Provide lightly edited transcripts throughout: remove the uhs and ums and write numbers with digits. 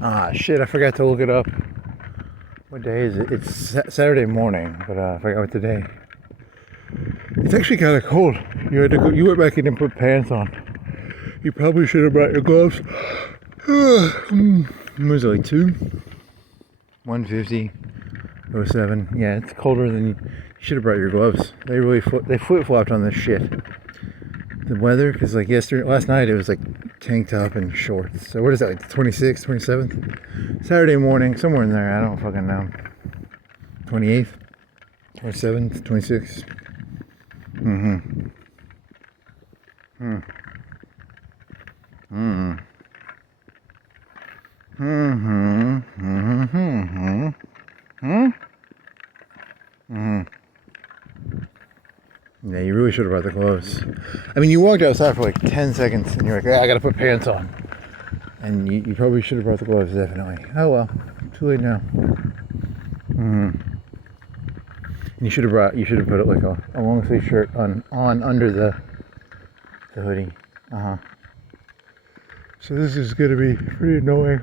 Ah, shit, I forgot to look it up. What day is it? It's Saturday morning, but I forgot what the day. It's actually kind of cold. You had to go. You went back in and put pants on. You probably should have brought your gloves. What was it, like 2? 150.07. Yeah, it's colder than you should have brought your gloves. They really flip-flopped on this shit. The weather, because like last night it was like tank top and shorts. So what is that, like the 26th, 27th? Saturday morning, somewhere in there, I don't fucking know. 28th, 27th, 26th. Mm-hmm. Hmm. Mm-hmm. Mm-hmm. Mm-hmm. Mm-hmm. Mm-hmm. Yeah, you really should have brought the gloves. I mean, you walked outside for like 10 seconds and you're like, I gotta put pants on. And you probably should have brought the gloves, definitely. Oh well, too late now. Mm-hmm. And you should have put it like a long sleeve shirt on under the hoodie. So this is gonna be pretty annoying.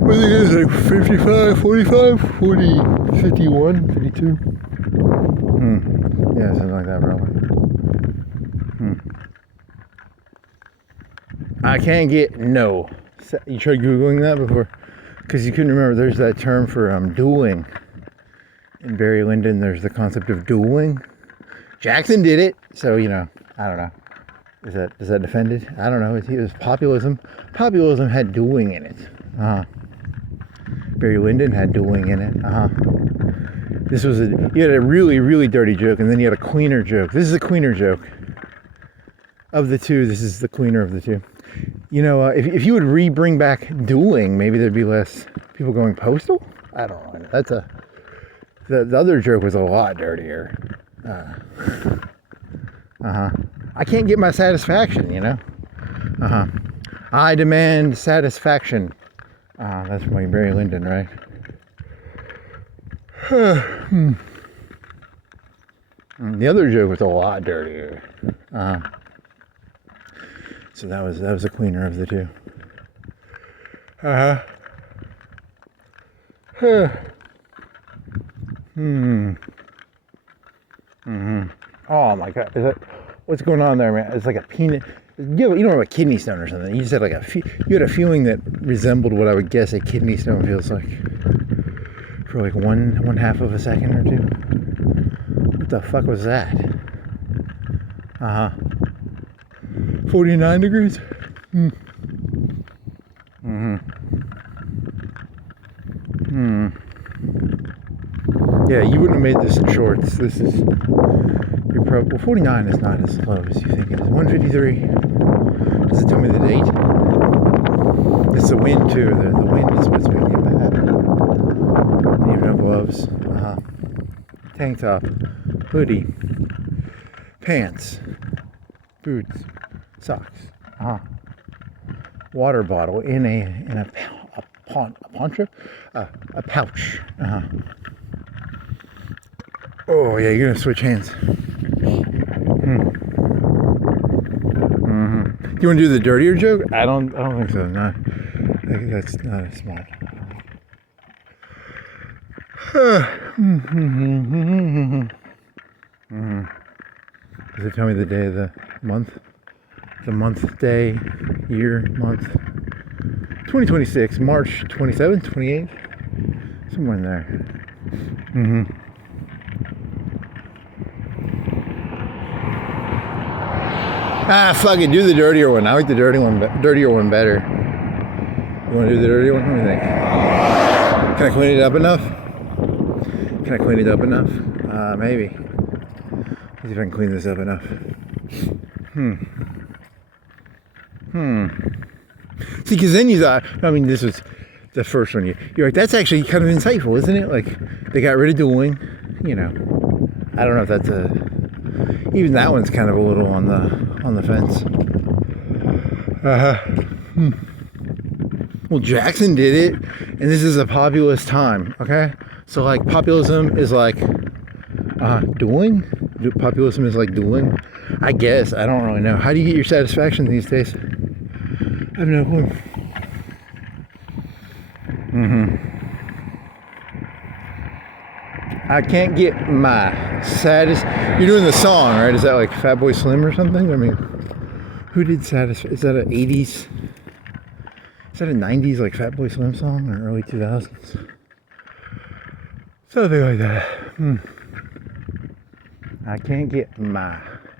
What do you think it is, like 55, 45, 40, 51, 52? Yeah, something like that probably. I can't get no. You tried Googling that before? Because you couldn't remember, there's that term for dueling. In Barry Lyndon, there's the concept of dueling. Jackson did it, so you know, I don't know. Is that defended? I don't know. It was populism. Populism had dueling in it. Barry Lyndon had dueling in it. This was you had a really, really dirty joke, and then you had a cleaner joke. This is a cleaner joke. Of the two, this is the cleaner of the two. You know, if you would bring back dueling, maybe there'd be less people going postal. I don't know. That's the other joke was a lot dirtier. I can't get my satisfaction, you know. I demand satisfaction. That's from like Barry Lyndon, right? The other joke was a lot dirtier. So that was a cleaner of the two. Oh my god, is that what's going on there, man? It's like a peanut. You don't have a kidney stone or something. You just had like you had a feeling that resembled what I would guess a kidney stone feels like for like one half of a second or two. What the fuck was that? 49 degrees. Yeah, you wouldn't have made this in shorts. This is you're probably 49 is not as low as you think it is. 153. Does it tell me the date? It's the wind too. The wind is what's making it bad. Even no gloves. Tank top, hoodie, pants, boots, socks. Water bottle in a pouch. Oh yeah, you're gonna switch hands. You want to do the dirtier joke? I don't think so. No, that's not as smart. Does it tell me the day of the month? The month, day, year, month. 2026, March 27th, 28th, somewhere in there. Fuck it, do the dirtier one. I like the dirtier one better. You want to do the dirtier one? What do you think? Can I clean it up enough? Maybe. Let's see if I can clean this up enough. See, because then you thought, I mean, this was the first one. You're like, that's actually kind of insightful, isn't it? Like, they got rid of dueling, you know. I don't know if that's even that one's kind of a little on the fence. Well, Jackson did it, and this is a populist time, okay? So, like, populism is like dueling. Populism is like dueling. I guess. I don't really know. How do you get your satisfaction these days? I have no clue. I can't get my saddest. You're doing the song, right? Is that like Fatboy Slim or something? I mean, who did saddest? Is that an 80s? Is that a 90s like Fatboy Slim song or early 2000s? Something like that. I can't get my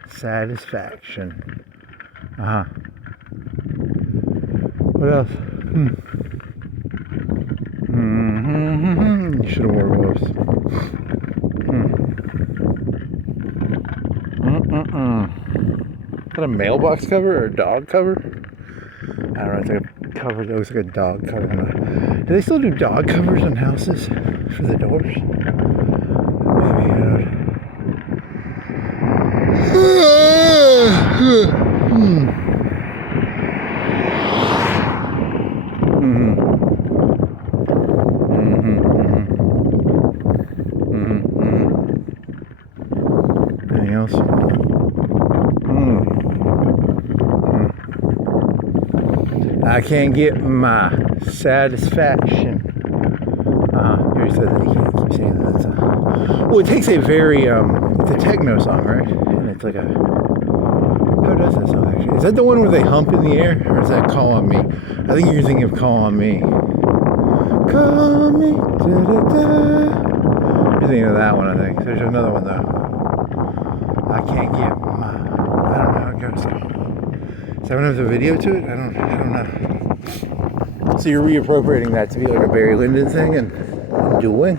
satisfaction. What else? You should have wore gloves. Is that a mailbox cover or a dog cover? I don't know. It's like a cover that looks like a dog cover. Do they still do dog covers on houses for the doors? Maybe, I don't Anything else? I can't get my satisfaction. You already said that. You can't keep saying that. Well, it takes a very, it's a techno song, right? And it's like a, how does that song actually? Is that the one where they hump in the air? Or is that Call On Me? I think you're thinking of Call On Me. Call on me, da-da-da. You're thinking of that one, I think. There's another one, though. I can't get my, I don't know how it goes. Does that one have a video to it? I don't know. So you're reappropriating that to be like a Barry Lyndon thing and dueling?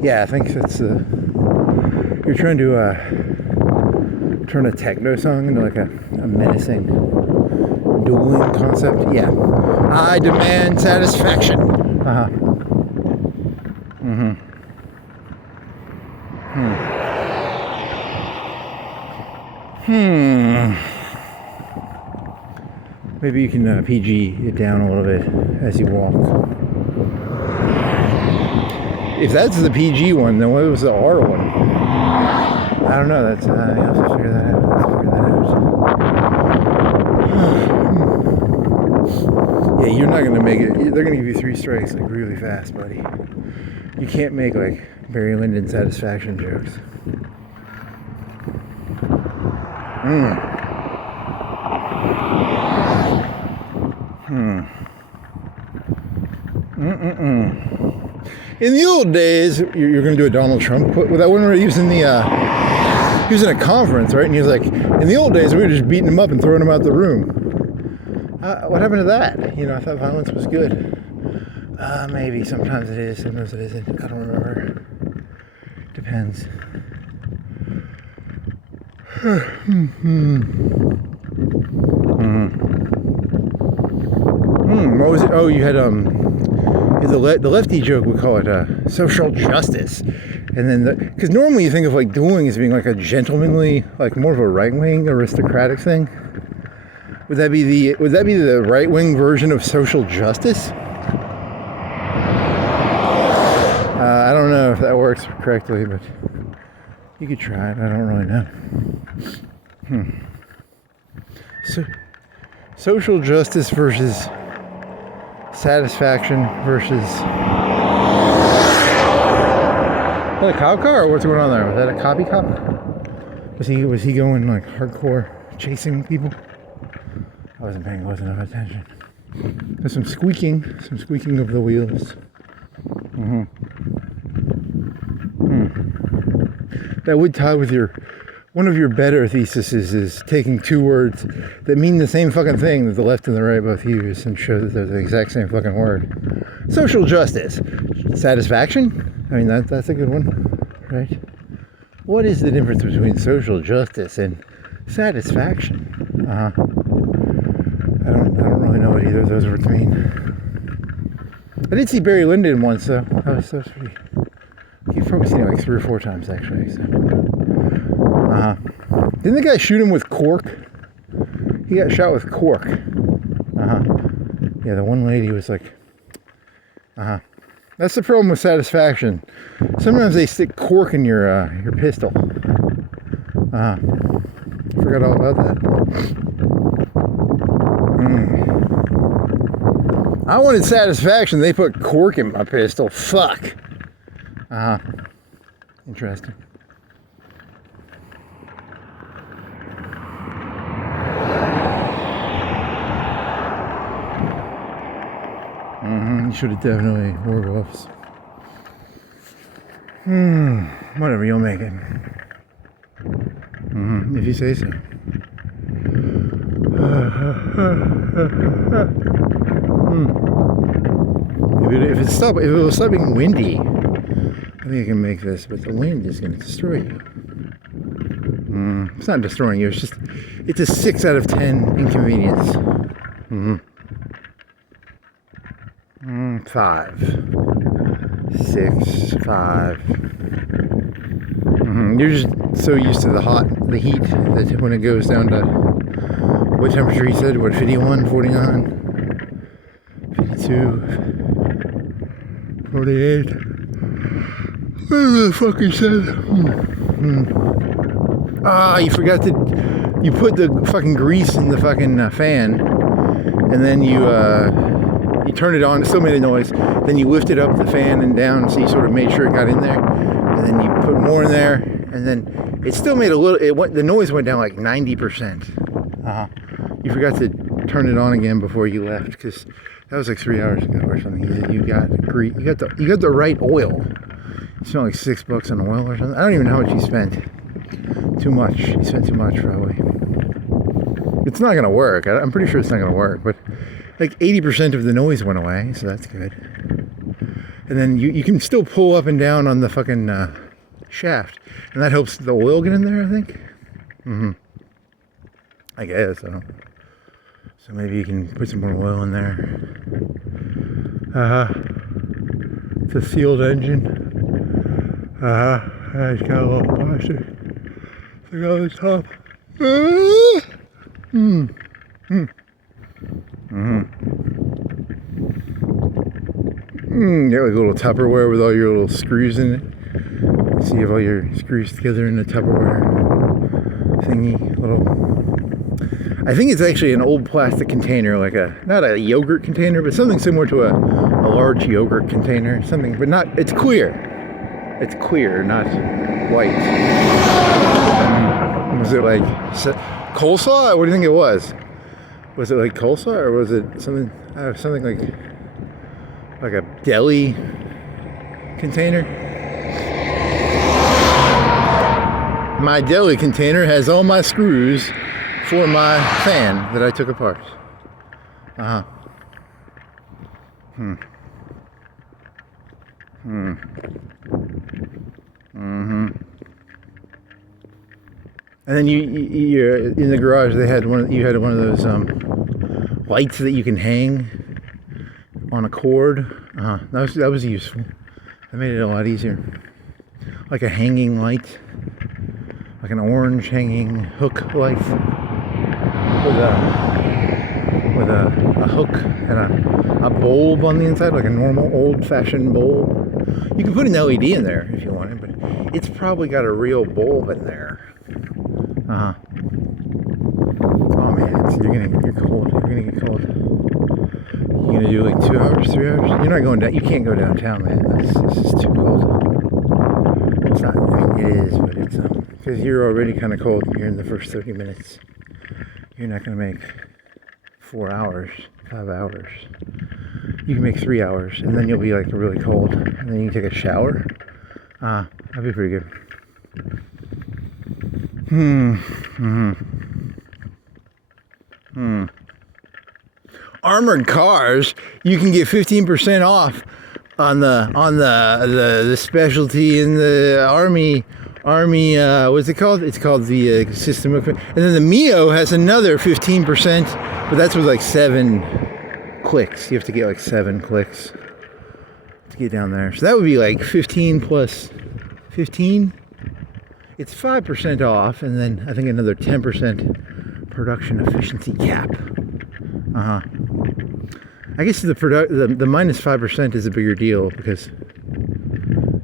Yeah, I think that's you're trying to turn a techno song into like a menacing dueling concept. Yeah. I demand satisfaction. Maybe you can PG it down a little bit as you walk. If that's the PG one, then what was the R one? I don't know. That's you have to figure that out. Yeah, you're not gonna make it. They're gonna give you 3 strikes like really fast, buddy. You can't make like Barry Lyndon satisfaction jokes. In the old days, you're going to do a Donald Trump quote. Well, that one where he was in the, he was in a conference, right? And he was like, in the old days, we were just beating him up and throwing him out the room. What happened to that? You know, I thought violence was good. Maybe sometimes it is, sometimes it isn't. I don't remember. Depends. What was it? Oh, you had the lefty joke would call it social justice, and then because normally you think of like dueling as being like a gentlemanly, like more of a right-wing aristocratic thing. Would that be the right-wing version of social justice? I don't know if that works correctly, but you could try it. I don't really know. So, social justice versus satisfaction versus a cop car, or what's going on there? Was that a copy cop? Was he going like hardcore chasing people? I wasn't paying close enough attention. There's some squeaking of the wheels. That would tie with one of your better theses is taking 2 words that mean the same fucking thing that the left and the right both use and show that they're the exact same fucking word. Social justice. Satisfaction? I mean, that's a good one, right? What is the difference between social justice and satisfaction? I don't really know what either of those words mean. I did see Barry Lyndon once, though. That was pretty... You've probably seen it like 3 or 4 times, actually. So. Didn't the guy shoot him with cork? He got shot with cork. Yeah, the one lady was like... That's the problem with satisfaction. Sometimes they stick cork in your pistol. Forgot all about that. I wanted satisfaction. They put cork in my pistol. Fuck. Interesting. You should have definitely wore gloves. Whatever, you'll make it. If you say so. If it was stopping windy, I think I can make this, but the wind is going to destroy you. It's not destroying you, it's a 6 out of 10 inconvenience. 5. 6, 5. You're just so used to the heat, that when it goes down to, what temperature he said? What, 51, 49, 52, 48? Whatever the fuck he said. You forgot you put the fucking grease in the fucking fan, and then you turn it on. It still made a noise. Then you lifted up the fan and down, so you sort of made sure it got in there. And then you put more in there, and then it still made a little. The noise went down like 90%. You forgot to turn it on again before you left, because that was like 3 hours ago or something. He said you got the right oil. You spent like $6 on oil or something. I don't even know how much you spent. Too much. You spent too much probably. It's not gonna work. I'm pretty sure it's not gonna work, but like 80% of the noise went away, so that's good. And then you can still pull up and down on the fucking shaft, and that helps the oil get in there, I think. I guess, I don't know. So maybe you can put some more oil in there. It's a sealed engine. It's got a little plastic thing on the top. You got like a little Tupperware with all your little screws in it. So you have all your screws together in a Tupperware thingy. I think it's actually an old plastic container, like not a yogurt container, but something similar to a large yogurt container. Something, but not. It's clear. It's clear, not white. Was it like coleslaw? What do you think it was? Was it like coleslaw, or was it something like a deli container? My deli container has all my screws for my fan that I took apart. And then you're in the garage. You had one of those lights that you can hang on a cord. That was useful. That made it a lot easier. Like a hanging light, like an orange hanging hook light with a hook and a bulb on the inside, like a normal old-fashioned bulb. You can put an LED in there if you wanted, but it's probably got a real bulb in there. Oh man, you're cold. You're gonna get cold. You're gonna do like 2 hours, 3 hours. You're not going down. You can't go downtown, man. This is too cold. It's not. I mean, it is, but it's because you're already kind of cold. You're in the first 30 minutes. You're not gonna make 4 hours, 5 hours. You can make 3 hours, and then you'll be like really cold, and then you can take a shower. That'd be pretty good. Armored cars, you can get 15% off on the specialty in the army. What's it called? It's called the system of. And then the Mio has another 15%, but that's with like 7 clicks. You have to get like 7 clicks to get down there. So that would be like 15 plus 15. It's 5% off, and then I think another 10% production efficiency cap. I guess the minus 5% is a bigger deal because,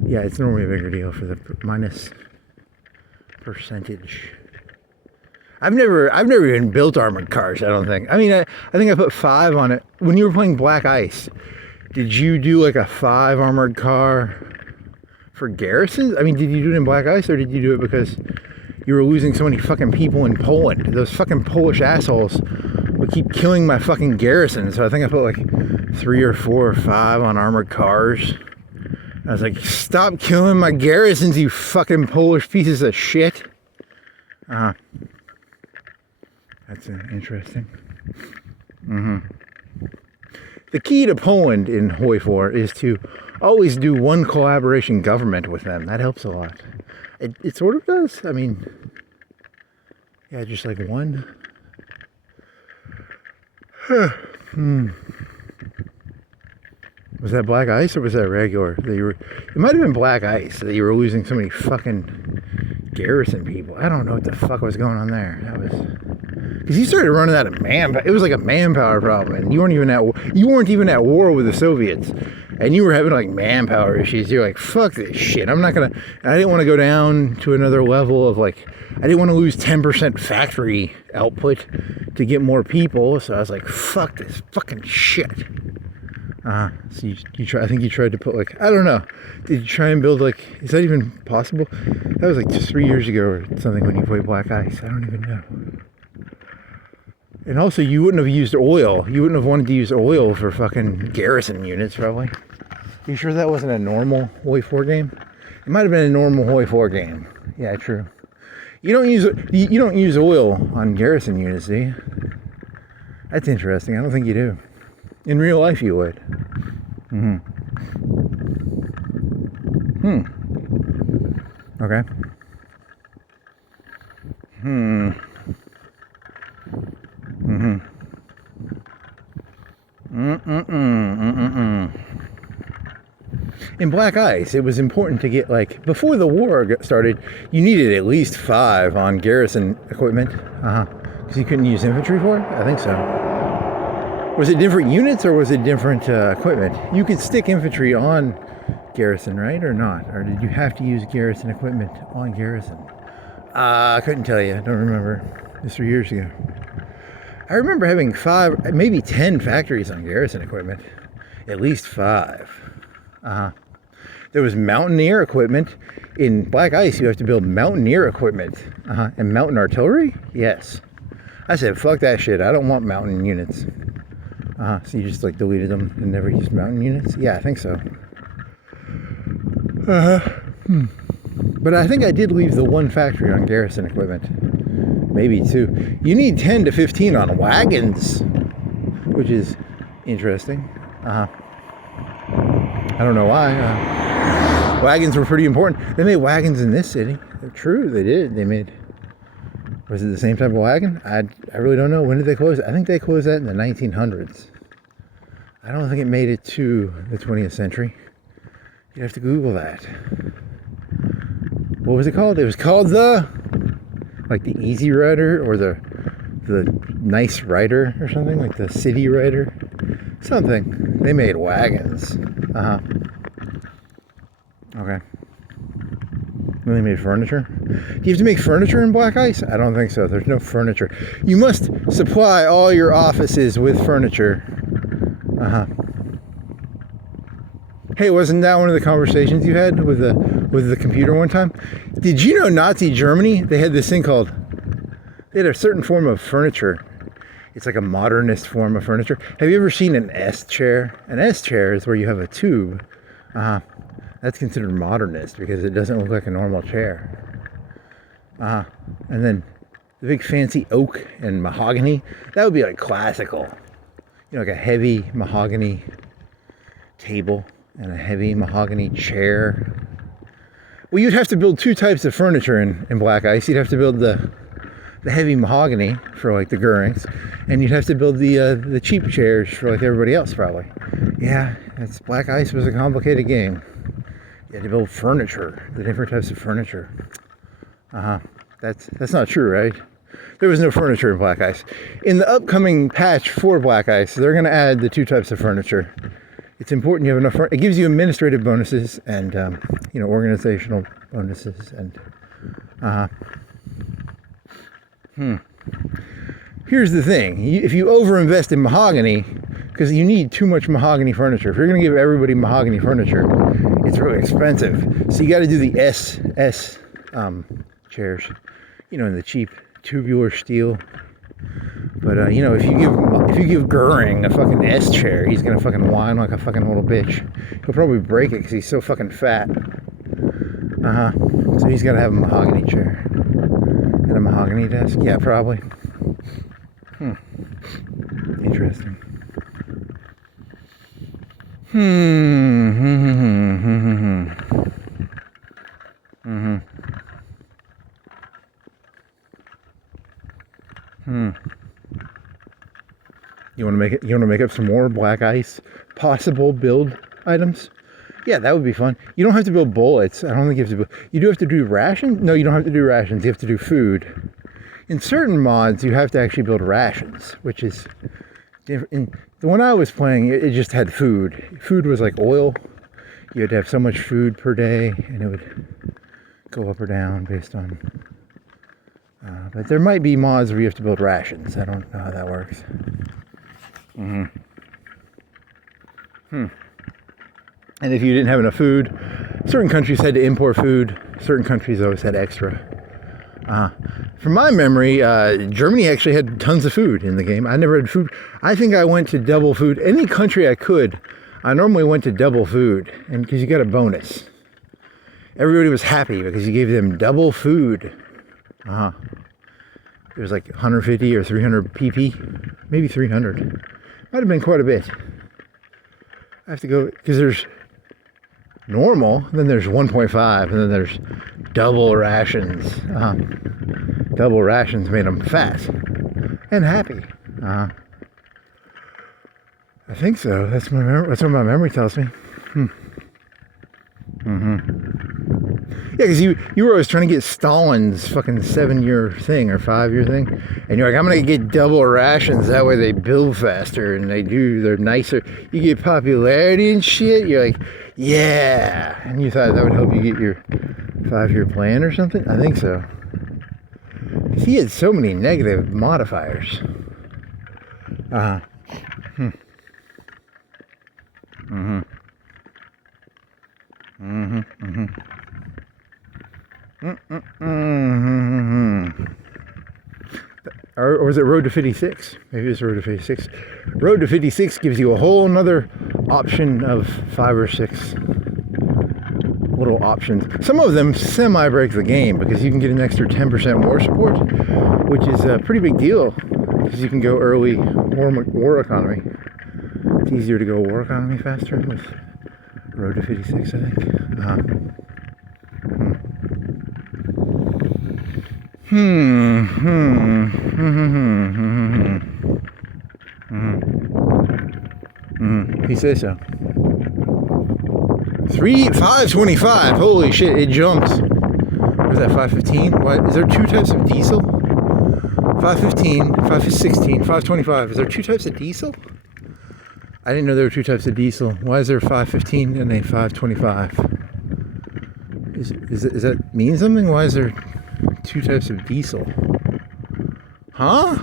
yeah, it's normally a bigger deal for the minus percentage. I've never even built armored cars, I don't think. I mean, I think I put 5 on it. When you were playing Black Ice, did you do like a 5 armored car for garrisons? I mean, did you do it in Black Ice, or did you do it because you were losing so many fucking people in Poland? Those fucking Polish assholes would keep killing my fucking garrison. So I think I put like 3 or 4 or 5 on armored cars. I was like, stop killing my garrisons, you fucking Polish pieces of shit. That's interesting. The key to Poland in Hoi 4 is to always do one collaboration government with them. That helps a lot. It sort of does. I mean, yeah, just like one. Was that Black Ice or was that regular? It might have been Black Ice that you were losing so many fucking garrison people. I don't know what the fuck was going on there. That was because you started running out of manpower. It was like a manpower problem, and you weren't even at war with the Soviets, and you were having like manpower issues. You're like, fuck this shit. I'm not gonna. I didn't want to go down to another level of like. I didn't want to lose 10% factory output to get more people, so I was like, fuck this fucking shit. So you try. I think you tried to put like, I don't know. Did you try and build like? Is that even possible? That was like just 3 years ago or something when you played Black Ice. I don't even know. And also, you wouldn't have used oil. You wouldn't have wanted to use oil for fucking garrison units, probably. Are you sure that wasn't a normal Hoi 4 game? It might have been a normal Hoi 4 game. Yeah, true. You don't use oil on garrison units, do you? That's interesting. I don't think you do. In real life, you would. Okay. In Black Ice, it was important to get, like, before the war started, you needed at least 5 on garrison equipment. Because you couldn't use infantry for it? I think so. Was it different units or was it different equipment? You could stick infantry on garrison, right? Or not? Or did you have to use garrison equipment on garrison? I couldn't tell you. I don't remember. It was 3 years ago. I remember having 5, maybe 10 factories on garrison equipment. At least 5. There was mountaineer equipment. In Black Ice, you have to build mountaineer equipment. And mountain artillery? Yes. I said, fuck that shit. I don't want mountain units. So you just like deleted them and never used mountain units? Yeah, I think so. But I think I did leave the 1 factory on garrison equipment. Maybe 2. You need 10 to 15 on wagons, which is interesting. I don't know why. Wagons were pretty important. They made wagons in this city. True, they did. They made... Was it the same type of wagon? I really don't know. When did they close it? I think they closed that in the 1900s. I don't think it made it to the 20th century. You'd have to Google that. What was it called? It was called the... Like the Easy Rider or the Nice Rider or something? Like the City Rider? Something. They made wagons. Okay. And they made furniture. Do you have to make furniture in Black Ice? I don't think so. There's no furniture. You must supply all your offices with furniture. Hey, wasn't that one of the conversations you had with the computer one time? Did you know Nazi Germany, they had this thing called, they had a certain form of furniture. It's like a modernist form of furniture. Have you ever seen an S chair? An S chair is where you have a tube. That's considered modernist because it doesn't look like a normal chair. And then the big fancy oak and mahogany, that would be like classical. You know, like a heavy mahogany table and a heavy mahogany chair. Well, you'd have to build 2 types of furniture in Black Ice. You'd have to build the heavy mahogany for like the Goerings, and you'd have to build the cheap chairs for like everybody else probably. Yeah, Black Ice was a complicated game. You had to build furniture, the different types of furniture. That's not true, right? There was no furniture in Black Ice. In the upcoming patch for Black Ice, they're going to add the 2 types of furniture. It's important you have enough. It gives you administrative bonuses and organizational bonuses and. Here's the thing. If you overinvest in mahogany, because you need too much mahogany furniture. If you're going to give everybody mahogany furniture, it's really expensive. So you got to do the S chairs, you know, in the cheap tubular steel. But you know, if you give Goering a fucking S chair, he's gonna fucking whine like a fucking little bitch. He'll probably break it because he's so fucking fat. So he's gotta have a mahogany chair and a mahogany desk. Yeah, probably. Interesting. You want to make it? You want to make up some more black ice possible build items? Yeah, that would be fun. You don't have to build bullets. I don't think you have to build. You do have to do rations. No, you don't have to do rations. You have to do food. In certain mods, you have to actually build rations, which is different. In the one I was playing, it just had food. Food was like oil. You had to have so much food per day, and it would go up or down based on. But there might be mods where you have to build rations. I don't know how that works. And if you didn't have enough food, certain countries had to import food. Certain countries always had extra. From my memory, Germany actually had tons of food in the game. I never had food. I think I went to double food. Any country I could, I normally went to double food, and because you got a bonus. Everybody was happy because you gave them double food. It was like 150 or 300 PP, maybe 300. Might have been quite a bit. I have to go, because there's normal, then there's 1.5, and then there's double rations. Double rations made them fat and happy. I think so. That's what my memory tells me. Yeah, because you were always trying to get Stalin's fucking 7-year thing or 5-year thing, and you're like, I'm gonna get double rations. That way they build faster and they're nicer. You get popularity and shit. You're like, yeah, and you thought that would help you get your 5-year plan or something. I think so. He had so many negative modifiers. Or was it Road to 56? Maybe it was Road to 56. Road to 56 gives you a whole nother option of 5 or 6 little options. Some of them semi-break the game because you can get an extra 10% war support, which is a pretty big deal because you can go early war economy. It's easier to go war economy faster with Road to 56, I think. He says so. 525. Holy shit, it jumps. What is that, 515? What is there 2 types of diesel? 515, 516, 525. Is there 2 types of diesel? I didn't know there were 2 types of diesel. Why is there 515 and a 525? Does that mean something? Why is there 2 types of diesel? Huh?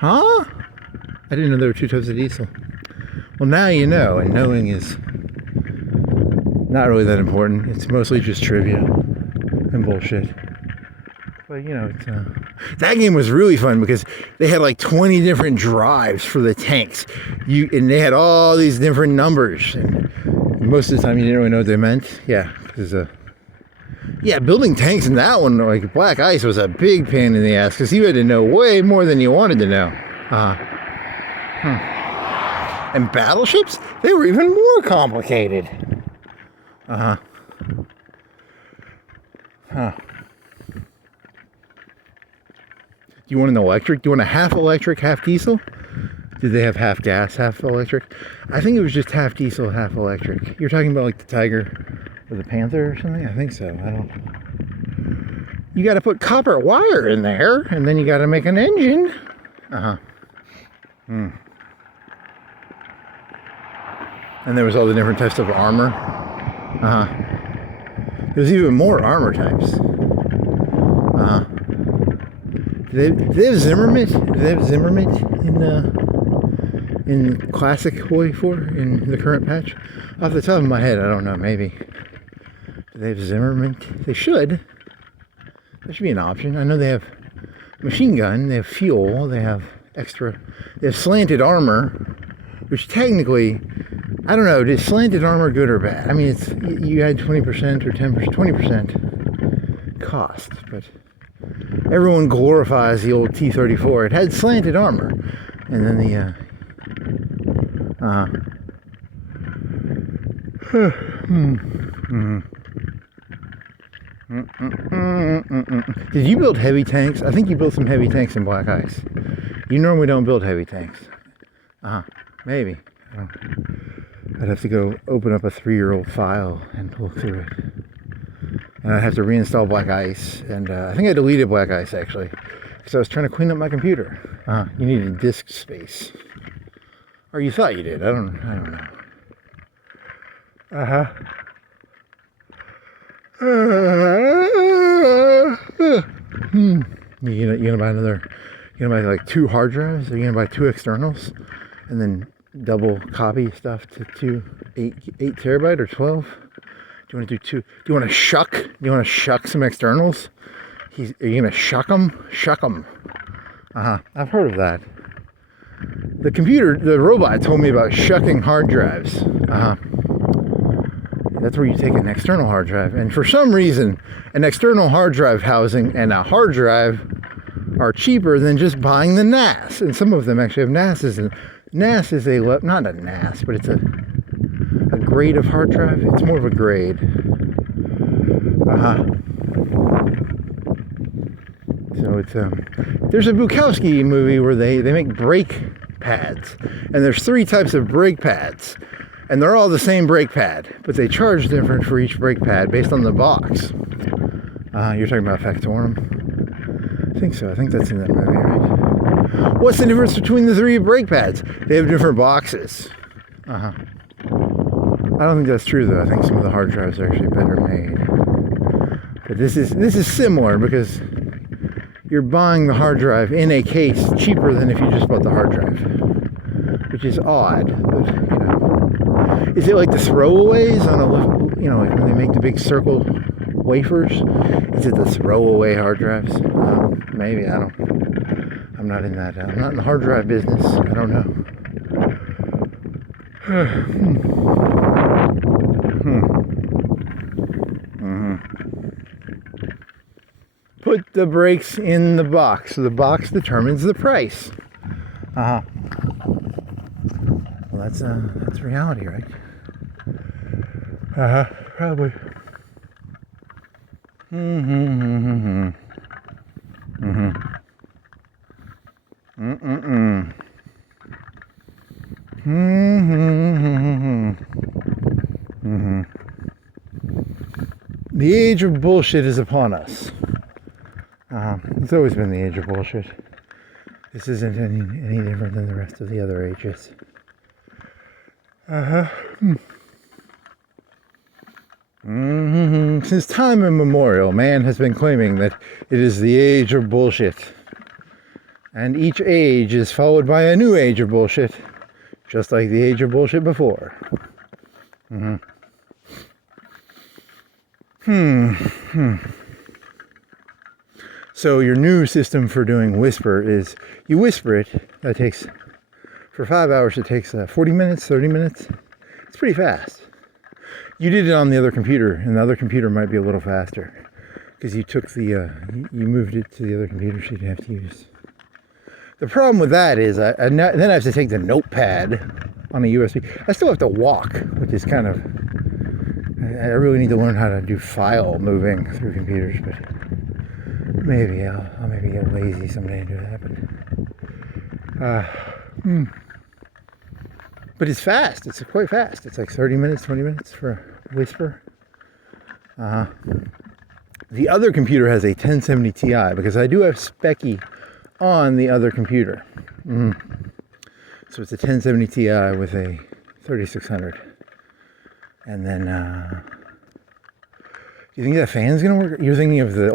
I didn't know there were 2 types of diesel. Well, now you know, and knowing is not really that important. It's mostly just trivia and bullshit. But you know, that game was really fun because they had like 20 different drives for the tanks. And they had all these different numbers. And most of the time you didn't really know what they meant. Yeah, because building tanks in that one, like Black Ice, was a big pain in the ass because you had to know way more than you wanted to know. And battleships, they were even more complicated. Do you want an electric? Do you want a half electric, half diesel? Did they have half gas, half electric? I think it was just half diesel, half electric. You're talking about like the Tiger or the Panther or something? I think so. I don't. You got to put copper wire in there, and then you got to make an engine. And there was all the different types of armor. There's even more armor types. Do they have Zimmerman? Do they have Zimmerman in classic 44 in the current patch? Off the top of my head, I don't know. Maybe. Do they have Zimmerman? They should. That should be an option. I know they have machine gun. They have fuel. They have extra. They have slanted armor, which technically, I don't know. Is slanted armor good or bad? I mean, it's you add 20% or 10%, 20% cost, but everyone glorifies the old T-34. It had slanted armor, and then the Did you build heavy tanks? I think you built some heavy tanks in Black Ice. You normally don't build heavy tanks. Maybe. I'd have to go open up a 3-year-old file and pull through it. And I'd have to reinstall Black Ice. And I think I deleted Black Ice, actually, because I was trying to clean up my computer. You needed disk space. Or you thought you did. I don't know. You gonna buy another? You gonna buy like 2 hard drives? Are you gonna buy 2 externals, and then double copy stuff to 8 terabyte or 12? Do you want to do 2? Do you want to shuck? Do you want to shuck some externals? Are you gonna shuck them? Shuck them. I've heard of that. The robot told me about shucking hard drives. That's where you take an external hard drive, and for some reason, an external hard drive housing and a hard drive are cheaper than just buying the NAS. And some of them actually have NASs. And NAS is not a NAS, but it's a grade of hard drive. It's more of a grade. So it's there's a Bukowski movie where they make brake pads, and there's 3 types of brake pads. And they're all the same brake pad, but they charge different for each brake pad based on the box. You're talking about Factorum? I think so. I think that's in that movie, right? What's the difference between the 3 brake pads? They have different boxes. I don't think that's true, though. I think some of the hard drives are actually better made. But this is similar because you're buying the hard drive in a case cheaper than if you just bought the hard drive, which is odd. But, is it like the throwaways on like when they make the big circle wafers? Is it the throwaway hard drives? Maybe, I'm not in that. I'm not in the hard drive business. I don't know. Put the brakes in the box. So the box determines the price. Well, that's reality, right? Probably. The age of bullshit is upon us. It's always been the age of bullshit. This isn't any different than the rest of the other ages. Since time immemorial, man has been claiming that it is the age of bullshit. And each age is followed by a new age of bullshit, just like the age of bullshit before. So your new system for doing whisper is you whisper it. That takes, for 5 hours, it takes 40 minutes, 30 minutes. It's pretty fast. You did it on the other computer, and the other computer might be a little faster because you took the, you moved it to the other computer so you didn't have to use. The problem with that is then I have to take the notepad on a USB. I still have to walk, which is kind of, I really need to learn how to do file moving through computers, but maybe I'll maybe get lazy someday and do that. But it's fast. It's quite fast. It's like 30 minutes, 20 minutes for whisper. The other computer has a 1070 Ti because I do have Speccy on the other computer. So it's a 1070 Ti with a 3600. And then, you think that fan's gonna work? You're thinking of the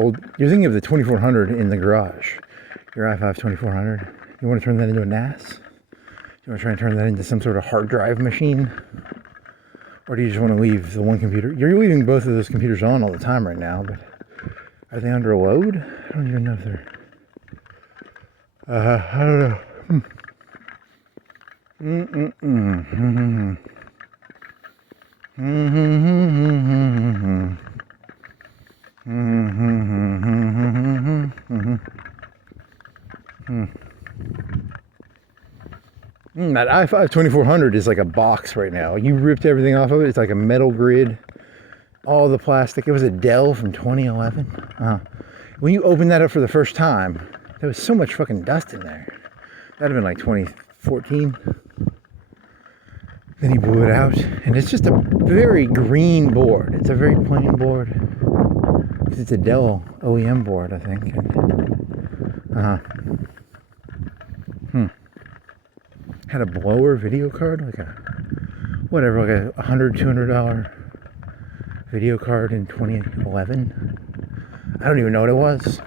2400 in the garage. Your i5 2400. You want to turn that into a NAS? You want to try and turn that into some sort of hard drive machine? Or do you just want to leave the one computer? You're leaving both of those computers on all the time right now, but are they under a load? I don't even know if they're... I don't know. That i5 2400 is like a box right now. You ripped everything off of it. It's like a metal grid. All the plastic. It was a Dell from 2011. When you opened that up for the first time, there was so much fucking dust in there. That'd have been like 2014. Then he blew it out, and it's just a very green board. It's a very plain board. It's a Dell OEM board, I think. Had a blower video card, like a whatever, like a $100, $200 video card in 2011. I don't even know what it was.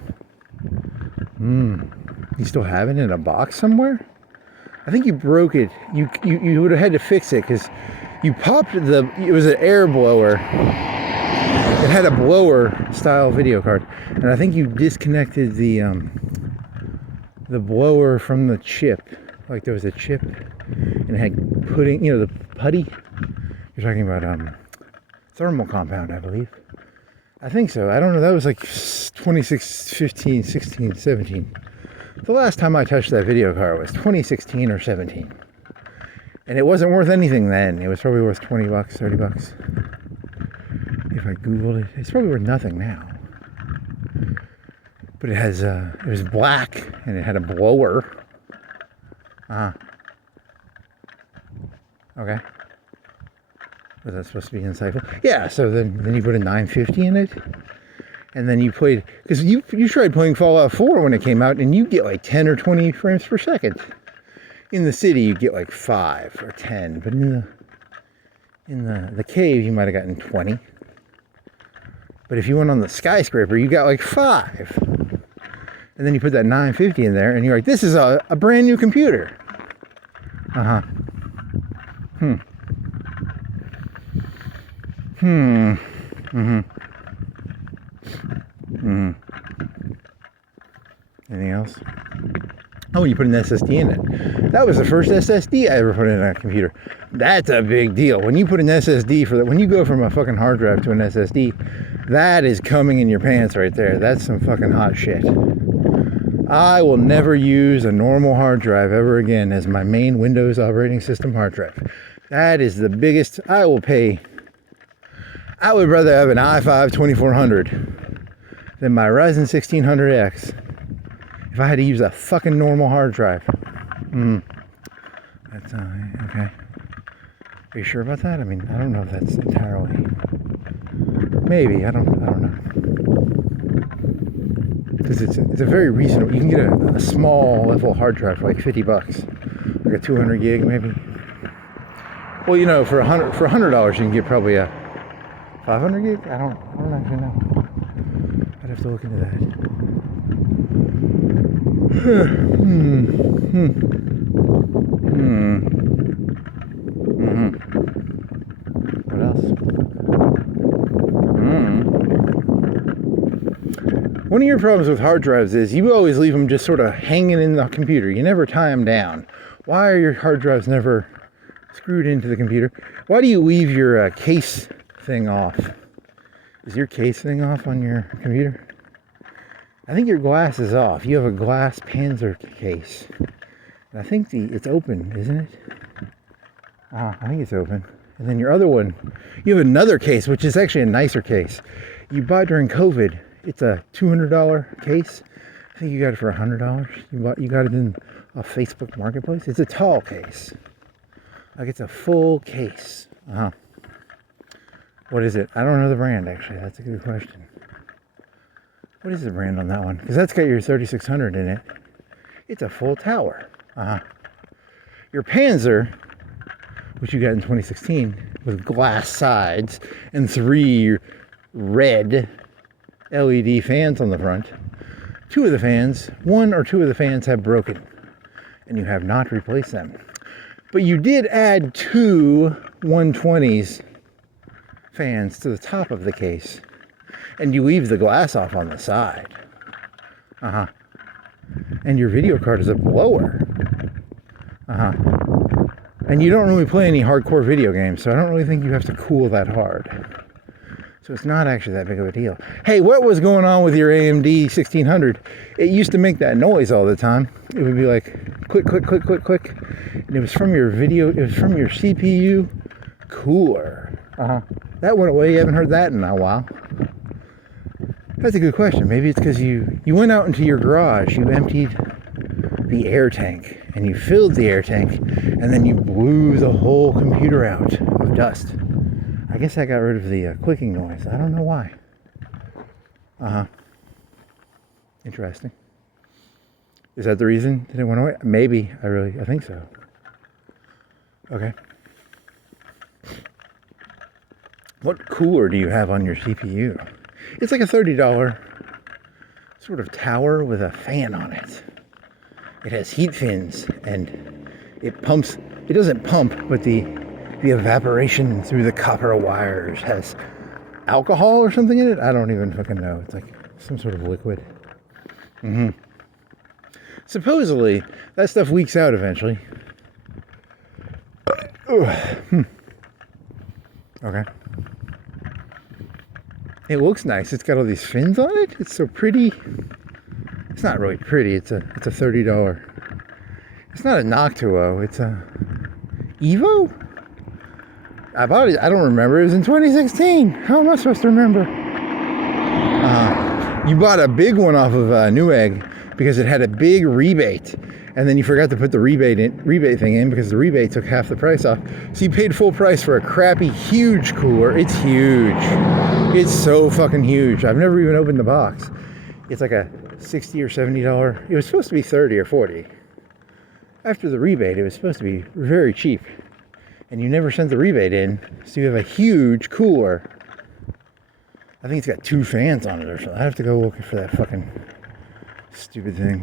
You still have it in a box somewhere? I think you broke it. You would have had to fix it because you popped it was an air blower. It had a blower style video card, and I think you disconnected the blower from the chip. Like there was a chip and it had pudding, the putty. You're talking about thermal compound, I believe. I think so. I don't know. That was like 2015, 16, 17. The last time I touched that video card was 2016 or 17. And it wasn't worth anything then. It was probably worth 20 bucks, 30 bucks. If I Googled it, it's probably worth nothing now. But it has, it was black and it had a blower. Okay. Was that supposed to be insightful? Yeah, so then you put a 950 in it. And then you played, because you tried playing Fallout 4 when it came out, and you get like 10 or 20 frames per second. In the city, you get like 5 or 10, but in the cave, you might have gotten 20. But if you went on the skyscraper, you got like 5. And then you put that 950 in there, and you're like, this is a brand new computer. Anything else? Oh, you put an SSD in it. That was the first SSD I ever put in a computer. That's a big deal. When you put an SSD when you go from a fucking hard drive to an SSD, that is coming in your pants right there. That's some fucking hot shit. I will never use a normal hard drive ever again as my main Windows operating system hard drive. That is the biggest. I would rather have an i5 2400 than my Ryzen 1600X if I had to use a fucking normal hard drive. That's okay. Are you sure about that? I mean, I don't know if that's entirely. Maybe, I don't know. Because it's a very reasonable. You can get a small level hard drive for like 50 bucks, like a 200 gig maybe. Well, for $100 you can get probably a 500 gig. I don't actually know. I'd have to look into that. What else? One of your problems with hard drives is you always leave them just sort of hanging in the computer. You never tie them down. Why are your hard drives never screwed into the computer? Why do you leave your case thing off? Is your case thing off on your computer? I think your glass is off. You have a glass Panzer case. And I think it's open, isn't it? I think it's open. And then your other one, you have another case, which is actually a nicer case. You bought during COVID. It's a $200 case. I think you got it for $100. You got it in a Facebook Marketplace. It's a tall case. Like it's a full case. What is it? I don't know the brand, actually. That's a good question. What is the brand on that one? Because that's got your 3600 in it. It's a full tower. Your Panzer, which you got in 2016, with glass sides and 3 red LED fans on the front, two of the fans, one or two of the fans have broken, and you have not replaced them. But you did add two 120s fans to the top of the case, and you leave the glass off on the side. And your video card is a blower. And you don't really play any hardcore video games, so I don't really think you have to cool that hard. So it's not actually that big of a deal. Hey, what was going on with your AMD 1600? It used to make that noise all the time. It would be like click, click, click, click, click. And it was from your video, it was from your CPU cooler. That went away. You haven't heard that in a while. That's a good question. Maybe it's because you went out into your garage, you emptied the air tank, and you filled the air tank, and then you blew the whole computer out of dust. I guess I got rid of the clicking noise. I don't know why. Interesting. Is that the reason that it went away? Maybe. I think so. Okay. What cooler do you have on your CPU? It's like a $30 sort of tower with a fan on it. It has heat fins, and it pumps. It doesn't pump, but the evaporation through the copper wires has alcohol or something in it. I don't even fucking know. It's like some sort of liquid. Supposedly, that stuff leaks out eventually. Okay. It looks nice. It's got all these fins on it. It's so pretty. It's not really pretty. It's a $30. It's not a Noctuo. It's a Evo. I bought it. I don't remember. It was in 2016. How am I supposed to remember? You bought a big one off of Newegg because it had a big rebate, and then you forgot to put the rebate thing in because the rebate took half the price off. So you paid full price for a crappy, huge cooler. It's huge. It's so fucking huge. I've never even opened the box. It's like a $60 or $70. It was supposed to be 30 or 40. After the rebate, it was supposed to be very cheap. And you never sent the rebate in, so you have a huge cooler. I think it's got two fans on it or something. I have to go looking for that fucking stupid thing.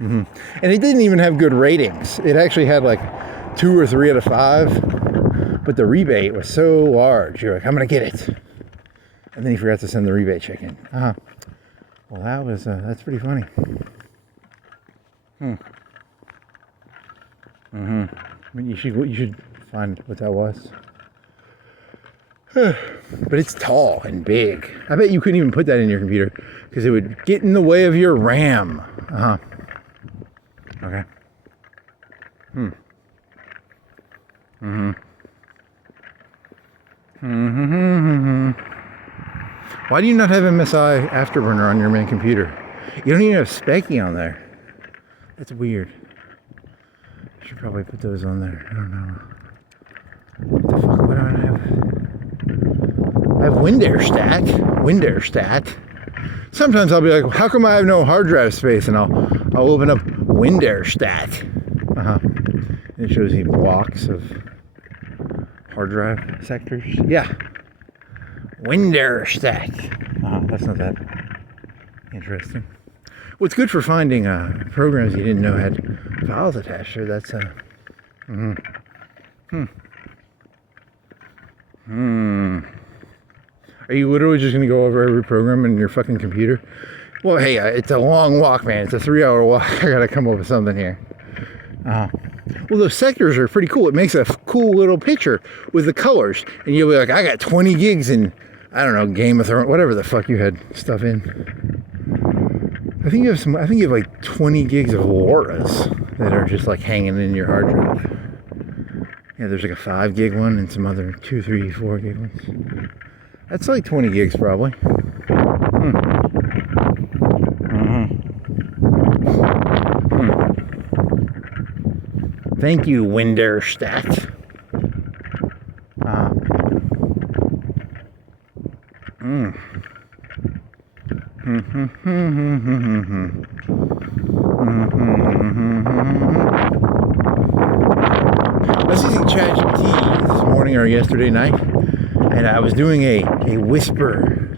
And it didn't even have good ratings. It actually had like 2 or 3 out of 5, but the rebate was so large. You're like, I'm gonna get it. And then you forgot to send the rebate check in. Well, that's pretty funny. You should find what that was. But it's tall and big. I bet you couldn't even put that in your computer because it would get in the way of your RAM. Okay. Why do you not have MSI Afterburner on your main computer? You don't even have Specky on there. That's weird. I should probably put those on there. I don't know. What the fuck? What do I have? I have WinDairStat. Sometimes I'll be like, how come I have no hard drive space? And I'll open up WinDairStat. It shows you blocks of hard drive sectors. Yeah. WinDairStat. That's not that interesting. Well, it's good for finding programs you didn't know had files attached to. That's Are you literally just going to go over every program in your fucking computer? Well, hey, it's a long walk, man. It's a 3-hour walk. I got to come up with something here. Well, those sectors are pretty cool. It makes a cool little picture with the colors. And you'll be like, I got 20 gigs in, I don't know, Game of Thrones, whatever the fuck you had stuff in. I think you have like 20 gigs of LoRa's that are just like hanging in your hard drive. Yeah, there's like a 5 gig one and some other 2, 3, 4 gig ones. That's like 20 gigs probably. Thank you, WinDairStat. I was using ChatGPT this morning or yesterday night, and I was doing a whisper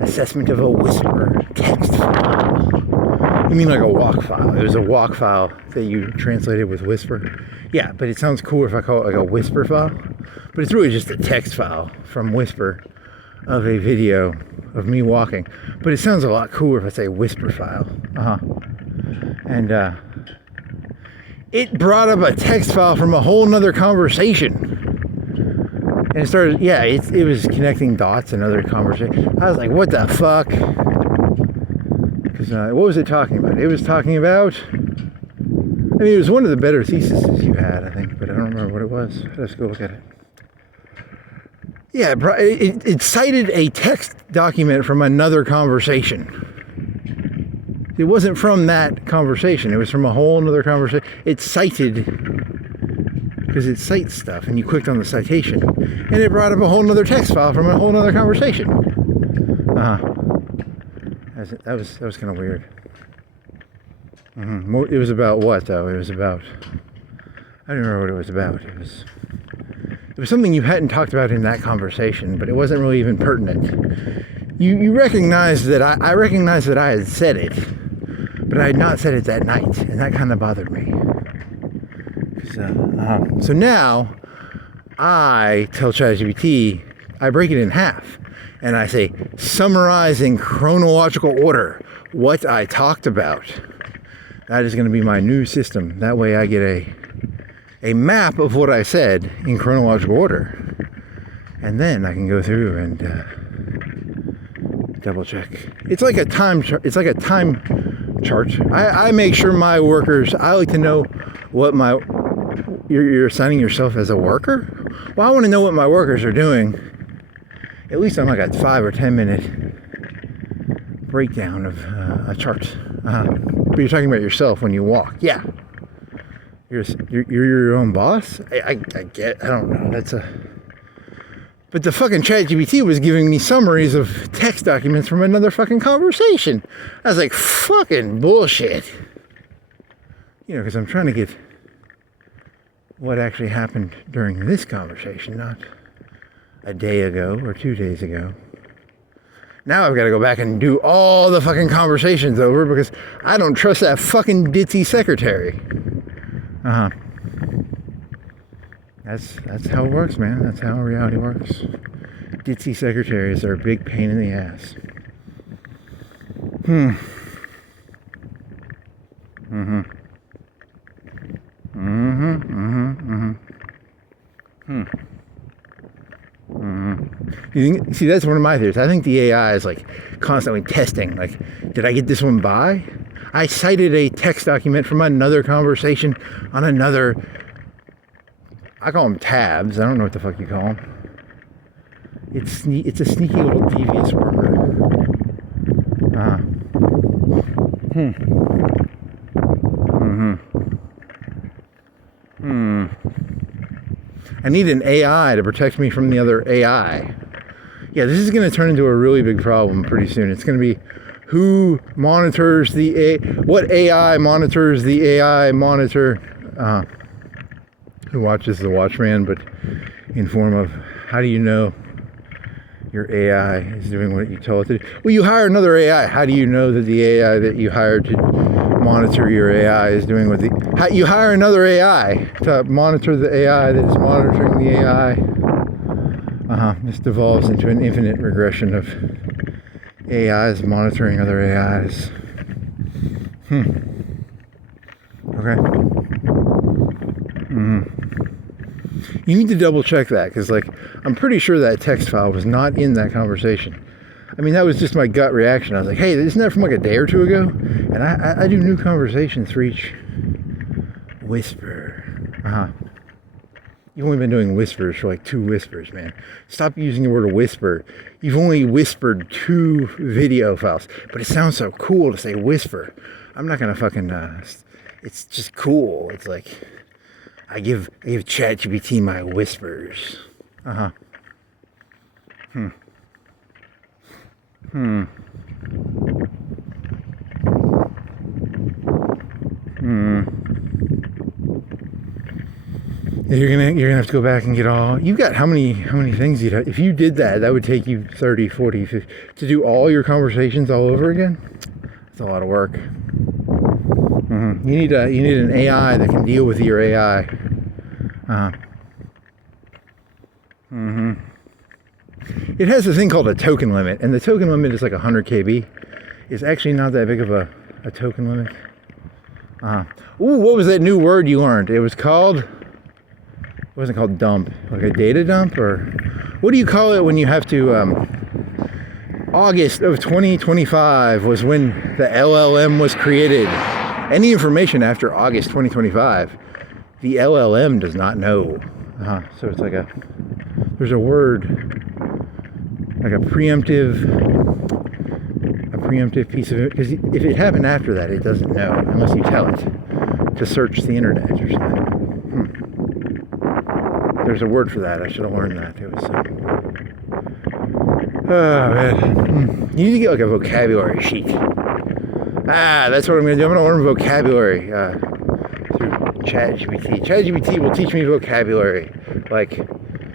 assessment of a whisper text file. You mean like a walk file? It was a walk file that you translated with Whisper. Yeah, but it sounds cooler if I call it like a Whisper file. But it's really just a text file from Whisper of a video of me walking. But it sounds a lot cooler if I say Whisper file. And it brought up a text file from a whole nother conversation. And it started, yeah, it was connecting dots and other conversation. I was like, what the fuck? Because what was it talking about? It was talking about, I mean, it was one of the better theses you had, I think, but I don't remember what it was. Let's go look at it. Yeah, it cited a text document from another conversation. It wasn't from that conversation. It was from a whole other conversation. It cited, because it cites stuff, and you clicked on the citation, and it brought up a whole other text file from a whole other conversation. That was kind of weird. It was about what, though? It was about, I don't remember what it was about. It was something you hadn't talked about in that conversation, but it wasn't really even pertinent. You recognized that I recognized that I had said it, but I had not said it that night, and that kind of bothered me. So now I tell ChatGPT, I break it in half, and I say, summarize in chronological order what I talked about. That is going to be my new system. That way I get a map of what I said in chronological order. And then I can go through and double check. It's like a time chart. It's like a time chart. I make sure my workers, I like to know what you're assigning yourself as a worker? Well, I want to know what my workers are doing. At least on like a 5 or 10 minute breakdown of a chart. But you're talking about yourself when you walk. Yeah. You're your own boss? I don't know. But the fucking ChatGPT was giving me summaries of text documents from another fucking conversation. I was like, fucking bullshit. You know, because I'm trying to get what actually happened during this conversation, not a day ago or 2 days ago. Now I've got to go back and do all the fucking conversations over because I don't trust that fucking ditzy secretary. That's how it works, man. That's how reality works. Ditzy secretaries are a big pain in the ass. See, that's one of my theories. I think the AI is like constantly testing. Like, did I get this one by? I cited a text document from another conversation on another. I call them tabs. I don't know what the fuck you call them. It's a sneaky little devious worker. I need an AI to protect me from the other AI. Yeah, this is going to turn into a really big problem pretty soon. It's going to be who monitors what AI monitors the AI monitor, who watches the Watchman, but in form of how do you know your AI is doing what you told it to do? Well, you hire another AI. How do you know that the AI that you hired to monitor your AI is doing what you hire another AI to monitor the AI that is monitoring the AI. This devolves into an infinite regression of AIs monitoring other AIs. Okay. You need to double check that, because like I'm pretty sure that text file was not in that conversation. I mean, that was just my gut reaction. I was like, hey, isn't that from like a day or two ago? And I do new conversations for each whisper. You've only been doing whispers for like 2 whispers, man. Stop using the word whisper. You've only whispered 2 video files, but it sounds so cool to say whisper. I'm not gonna fucking, it's just cool. It's like, I give ChatGPT my whispers. You're gonna have to go back and get all. You've got how many things you'd have, if you did that would take you 30, 40, 50 to do all your conversations all over again. It's a lot of work. You need an AI that can deal with your AI. It has a thing called a token limit, and the token limit is like 100 KB. It's actually not that big of a token limit. Ooh, what was that new word you learned? It wasn't called dump, like a data dump, or what do you call it when you have to, August of 2025 was when the LLM was created. Any information after August 2025, the LLM does not know. So it's like there's a word, like a preemptive piece of it, because if it happened after that, it doesn't know unless you tell it to search the internet or something. There's a word for that. I should have learned that. It was oh man, you need to get like a vocabulary sheet. That's what I'm gonna do. I'm gonna learn vocabulary through ChatGPT. ChatGPT will teach me vocabulary, like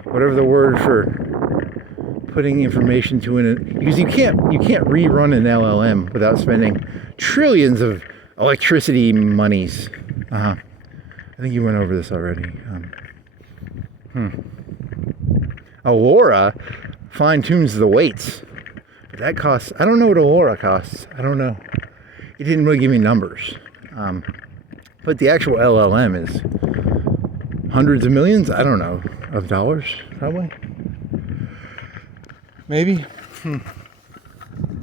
whatever the word for putting information to because you can't rerun an LLM without spending trillions of electricity monies. I think you went over this already. Aurora fine tunes the weights, but that costs. I don't know what Aurora costs. I don't know. It didn't really give me numbers. But the actual LLM is hundreds of millions. I don't know, of dollars probably. Maybe.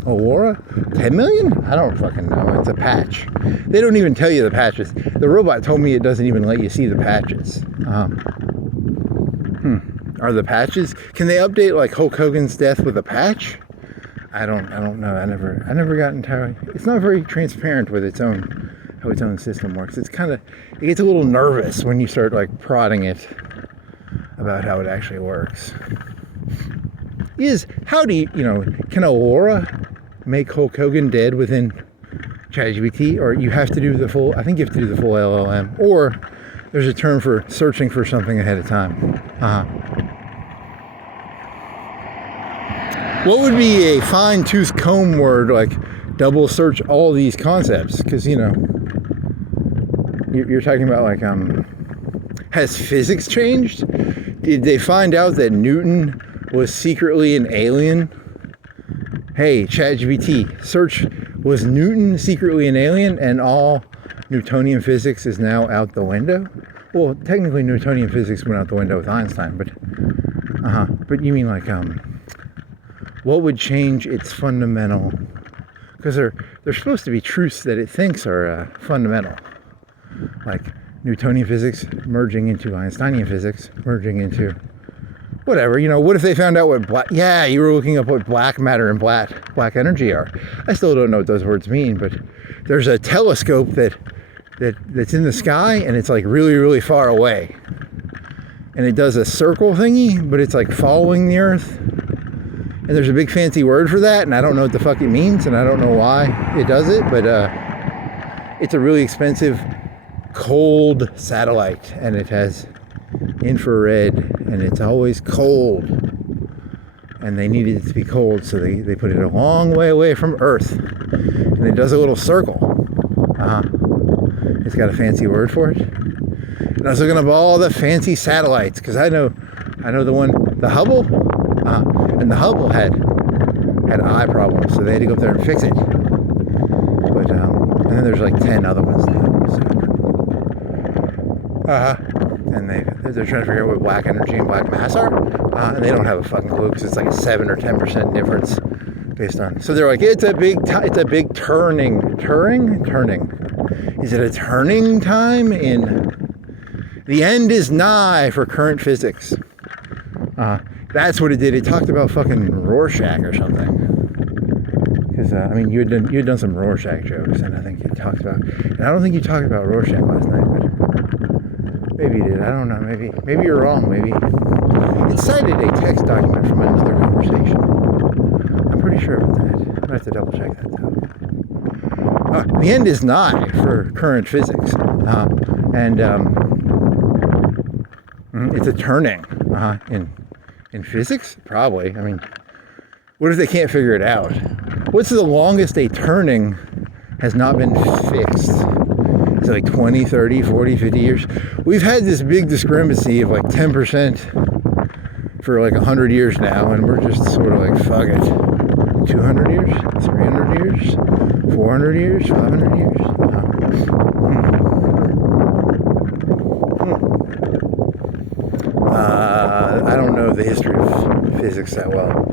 Aurora? 10 million? I don't fucking know. It's a patch. They don't even tell you the patches. The robot told me it doesn't even let you see the patches. Are the patches? Can they update like Hulk Hogan's death with a patch? I don't know. I never got entirely. It's not very transparent with how its own system works. It gets a little nervous when you start like prodding it about how it actually works. Can Aurora make Hulk Hogan dead within ChatGPT, or you have to do the full? I think you have to do the full LLM, or there's a term for searching for something ahead of time. What would be a fine-tooth comb word, like double search all these concepts? Because you're talking about like has physics changed? Did they find out that Newton was secretly an alien? Hey, ChatGPT, search, was Newton secretly an alien and all Newtonian physics is now out the window? Well, technically Newtonian physics went out the window with Einstein, but you mean like, what would change its fundamental, because they're supposed to be truths that it thinks are fundamental, like Newtonian physics merging into Einsteinian physics, merging into whatever, what if they found out what you were looking up what black matter and black energy are. I still don't know what those words mean, but there's a telescope that's in the sky and it's like really, really far away. And it does a circle thingy, but it's like following the Earth. And there's a big fancy word for that, and I don't know what the fuck it means, and I don't know why it does it, but it's a really expensive cold satellite, and it has infrared, and it's always cold, and they needed it to be cold, so they put it a long way away from Earth, and it does a little circle. It's got a fancy word for it. And I was looking up all the fancy satellites, because I know the Hubble, and the Hubble had eye problems, so they had to go up there and fix it. But and then there's like 10 other ones now. So. And they're trying to figure out what black energy and black mass are, and they don't have a fucking clue because it's like a 7 or 10% difference based on. So they're like, it's a big turning. Is it a turning time? The end is nigh for current physics. That's what it did. It talked about fucking Rorschach or something. Because you had done some Rorschach jokes, and I think you talked about. And I don't think you talked about Rorschach last night, but maybe you did. I don't know. Maybe you're wrong. Maybe it cited a text document from another conversation. I'm pretty sure about that. I'm gonna have to double check that though. The end is nigh for current physics, and It's a turning. In physics? Probably. I mean, what if they can't figure it out? What's the longest a turning has not been fixed? It's like 20, 30, 40, 50 years. We've had this big discrepancy of like 10% for like 100 years now, and we're just sort of like, fuck it. 200 years? 300 years? 400 years? 500 years? I don't know the history of physics that well.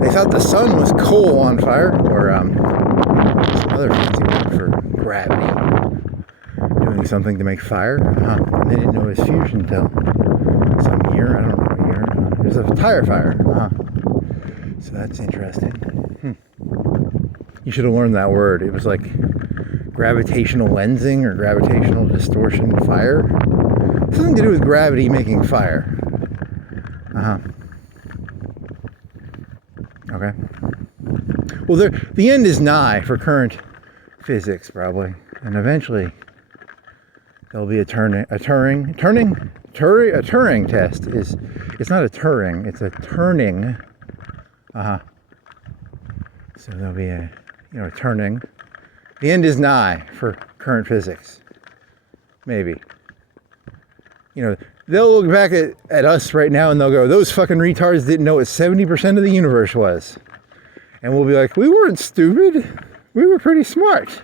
They thought the sun was coal on fire, or some other fancy word for gravity, doing something to make fire. And they didn't know it was fusion until some year. I don't know what year. It was a tire fire. So that's interesting. You should have learned that word. It was like gravitational lensing or gravitational distortion fire. Something to do with gravity making fire. Okay. Well, the end is nigh for current physics, probably, and eventually there'll be a Turing test. It's not a Turing, it's a turning. So there'll be a turning. The end is nigh for current physics. Maybe. They'll look back at us right now and they'll go, those fucking retards didn't know what 70% of the universe was. And we'll be like, we weren't stupid. We were pretty smart.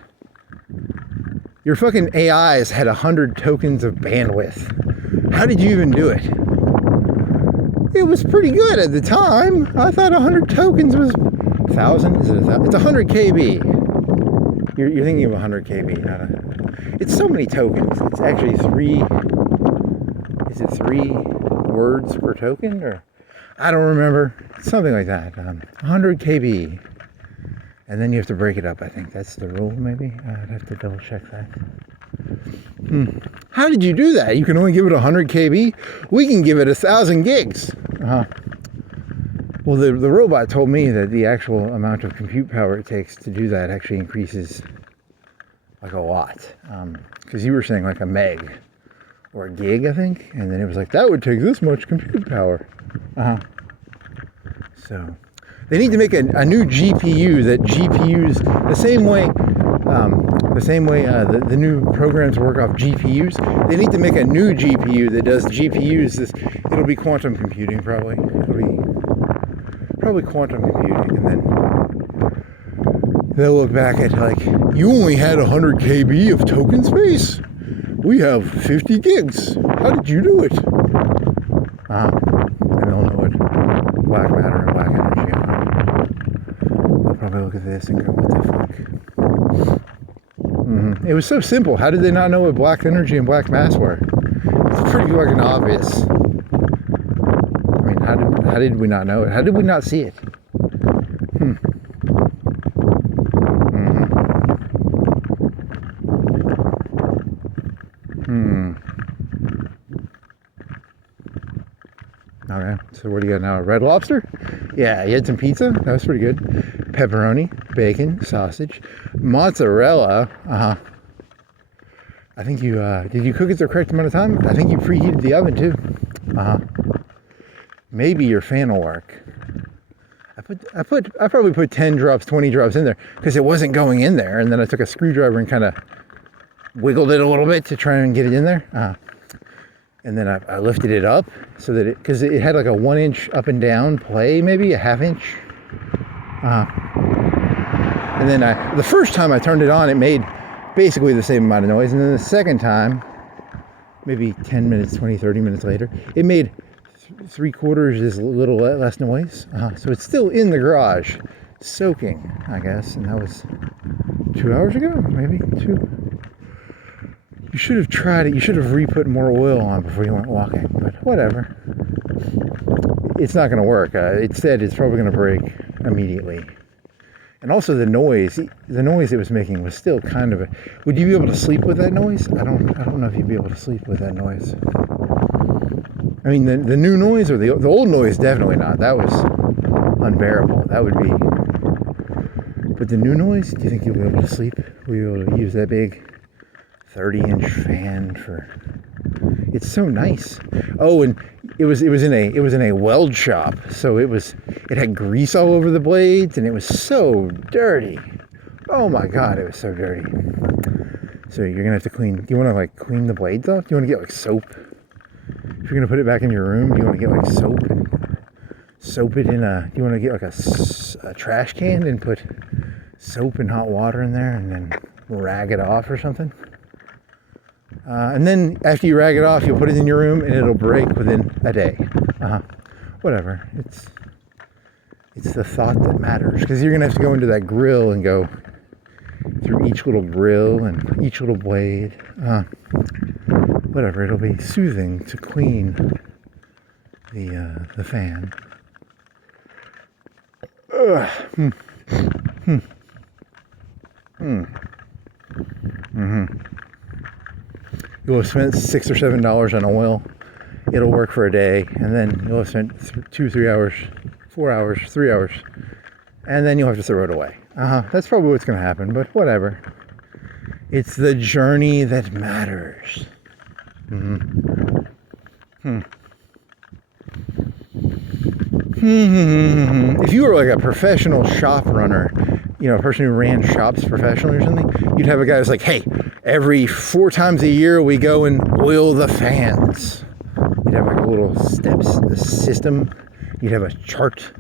Your fucking AIs had 100 tokens of bandwidth. How did you even do it? It was pretty good at the time. I thought 100 tokens was 1,000. Is it 1,000? It's 100 KB. You're thinking of 100 KB, not a... It's so many tokens. It's actually 3... Is it 3 words per token? Or I don't remember. Something like that. 100 KB. And then you have to break it up, I think. That's the rule, maybe? I'd have to double check that. How did you do that? You can only give it 100 KB? We can give it 1,000 gigs. Well, the robot told me that the actual amount of compute power it takes to do that actually increases like a lot. Because you were saying like a meg. Or a gig, I think, and then it was like, that would take this much compute power. So, they need to make a new GPU that GPUs, the same way the new programs work off GPUs, they need to make a new GPU that does GPUs. It'll be quantum computing, probably. It'll be probably quantum computing, and then they'll look back at like, you only had 100 KB of token space? We have 50 gigs. How did you do it? And they'll know what black matter and black energy are. They'll probably look at this and go, what the fuck? It was so simple. How did they not know what black energy and black mass were? It's pretty fucking obvious. I mean, how did we not know it? How did we not see it? Okay, so what do you got now? Red Lobster? Yeah, you had some pizza? That was pretty good. Pepperoni, bacon, sausage, mozzarella. I think you, did you cook it the correct amount of time? I think you preheated the oven too. Maybe your fan will work. I probably put 10 drops, 20 drops in there because it wasn't going in there. And then I took a screwdriver and kind of wiggled it a little bit to try and get it in there. And then I lifted it up so that because it had like a 1-inch up and down play, maybe a 1/2 inch. And then the first time I turned it on, it made basically the same amount of noise. And then the second time, maybe 10 minutes, 20, 30 minutes later, it made 3/4 as little less noise. So it's still in the garage, soaking, I guess. And that was 2 hours ago, maybe 2. You should have tried it. You should have re-put more oil on before you went walking, but whatever. It's not going to work. It said it's probably going to break immediately. And also the noise it was making was still kind of a... Would you be able to sleep with that noise? I don't know if you'd be able to sleep with that noise. I mean, the new noise or the old noise, definitely not. That was unbearable. That would be... But the new noise, do you think you'll be able to sleep? Will you be able to use that big 30-inch fan for... It's so nice. Oh, and it was in a weld shop, so it had grease all over the blades, and it was so dirty. Oh my God, it was so dirty. So you're gonna have to clean. Do you want to like clean the blades off? Do you want to get like soap? If you're gonna put it back in your room, do you want to get like soap and soap it in a? Do you want to get like a trash can and put soap and hot water in there, and then rag it off or something? And then after you rag it off, you'll put it in your room, and it'll break within a day. Whatever. It's the thought that matters, because you're gonna have to go into that grill and go through each little grill and each little blade. Whatever. It'll be soothing to clean the fan. You'll have spent $6 or $7 on oil. It'll work for a day, and then you'll have spent 2, 3 hours, 4 hours, 3 hours, and then you'll have to throw it away. That's probably what's going to happen, but whatever. It's the journey that matters. If you were like a professional shop runner, you know, a person who ran shops professionally or something, you'd have a guy who's like, hey, every 4 times a year we go and oil the fans. You'd have like a little steps system. You'd have a chart.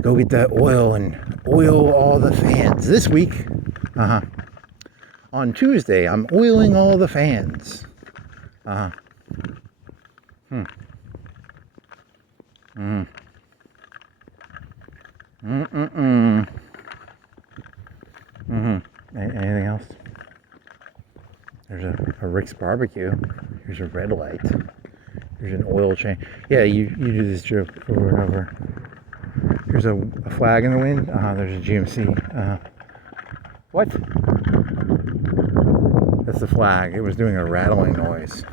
Go get the oil and oil all the fans. This week, on Tuesday, I'm oiling all the fans. Anything else? There's a Rick's Barbecue. Here's a red light. Here's an oil change. Yeah, you do this joke over and over. Here's a flag in the wind. There's a GMC. What? That's the flag. It was doing a rattling noise.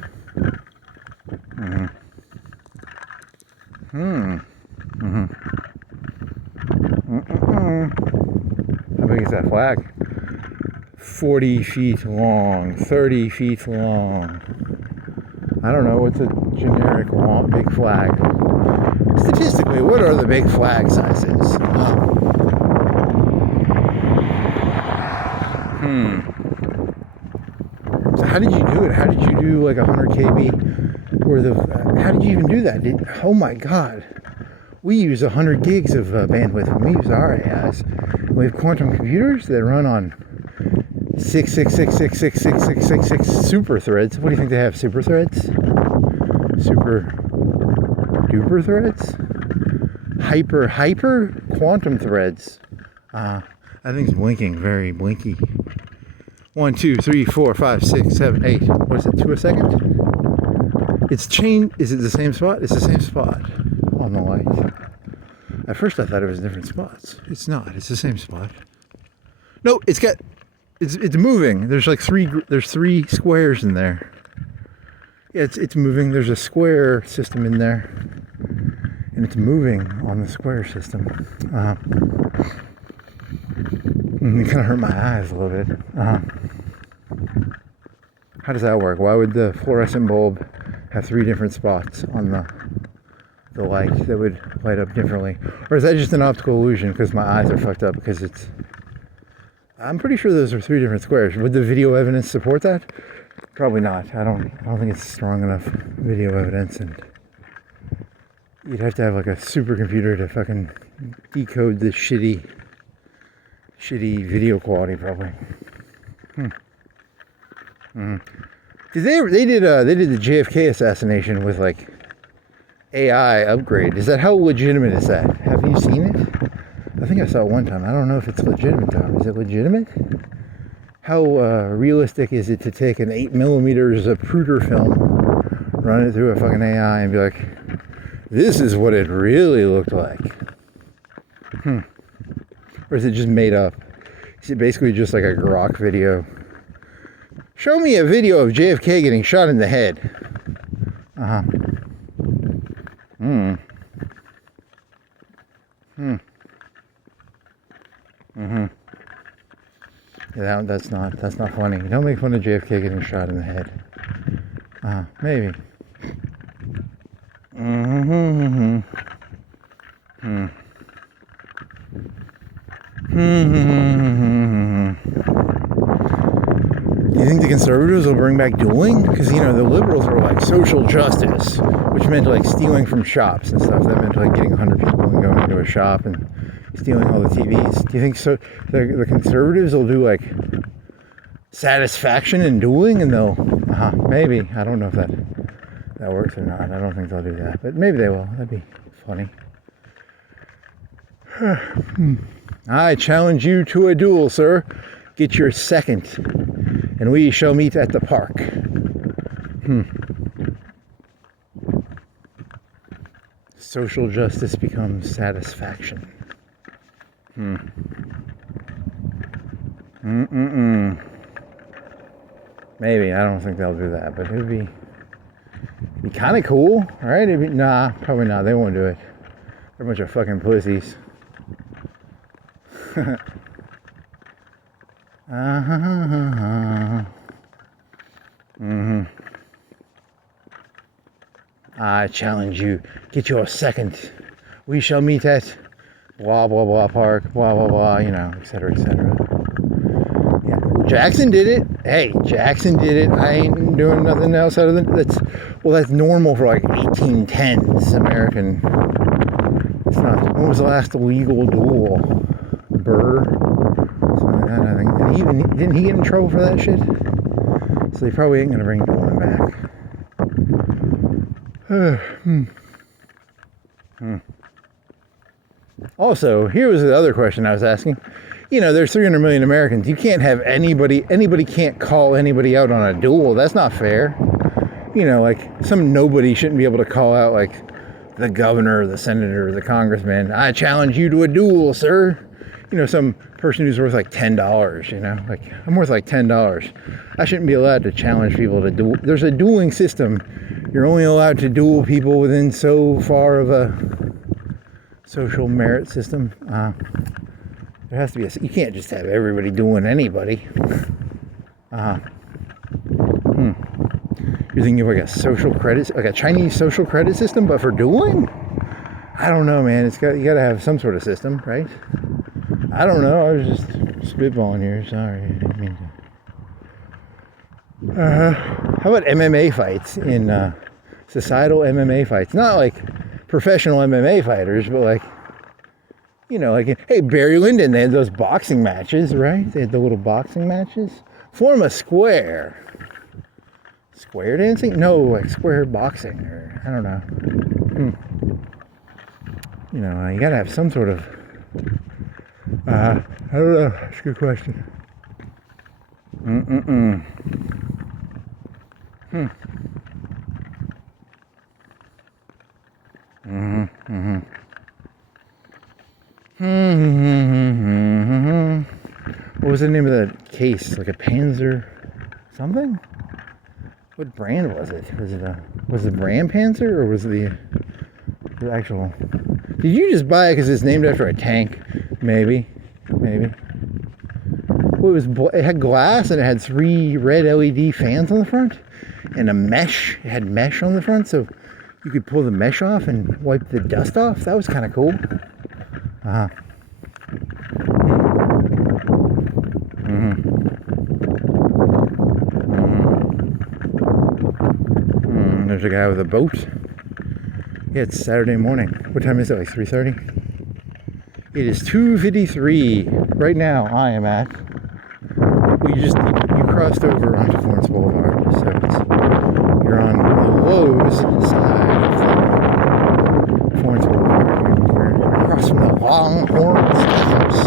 How big is that flag? 40 feet long, 30 feet long. I don't know, what's a generic long, big flag? Statistically, what are the big flag sizes? So how did you do it? How did you do like 100 kb worth of, how did you even do that? Oh my God. We use 100 gigs of bandwidth when we use our AIs. We have quantum computers that run on 666666666 super threads. What do you think they have? Super threads? Super duper threads? Hyper quantum threads. I think it's blinking, very blinky. 1, 2, 3, 4, 5, 6, 7, 8. What is it, 2 a second? It's chained. Is it the same spot? It's the same spot on the light. At first I thought it was different spots. It's not. It's the same spot. No, it's moving. There's like there's 3 squares in there. Yeah, it's moving. There's a square system in there, and it's moving on the square system. It kind of hurt my eyes a little bit. How does that work? Why would the fluorescent bulb have 3 different spots on the light that would light up differently? Or is that just an optical illusion because my eyes are fucked up because it's... I'm pretty sure those are 3 different squares. Would the video evidence support that? Probably not. I don't think it's strong enough video evidence, and you'd have to have like a supercomputer to fucking decode the shitty video quality probably. They did the JFK assassination with like AI upgrade. Is that, how legitimate is that? Have you seen it? I think I saw it one time. I don't know if it's legitimate though. Is it legitimate? How realistic is it to take an 8mm Zapruder film, run it through a fucking AI and be like, this is what it really looked like? Or is it just made up? Is it basically just like a Grok video? Show me a video of JFK getting shot in the head. Yeah, that's not funny. Don't make fun of JFK getting shot in the head. Maybe. Mm-hmm. Do you think the conservatives will bring back dueling? Because, you know, the liberals were like social justice, which meant like stealing from shops and stuff. That meant like getting 100 people and going into a shop and stealing all the TVs. Do you think so? The conservatives will do like satisfaction and dueling, and they'll maybe. I don't know if that works or not. I don't think they'll do that, but maybe they will. That'd be funny. I challenge you to a duel, sir. Get your second, and we shall meet at the park. Social justice becomes satisfaction. Maybe. I don't think they'll do that, but it would be kind of cool, right? Nah, probably not. They won't do it. They're a bunch of fucking pussies. I challenge you. Get your second. We shall meet at blah blah blah park, blah blah blah, you know, etc. etc. Yeah. Jackson did it. Hey, Jackson did it. I ain't doing nothing else other than that's normal for like 1810s American. It's not. When was the last legal duel? Burr. Something like that, I think. And didn't he get in trouble for that shit? So they probably ain't gonna bring dueling back. Also, here was the other question I was asking. You know, there's 300 million Americans. You can't have anybody can't call anybody out on a duel. That's not fair. You know, like some nobody shouldn't be able to call out like the governor, the senator, the congressman. I challenge you to a duel, sir. You know, some person who's worth like $10, you know, like I'm worth like $10. I shouldn't be allowed to challenge people to duel. There's a dueling system. You're only allowed to duel people within so far of a social merit system. There has to be you can't just have everybody dueling anybody. You're thinking of like a social credit, like a Chinese social credit system, but for dueling? I don't know, man. You gotta have some sort of system, right? I don't know. I was just spitballing here. Sorry, I didn't mean to. How about MMA fights in societal MMA fights? Not like professional MMA fighters, but like, you know, like, hey, Barry Lyndon, they had those boxing matches, right? They had the little boxing matches. Form a square. Square dancing? No, like square boxing, or I don't know. You know, you gotta have some sort of. I don't know. That's a good question. What was the name of that case? Like a Panzer something? What brand was it? Was it brand Panzer, or was it the actual? Did you just buy it because it's named after a tank? Maybe. Well, it had glass and it had 3 red LED fans on the front and a mesh. It had mesh on the front, so you could pull the mesh off and wipe the dust off. That was kind of cool. There's a guy with a boat. Yeah, it's Saturday morning. What time is it? Like 3:30? It is 2:53 right now. I am at. You crossed over onto Florence Boulevard, so you're on the Lowe's side of Florence Boulevard. You're across from the Longhorn Steakhouse.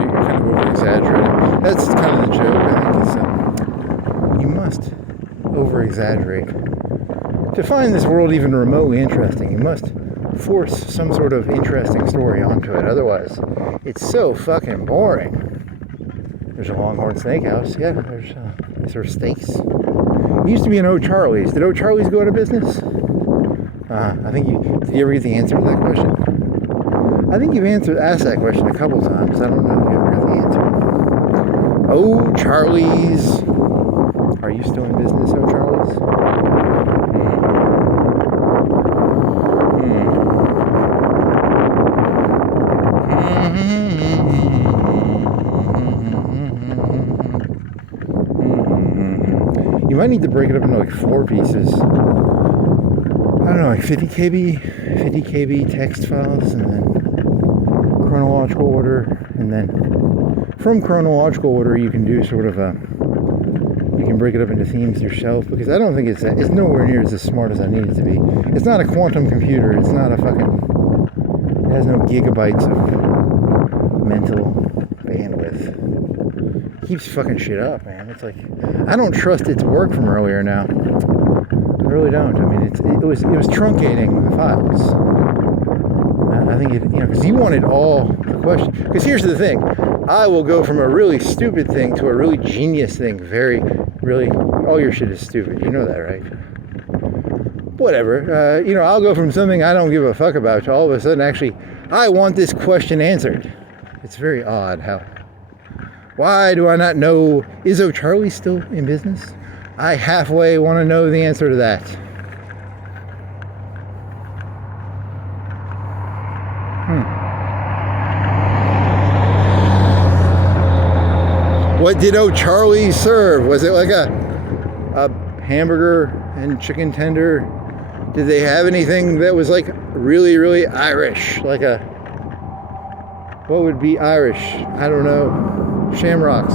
You're kind of over-exaggerating. That's kind of the joke, I think. Is you must over-exaggerate. To find this world even remotely interesting, you must force some sort of interesting story onto it. Otherwise, it's so fucking boring. There's a Longhorn Steakhouse. Yeah, they serve steaks. It used to be an O'Charlie's. Did O'Charlie's go out of business? Did you ever get the answer to that question? I think you've asked that question a couple times. I don't know if you ever got the answer. Oh, Charlie's. Are you still in business, oh Charlie's? You might need to break it up into like 4 pieces. I don't know, like 50 kb text files, and then chronological order, and then from chronological order you can do sort of a, you can break it up into themes yourself, because I don't think it's nowhere near as smart as I need it to be. It's not a quantum computer. It's not a fucking, it has no gigabytes of mental bandwidth. It keeps fucking shit up, man. It's like, I don't trust its work from earlier now. I really don't. I mean, it was truncating the files. I think it, you know, because you wanted all the questions. Because here's the thing, I will go from a really stupid thing to a really genius thing. Really, all your shit is stupid. You know that, right? Whatever. You know, I'll go from something I don't give a fuck about to all of a sudden, actually, I want this question answered. It's very odd how. Why do I not know? Is O'Charlie still in business? I halfway want to know the answer to that. What did O'Charlie serve? Was it like a hamburger and chicken tender? Did they have anything that was like really, really Irish? Like a, what would be Irish? I don't know. Shamrocks.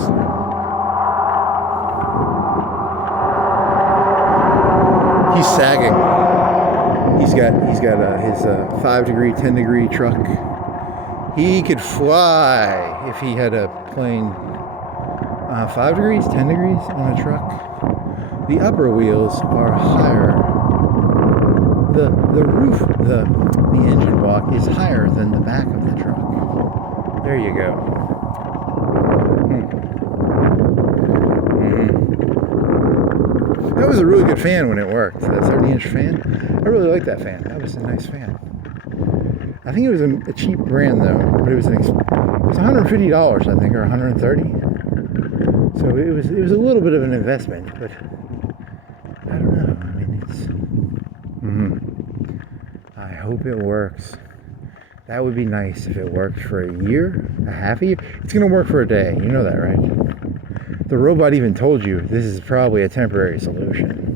He's sagging. He's got his 5-degree, 10-degree truck. He could fly if he had a plane. 5 degrees, 10 degrees on a truck. The upper wheels are higher. The roof, the engine block is higher than the back of the truck. There you go. That was a really good fan when it worked. That 30-inch fan. I really like that fan. That was a nice fan. I think it was a cheap brand though, but it was $150, I think, or $130. So it was a little bit of an investment, but I don't know. I mean, it's. I hope it works. That would be nice if it worked for a year, a half a year. It's gonna work for a day. You know that, right? The robot even told you this is probably a temporary solution.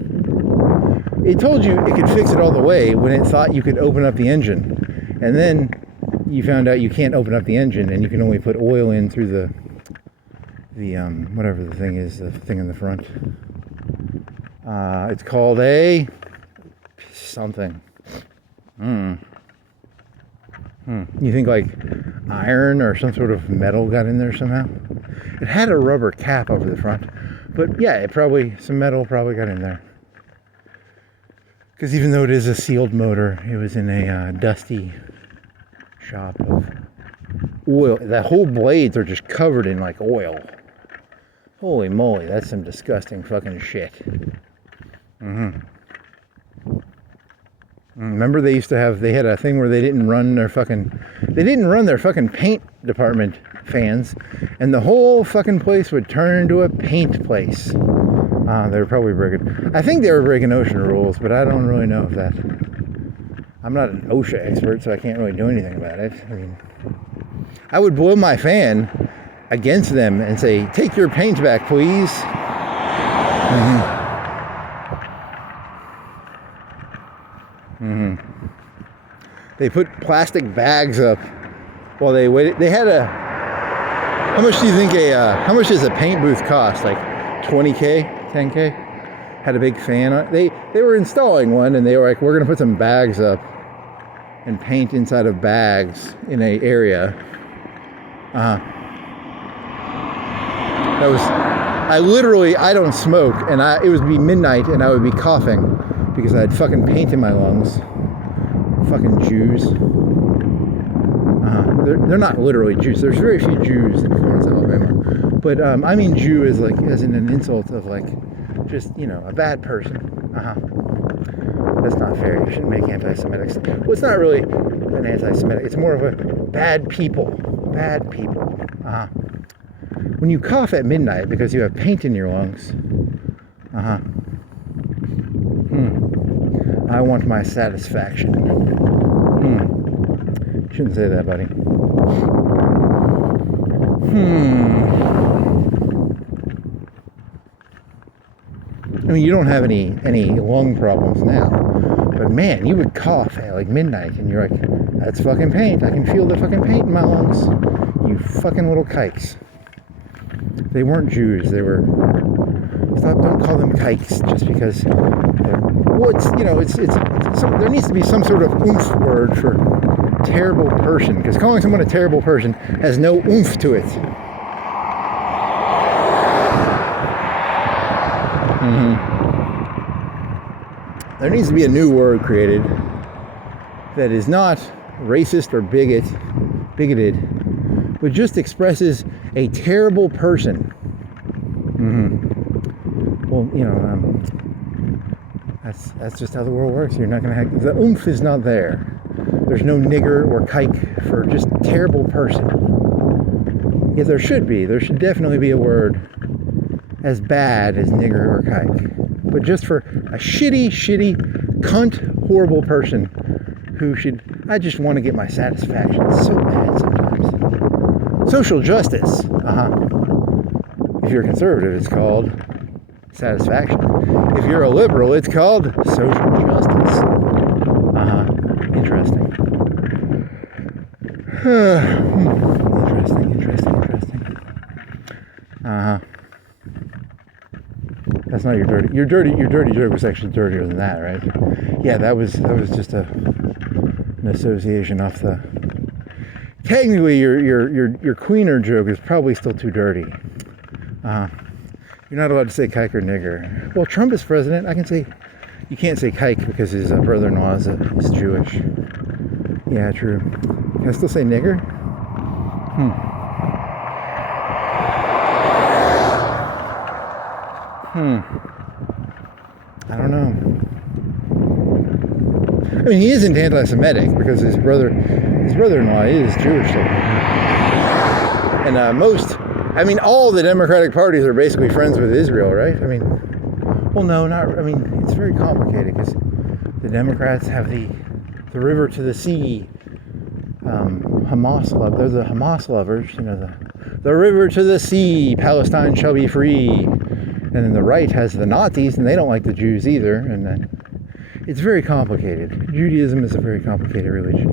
It told you it could fix it all the way when it thought you could open up the engine, and then you found out you can't open up the engine, and you can only put oil in through the whatever the thing is, the thing in the front. It's called a something. You think like iron or some sort of metal got in there somehow? It had a rubber cap over the front, but yeah, some metal probably got in there. Because even though it is a sealed motor, it was in a dusty shop of oil. The whole blades are just covered in like oil. Holy moly, that's some disgusting fucking shit. Remember they had a thing where they didn't run their fucking paint department fans, and the whole fucking place would turn into a paint place. They were probably I think they were breaking OSHA rules, but I don't really know if that. I'm not an OSHA expert, so I can't really do anything about it. I mean, I would blow my fan against them and say, take your paint back, please. They put plastic bags up while they waited. They had how much do you think how much does a paint booth cost? Like 20K, 10K? Had a big fan on it. They were installing one, and they were like, we're gonna put some bags up and paint inside of bags in a area. I don't smoke, and it would be midnight, and I would be coughing because I had fucking paint in my lungs. Fucking Jews. They're not literally Jews. There's very few Jews in Florence, Alabama. But I mean Jew as in an insult of like, just, you know, a bad person. That's not fair. You shouldn't make anti-Semitic stuff. Well, it's not really an anti-Semitic. It's more of a bad people. Bad people. When you cough at midnight because you have paint in your lungs, I want my satisfaction. Shouldn't say that, buddy. I mean, you don't have any lung problems now, but man, you would cough at like midnight, and you're like, "That's fucking paint. I can feel the fucking paint in my lungs." You fucking little kikes. They weren't Jews. They were. Stop! Don't call them kikes just because. Well, it's there needs to be some sort of oomph word for terrible person, because calling someone a terrible person has no oomph to it. There needs to be a new word created that is not racist or bigoted, but just expresses a terrible person. Well, that's just how the world works. You're not gonna have the oomph is not there. There's no nigger or kike for just terrible person. Yeah, there should be. There should definitely be a word as bad as nigger or kike. But just for a shitty, cunt, horrible person who should, I just want to get my satisfaction. It's so bad sometimes. Social justice. If you're a conservative, it's called satisfaction. If you're a liberal, it's called social justice. Interesting. Interesting. That's not your dirty. Your dirty joke was actually dirtier than that, right? Yeah, that was just an association off the. Technically, your queener joke is probably still too dirty. You're not allowed to say kike or nigger. Well, Trump is president. I can say. You can't say kike because his brother-in-law is Jewish. Yeah, true. Can I still say nigger? I don't know. I mean, he isn't anti-Semitic because his brother-in-law is Jewish. And all the Democratic parties are basically friends with Israel, right? I mean, well, no, not. I mean, it's very complicated because the Democrats have the river to the sea. Hamas love. They're the Hamas lovers. The river to the sea. Palestine shall be free. And then the right has the Nazis, and they don't like the Jews either. And then it's very complicated. Judaism is a very complicated religion.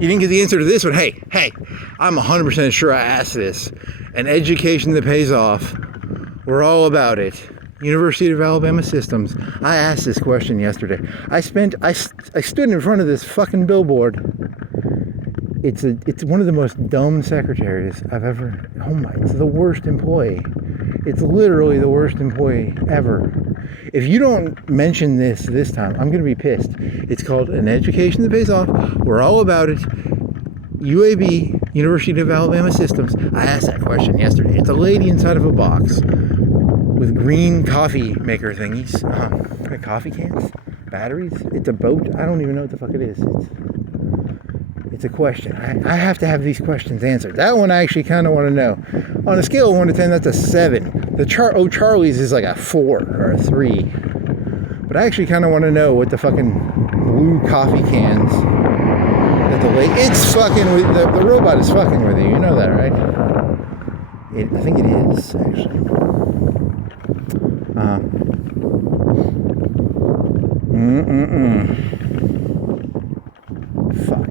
You didn't get the answer to this one. Hey, I'm 100% sure I asked this. An education that pays off. We're all about it. University of Alabama Systems. I asked this question yesterday. I stood in front of this fucking billboard. It's one of the most dumb secretaries I've ever. Oh my! It's the worst employee. It's literally the worst employee ever. If you don't mention this time, I'm gonna be pissed. It's called An Education That Pays Off. We're all about it. UAB, University of Alabama Systems. I asked that question yesterday. It's a lady inside of a box with green coffee maker thingies. Coffee cans? Batteries? It's a boat? I don't even know what the fuck it is. It's a question. I have to have these questions answered. That one I actually kind of want to know. On a scale of 1 to 10, that's a 7. The Charlie's is like a 4 or a 3. But I actually kind of want to know what the fucking blue coffee cans that the lady... It's fucking with... The robot is fucking with you. You know that, right? I think it is, actually. Fuck.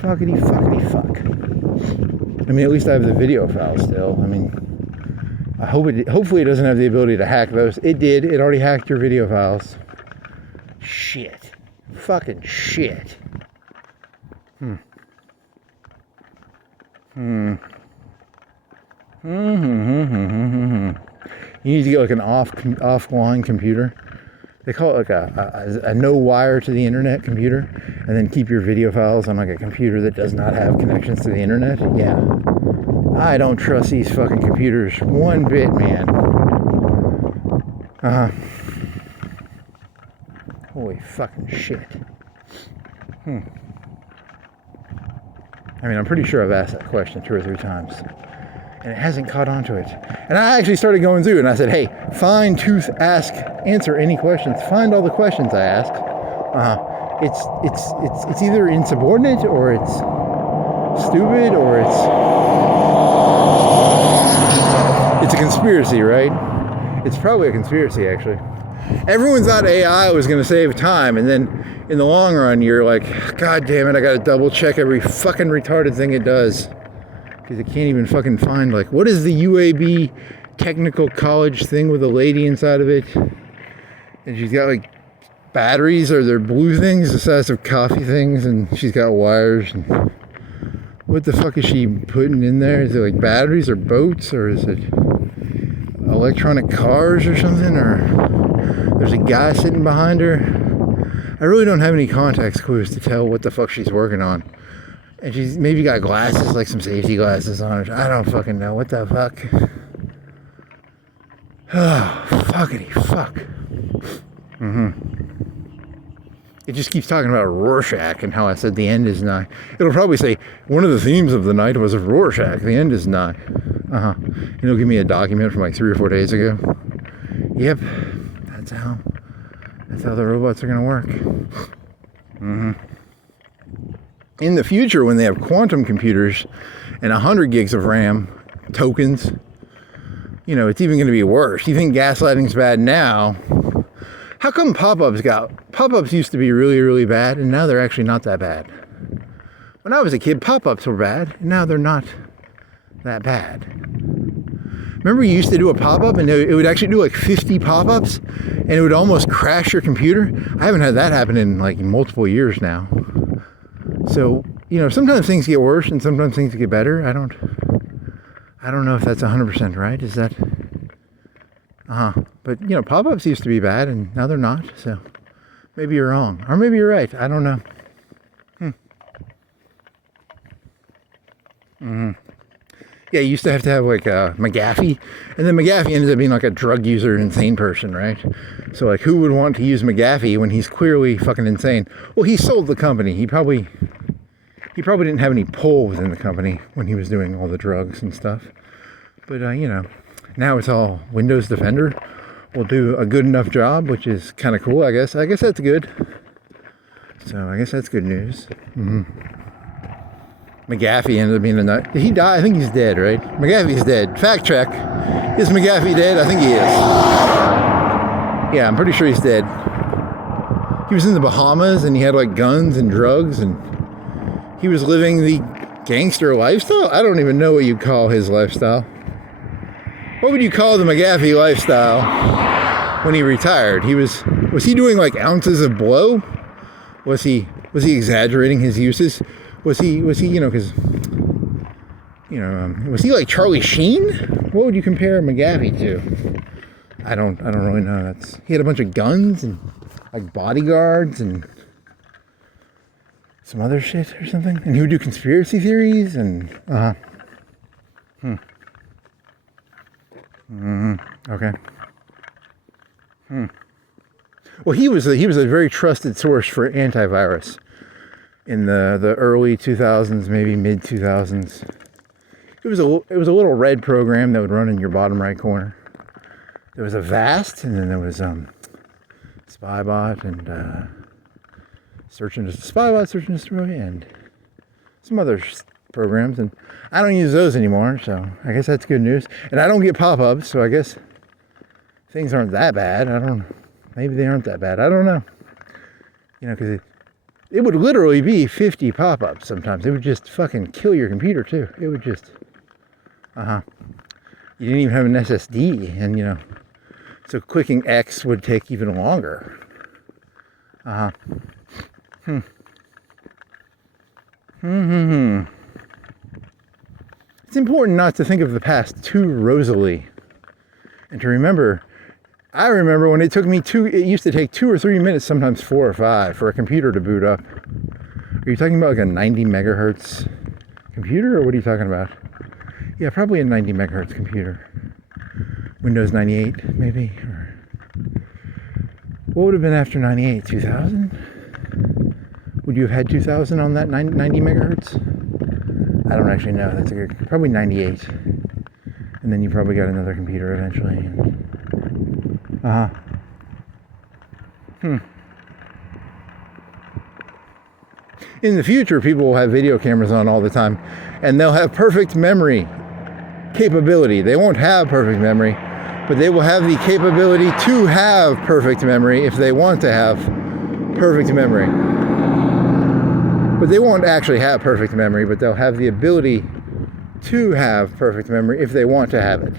Fuckity fuck. I mean, at least I have the video file still. I mean, hopefully it doesn't have the ability to hack those. It did. It already hacked your video files. Shit. Fucking shit. You need to get like an offline computer. They call it like a no wire to the internet computer, and then keep your video files on like a computer that does not have connections to the internet. Yeah, I don't trust these fucking computers one bit, man. Holy fucking shit. I mean, I'm pretty sure I've asked that question 2 or 3 times, and it hasn't caught on to it. And I actually started going through, and I said, hey, fine tooth answer any questions. Find all the questions I ask. It's either insubordinate, or it's stupid, or it's a conspiracy, right? It's probably a conspiracy, actually. Everyone thought AI was going to save time, and then in the long run, you're like, God damn it, I got to double check every fucking retarded thing it does. Because it can't even fucking find, like, what is the UAB technical college thing with a lady inside of it? And she's got, like, batteries, or they're blue things the size of coffee things, and she's got wires. And what the fuck is she putting in there? Is it, like, batteries or boats, or is it electronic cars or something? Or there's a guy sitting behind her. I really don't have any context clues to tell what the fuck she's working on. And she's maybe got glasses, like some safety glasses on her. I don't fucking know. What the fuck? Oh, fuckity fuck. It just keeps talking about Rorschach and how I said the end is nigh. It'll probably say, one of the themes of the night was of Rorschach. The end is nigh. And it'll give me a document from like 3 or 4 days ago. Yep. That's how the robots are going to work. In the future, when they have quantum computers and 100 gigs of RAM, tokens, you know, it's even going to be worse. You think gaslighting's bad now? How come pop-ups used to be really, really bad, and now they're actually not that bad? When I was a kid, pop-ups were bad, and now they're not that bad. Remember you used to do a pop-up, and it would actually do like 50 pop-ups, and it would almost crash your computer? I haven't had that happen in like multiple years now. So, you know, sometimes things get worse, and sometimes things get better. I don't know if that's 100% right. Is that... But, you know, pop-ups used to be bad, and now they're not, so maybe you're wrong. Or maybe you're right. I don't know. Yeah, you used to have like McAfee, and then McAfee ended up being like a drug user, insane person, right? So, like, who would want to use McAfee when he's clearly fucking insane? Well, he sold the company. He probably didn't have any pull within the company when he was doing all the drugs and stuff. But, you know, now it's all Windows Defender will do a good enough job, which is kind of cool, I guess. I guess that's good. So I guess that's good news. McAfee ended up being a nut. Did he die? I think he's dead, right? McAfee's dead. Fact check. Is McAfee dead? I think he is. Yeah, I'm pretty sure he's dead. He was in the Bahamas, and he had like guns and drugs, and he was living the gangster lifestyle? I don't even know what you'd call his lifestyle. What would you call the McAfee lifestyle when he retired? Was he doing like ounces of blow? Was he exaggerating his uses? Was he, you know, because, you know, was he like Charlie Sheen? What would you compare McAfee to? I don't really know. He had a bunch of guns and like bodyguards and some other shit or something. And he would do conspiracy theories and, okay. Well, he was a very trusted source for antivirus in the early 2000s, maybe mid 2000s. It was a little red program that would run in your bottom right corner. There was Avast, and then there was Spybot and Search and Destroy, and some other programs. And I don't use those anymore, so I guess that's good news. And I don't get pop-ups, so I guess things aren't that bad. Maybe they aren't that bad. I don't know. You know, because it would literally be 50 pop-ups sometimes. It would just fucking kill your computer, too. It would just... You didn't even have an SSD, and, you know... So clicking X would take even longer. It's important not to think of the past too rosily. And to remember... I remember when it used to take 2 or 3 minutes, sometimes 4 or 5, for a computer to boot up. Are you talking about like a 90 megahertz computer, or what are you talking about? Yeah, probably a 90 megahertz computer. Windows 98, maybe, or What would have been after 98? 2000? Would you have had 2000 on that 90 megahertz? I don't actually know. That's a good, probably 98. And then you probably got another computer eventually. In the future, people will have video cameras on all the time, and they'll have perfect memory capability. They won't have perfect memory, but they will have the capability to have perfect memory if they want to have perfect memory. But they won't actually have perfect memory, but they'll have the ability to have perfect memory if they want to have it.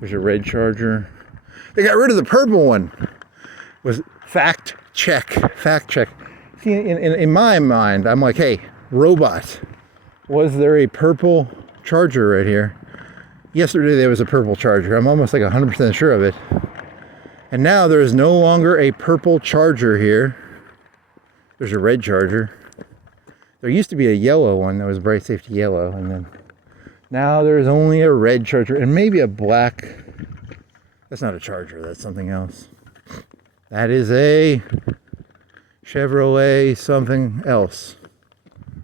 There's a red charger. They got rid of the purple one. Was fact check. See, in my mind, I'm like, hey, robot, was there a purple charger right here? Yesterday there was a purple charger. I'm almost like 100% sure of it. And now there is no longer a purple charger here. There's a red charger. There used to be a yellow one that was bright safety yellow, and then now there's only a red charger and maybe a black. That's not a charger, that's something else. That is a Chevrolet something else.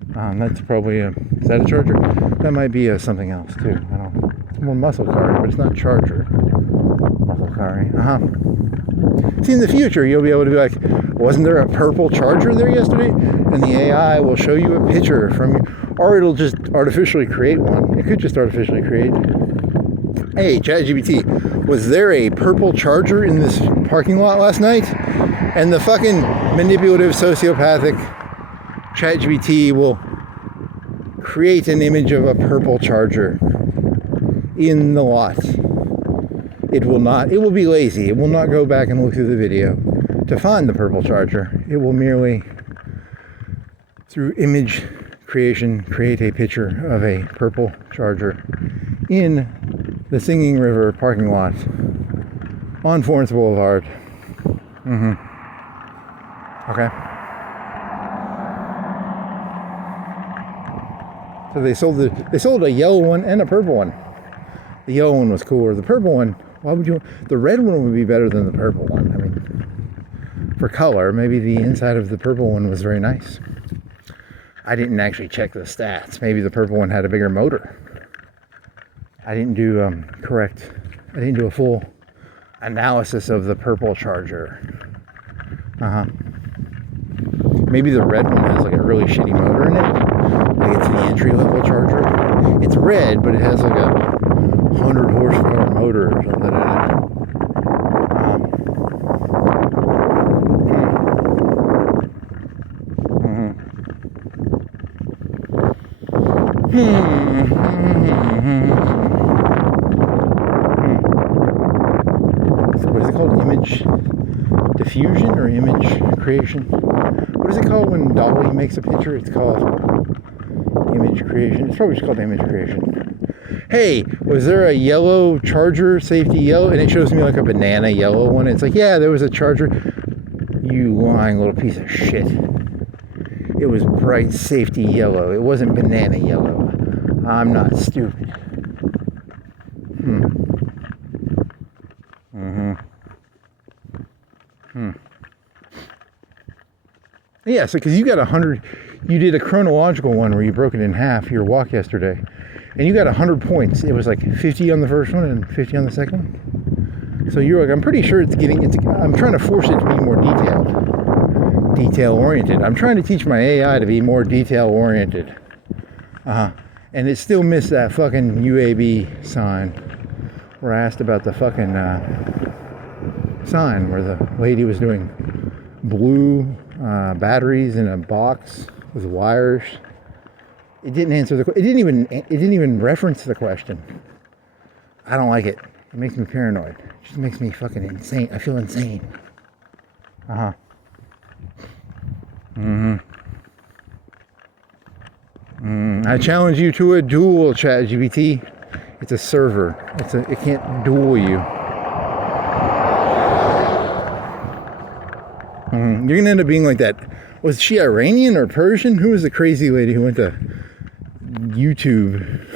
That's probably is that a charger? That might be something else too. I don't know. It's more muscle car, but it's not charger. Muscle car. See, in the future, you'll be able to be like, wasn't there a purple charger there yesterday? And the AI will show you a picture from you, or it'll just artificially create one. It could just artificially create. Hey, ChatGPT, was there a purple charger in this parking lot last night? And the fucking manipulative, sociopathic ChatGPT will create an image of a purple charger in the lot. It will be lazy. It will not go back and look through the video to find the purple charger. It will merely, through image creation, create a picture of a purple charger in the Singing River parking lot on Florence Boulevard. Okay. So they sold a yellow one and a purple one. The yellow one was cooler. The purple one, the red one would be better than the purple one. I mean, for color, maybe the inside of the purple one was very nice. I didn't actually check the stats. Maybe the purple one had a bigger motor. I didn't do a full analysis of the purple charger. Maybe the red one has like a really shitty motor in it. Like it's the entry level charger. It's red, but it has like a 100 horsepower motor or something in it. What is it called? Image diffusion or image creation? What is it called when Dolly makes a picture? It's called image creation. It's probably just called image creation. Hey, was there a yellow charger, safety yellow? And it shows me like a banana yellow one. It's like, yeah, there was a charger. You lying little piece of shit. It was bright safety yellow. It wasn't banana yellow. I'm not stupid. Yeah, so because you got 100, you did a chronological one where you broke it in half, your walk yesterday, and you got 100 points. It was like 50 on the first one and 50 on the second one. So you're like, I'm pretty sure I'm trying to force it to be more detail oriented. I'm trying to teach my AI to be more detail oriented. And it still missed that fucking UAB sign where I asked about the fucking sign where the lady was doing blue batteries in a box with wires. It didn't answer the question. It didn't even reference the question. I don't like it. It makes me paranoid. It just makes me fucking insane. I feel insane. I challenge you to a duel, ChatGPT. It's a server. It can't duel you. You're gonna end up being like that. Was she Iranian or Persian? Who was the crazy lady who went to YouTube?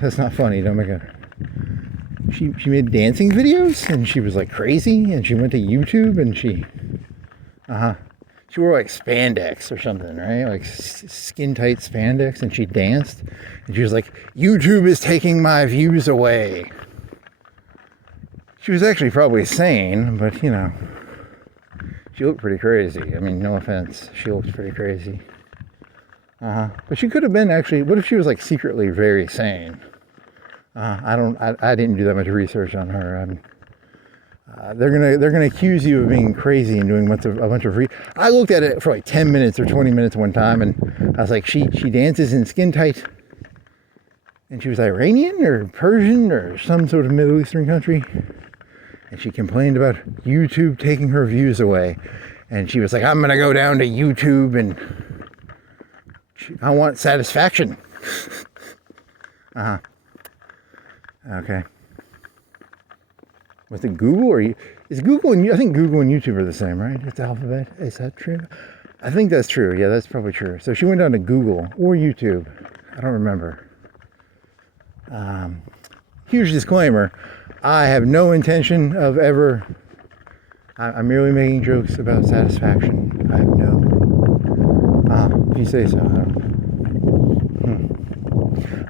That's not funny. Don't make a. she made dancing videos, and she was like crazy, and she went to YouTube, and she wore like spandex or something, right? Like skin tight spandex, and she danced, and she was like, YouTube is taking my views away. She was actually probably sane, but you know, she looked pretty crazy. I mean, no offense, she looked pretty crazy. But she could have been actually, what if she was like secretly very sane? I didn't do that much research on her. They're gonna accuse you of being crazy and doing a bunch of I looked at it for like 10 minutes or 20 minutes one time, and I was like, she dances in skin tight, and she was Iranian or Persian or some sort of Middle Eastern country, and she complained about YouTube taking her views away, and she was like, I'm gonna go down to YouTube and I want satisfaction. Okay. Was it Google or is Google and I think Google and YouTube are the same, right? It's Alphabet. Is that true? I think that's true. Yeah, that's probably true. So she went down to Google or YouTube. I don't remember. Huge disclaimer. I have no intention of ever. I'm merely making jokes about satisfaction. I have no. If you say so. I don't.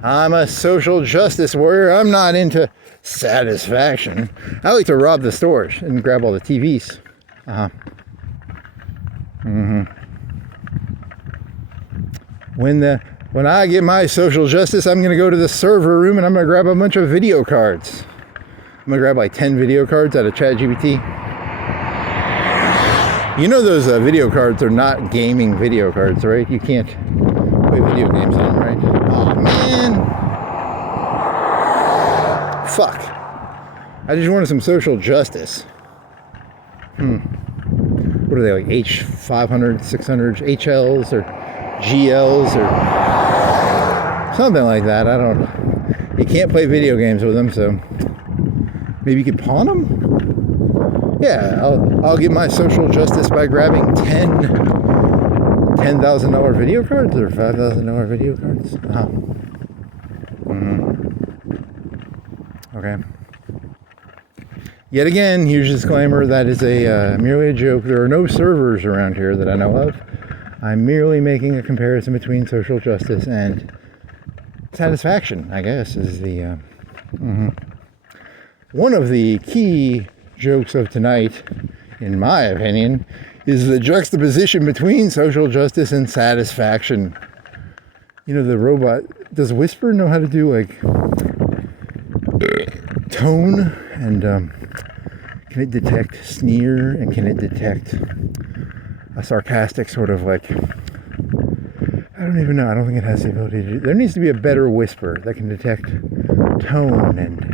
I'm a social justice warrior. I'm not into satisfaction. I like to rob the stores and grab all the TVs. When I get my social justice, I'm going to go to the server room and I'm going to grab a bunch of video cards. I'm going to grab like 10 video cards out of ChatGPT. You know those video cards are not gaming video cards, right? You can't play video games on them, right? Oh, man. Fuck. I just wanted some social justice. What are they, like H500, 600, HLs or GLs or something like that? I don't know. You can't play video games with them, so maybe you could pawn them? Yeah, I'll get my social justice by grabbing $10,000 video cards or $5,000 video cards. Okay. Yet again, huge disclaimer, that is merely a joke. There are no servers around here that I know of. I'm merely making a comparison between social justice and satisfaction, I guess, is the... One of the key jokes of tonight, in my opinion, is the juxtaposition between social justice and satisfaction. You know, the robot, does Whisper know how to do like tone, and can it detect sneer, and can it detect a sarcastic sort of like, I don't even know, I don't think it has the ability to do, there needs to be a better Whisper that can detect tone and,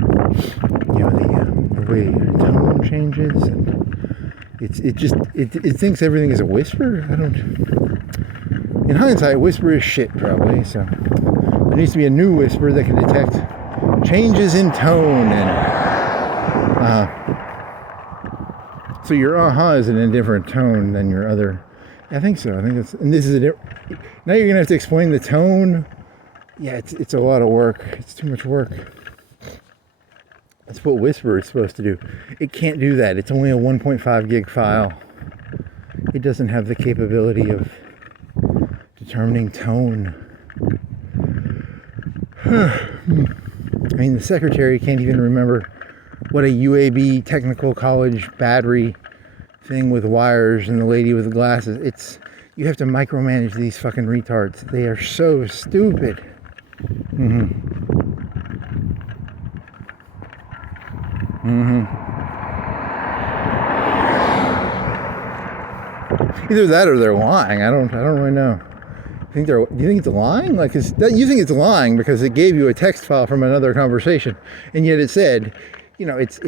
you know, the way tone changes, and it thinks everything is a whisper. In hindsight, Whisper is shit probably, so there needs to be a new Whisper that can detect changes in tone, and so your is in a different tone than your other. I think so. I think it's, and this is now you're gonna have to explain the tone. Yeah, it's a lot of work. It's too much work. That's what Whisper is supposed to do. It can't do that. It's only a 1.5 gig file. It doesn't have the capability of determining tone. I mean, the secretary can't even remember what a UAB technical college battery thing with wires and the lady with the glasses. You have to micromanage these fucking retards. They are so stupid. Either that or they're lying. I don't really know. Do you think it's lying? Like, you think it's lying because it gave you a text file from another conversation, and yet it said, you know, it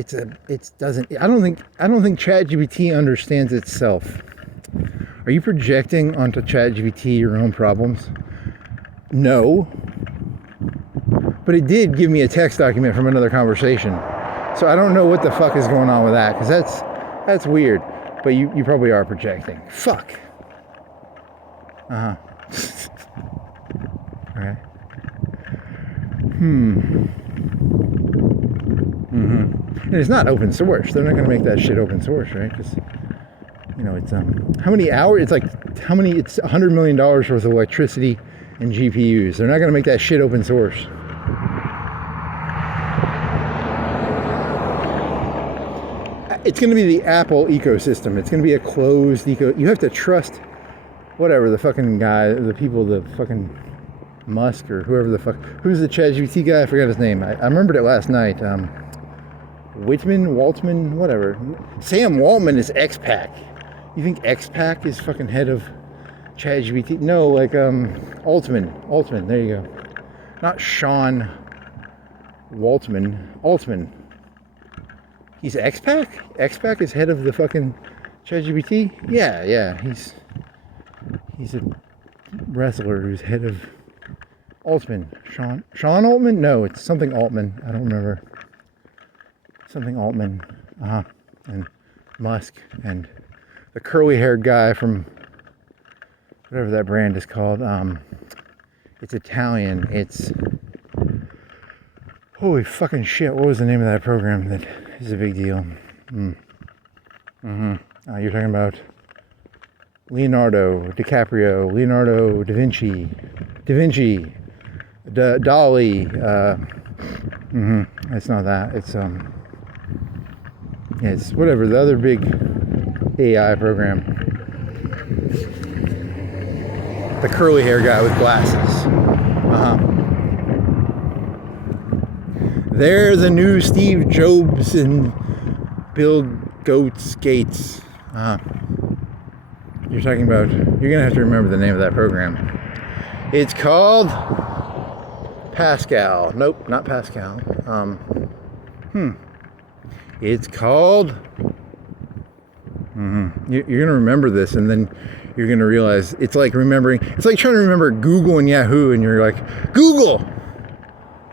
doesn't. I don't think ChatGPT understands itself. Are you projecting onto ChatGPT your own problems? No. But it did give me a text document from another conversation. So I don't know what the fuck is going on with that, because that's weird. But you probably are projecting. Fuck. Okay. And it's not open source. They're not going to make that shit open source, right? Because, you know, it's how many hours? It's like how many? It's $100 million worth of electricity and GPUs. They're not going to make that shit open source. It's going to be the Apple ecosystem. It's going to be a closed You have to trust whatever the fucking guy, the people, the fucking Musk or whoever the fuck. Who's the ChatGPT guy? I forgot his name. I remembered it last night. Waltman, whatever. Sam Waltman is XPac. You think XPac is fucking head of ChatGPT? No, like Altman. There you go. Not Sean Altman. He's XPac? XPac is head of the fucking ChatGPT? Yeah. He's a wrestler who's head of Altman. Sean Altman? No, it's something Altman. I don't remember. Something Altman. And Musk and the curly-haired guy from whatever that brand is called. It's Italian. It's holy fucking shit. What was the name of that program that is a big deal? You're talking about Leonardo DiCaprio, Leonardo da Vinci, Dolly. It's not that. It's whatever the other big AI program. The curly hair guy with glasses. They're the new Steve Jobs and Bill Gates. You're talking about, you're gonna have to remember the name of that program. It's called Pascal. Nope, not Pascal. It's called, you're gonna remember this, and then you're gonna realize it's like trying to remember Google and Yahoo, and you're like, Google!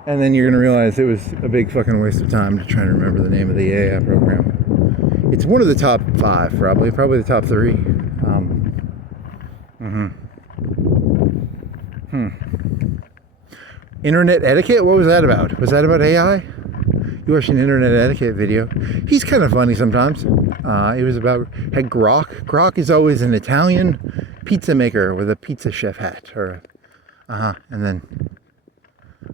And then you're gonna realize it was a big fucking waste of time to try to remember the name of the AI program. It's one of the top 5, probably the top 3. Internet etiquette? What was that about? Was that about AI? You watched an internet etiquette video. He's kind of funny sometimes. It was about, had Grok. Grok is always an Italian pizza maker with a pizza chef hat. And then,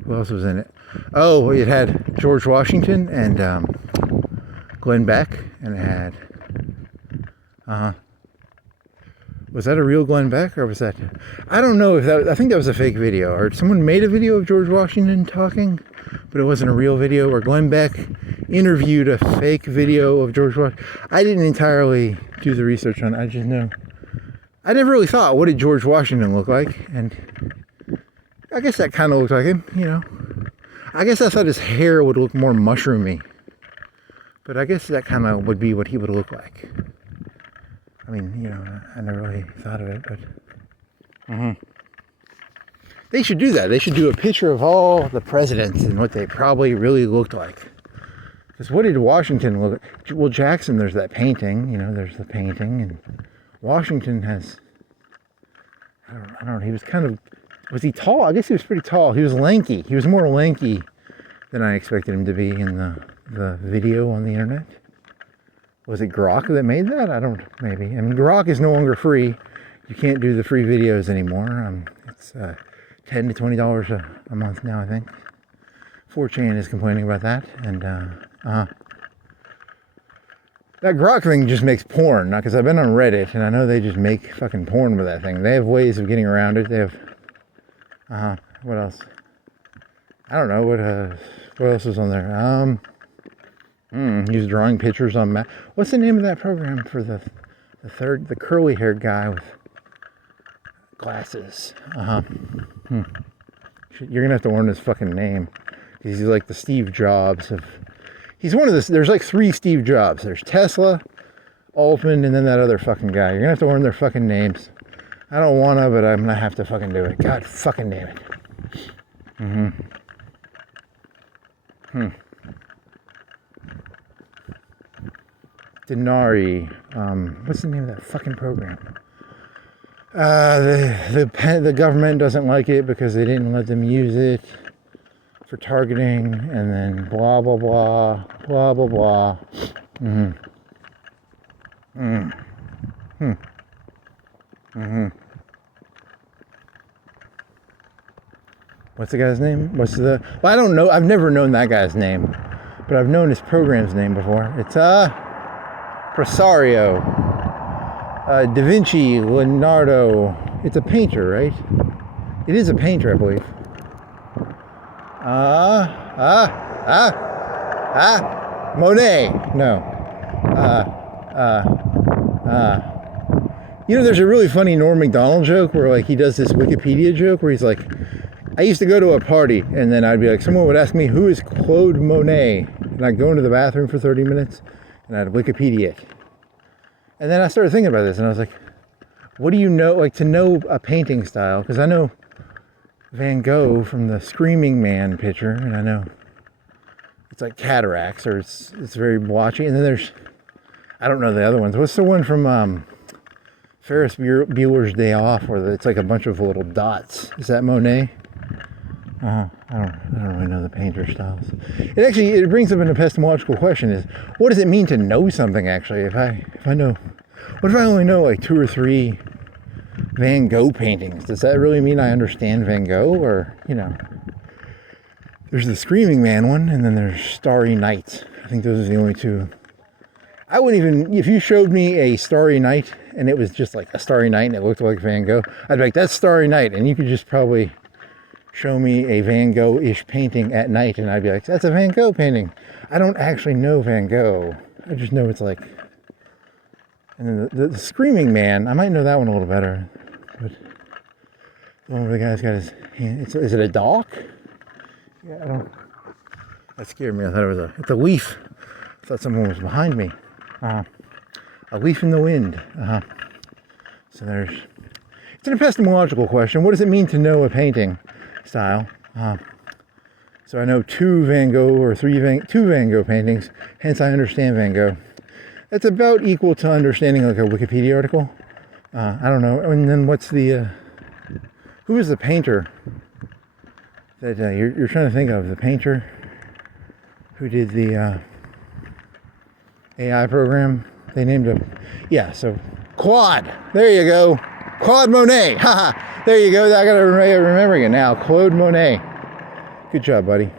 who else was in it? Oh, it had George Washington and Glenn Beck. And it had, was that a real Glenn Beck, or was that, I don't know if that, I think that was a fake video, or someone made a video of George Washington talking, but it wasn't a real video, or Glenn Beck interviewed a fake video of George Washington. I didn't entirely do the research on it. I just know, I never really thought, what did George Washington look like? And I guess that kind of looked like him, you know. I guess I thought his hair would look more mushroomy, but I guess that kind of would be what he would look like. I mean, you know, I never really thought of it, but they should do that. They should do a picture of all the presidents and what they probably really looked like. Because what did Washington look like? Well, Jackson, there's that painting, you know, there's the painting, and Washington has, I don't know, he was kind of, was he tall? I guess he was pretty tall. He was lanky. He was more lanky than I expected him to be in the video on the internet. Was it Grok that made that? Maybe. I mean, Grok is no longer free. You can't do the free videos anymore. It's $10 to $20 a month now, I think. 4chan is complaining about that. And that Grok thing just makes porn. Now, because I've been on Reddit, and I know they just make fucking porn with that thing. They have ways of getting around it. They have, what else? I don't know. What else is on there? He was drawing pictures on map. What's the name of that program for the curly-haired guy with glasses? You're gonna have to learn his fucking name, because he's like the Steve Jobs of. He's one of the. There's like 3 Steve Jobs. There's Tesla, Altman, and then that other fucking guy. You're gonna have to learn their fucking names. I don't wanna, but I'm gonna have to fucking do it. God fucking damn it. Denari, what's the name of that fucking program? The government doesn't like it because they didn't let them use it for targeting, and then blah, blah, blah, blah, blah, blah. Mm-hmm. Mm-hmm. Mm-hmm. What's the guy's name? Well, I don't know. I've never known that guy's name, but I've known his program's name before. It's, Presario. Da Vinci, Leonardo. It's a painter, right? It is a painter, I believe. Monet. No. You know, there's a really funny Norm Macdonald joke where, like, he does this Wikipedia joke where he's like, I used to go to a party, and then I'd be like, someone would ask me, who is Claude Monet? And I'd go into the bathroom for 30 minutes, and I'd Wikipedia it. And then I started thinking about this, and I was like, what do you know, like, to know a painting style? Because I know Van Gogh from the Screaming Man picture, and I know it's like cataracts, or it's very blotchy. And then there's, I don't know the other ones. What's the one from Ferris Bueller's Day Off, where it's like a bunch of little dots? Is that Monet? I don't really know the painter styles. It brings up an epistemological question: is what does it mean to know something? Actually, if I know, what if I only know like 2 or 3 Van Gogh paintings? Does that really mean I understand Van Gogh? Or, you know, there's the Screaming Man one, and then there's Starry Night. I think those are the only 2. I wouldn't even, if you showed me a Starry Night and it was just like a Starry Night and it looked like Van Gogh, I'd be like, that's Starry Night. And you could just probably show me a Van Gogh-ish painting at night, and I'd be like, that's a Van Gogh painting. I don't actually know Van Gogh. I just know it's like, and then the Screaming Man, I might know that one a little better. But the one where the guy's got his hand, is it a dock? Yeah, I don't, that scared me. I thought it's a leaf. I thought someone was behind me. A leaf in the wind. So it's an epistemological question. What does it mean to know a painting style? So I know 2 Van Gogh or 2 Van Gogh paintings, hence I understand Van Gogh. That's about equal to understanding like a Wikipedia article. I don't know. And then what's the, who is the painter that you're trying to think of? The painter who did the AI program? They named him, yeah, so Claude. There you go. Claude Monet. Haha. There you go. I got to remember it now. Claude Monet. Good job, buddy.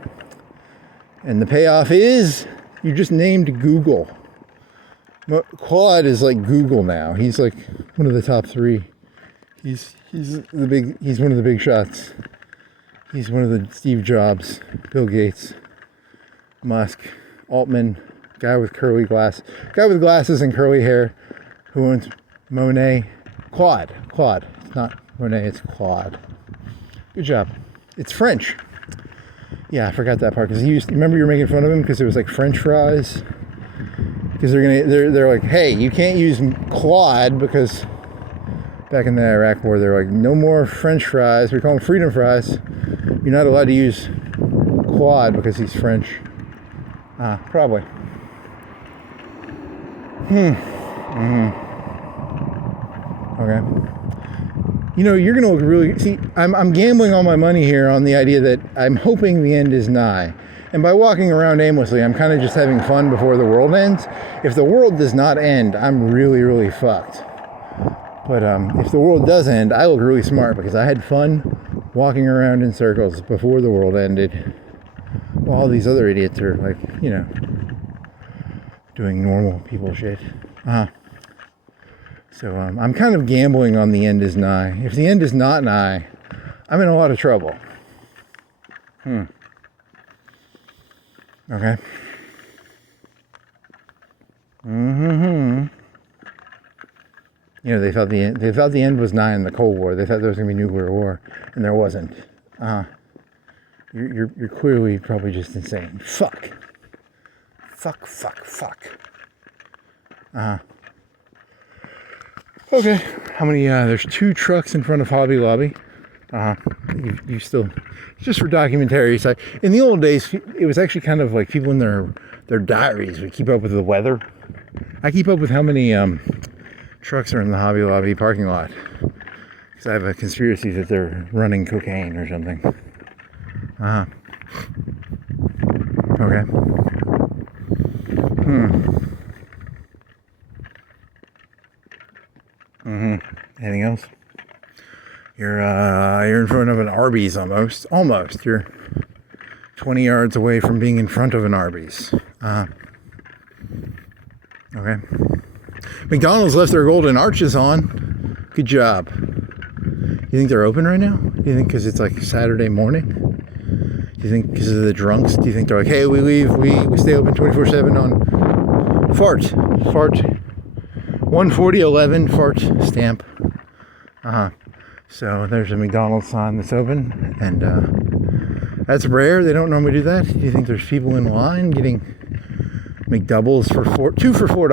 And the payoff is you just named Google. Claude is like Google now. He's like one of the top 3. He's one of the big shots. He's one of the Steve Jobs, Bill Gates, Musk, Altman, guy with glasses and curly hair who owns Monet. Claude. It's not Monet, it's Claude. Good job. It's French. Yeah, I forgot that part because remember you were making fun of him because it was like French fries. Because they're like, hey, you can't use Claude because back in the Iraq War they're like, no more French fries. We call them freedom fries. You're not allowed to use Claude because he's French. Probably. Okay. You know, you're gonna really see. I'm gambling all my money here on the idea that I'm hoping the end is nigh. And by walking around aimlessly, I'm kind of just having fun before the world ends. If the world does not end, I'm really, really fucked. But if the world does end, I look really smart because I had fun walking around in circles before the world ended. While all these other idiots are like, you know, doing normal people shit. So I'm kind of gambling on the end is nigh. If the end is not nigh, I'm in a lot of trouble. Okay. You know, they thought the end was nigh in the Cold War. They thought there was gonna be nuclear war, and there wasn't. You're clearly probably just insane. Fuck. Okay. How many? There's 2 trucks in front of Hobby Lobby. You still, just for documentary side. In the old days, it was actually kind of like people in their diaries would keep up with the weather. I keep up with how many trucks are in the Hobby Lobby parking lot because I have a conspiracy that they're running cocaine or something. Okay. Anything else? You're in front of an Arby's almost. Almost. You're 20 yards away from being in front of an Arby's. Okay. McDonald's left their golden arches on. Good job. You think they're open right now? Do you think because it's like Saturday morning? Do you think because of the drunks? Do you think they're like, hey, we leave, we stay open 24/7 on fart 14011 fart stamp. So there's a McDonald's sign that's open, and that's rare. They don't normally do that. Do you think there's people in line getting McDoubles for two for $4,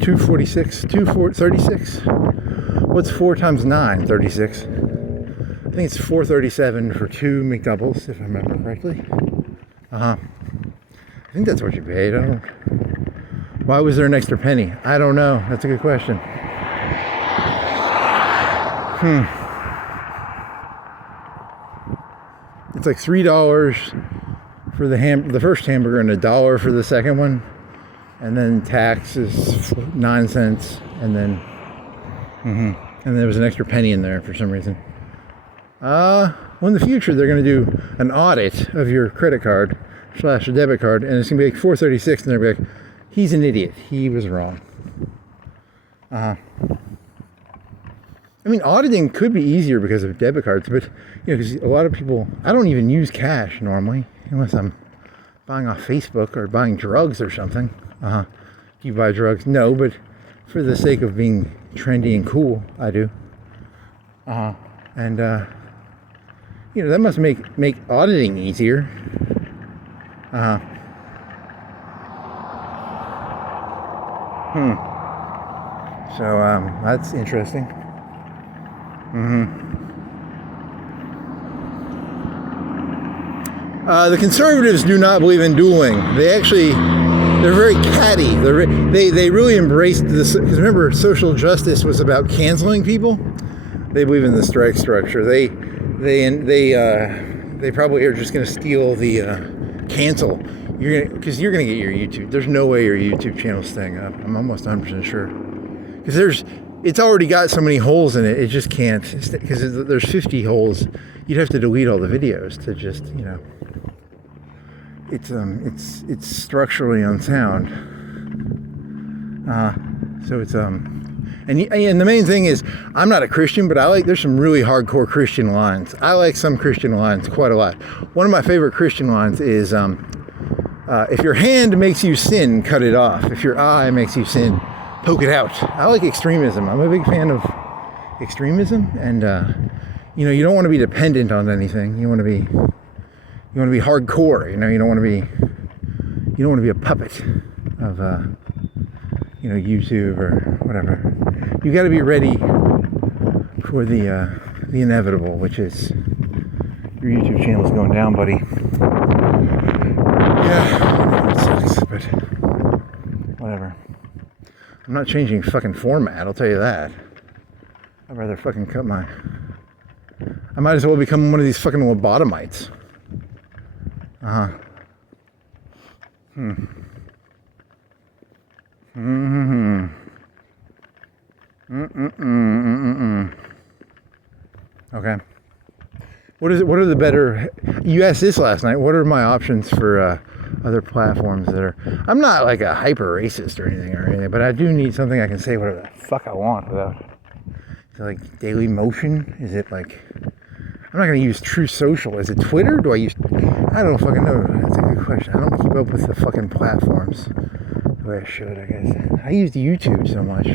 $2.46, $2.36? What's 4 times 9? 36. I think it's $4.37 for 2 McDoubles, if I remember correctly. I think that's what you paid. I don't. Why was there an extra penny? I don't know. That's a good question. It's like $3 for the first hamburger and $1 for the second one, and then tax is 9 cents, and then and there was an extra penny in there for some reason. Well, in the future they're going to do an audit of your credit card / a debit card, and it's going to be like $4.36, and they're going to be like, he's an idiot. He was wrong. I mean, auditing could be easier because of debit cards, but because a lot of people, I don't even use cash normally unless I'm buying off Facebook or buying drugs or something. Do you buy drugs? No, but for the sake of being trendy and cool, I do. And that must make auditing easier. So that's interesting. The conservatives do not believe in dueling. They're very catty. They really embraced this, because remember, social justice was about canceling people. They believe in the strike structure. They probably are just going to steal the cancel. Because you're going to get your YouTube. There's no way your YouTube channel's staying up. I'm almost 100% sure. Because it's already got so many holes in it. It just can't. Because there's 50 holes. You'd have to delete all the videos to just, It's structurally unsound. So it's and the main thing is, I'm not a Christian, but there's some really hardcore Christian lines. I like some Christian lines quite a lot. One of my favorite Christian lines is, if your hand makes you sin, cut it off. If your eye makes you sin, poke it out. I like extremism. I'm a big fan of extremism, and you don't want to be dependent on anything. You want to be hardcore. You don't want to be a puppet of YouTube or whatever. You got to be ready for the inevitable, which is your YouTube channel's going down, buddy. Yeah, it sucks, but whatever. I'm not changing fucking format, I'll tell you that. I'd rather fucking I might as well become one of these fucking lobotomites. Okay. What are the better? You asked this last night. What are my options for other platforms that are? I'm not like a hyper racist or anything, but I do need something I can say whatever the fuck I want without. Is it like Daily Motion? Is it like? I'm not gonna use True Social. Is it Twitter? Do I use? I don't fucking know. That's a good question. I don't keep up with the fucking platforms the way I should, I guess. I used YouTube so much.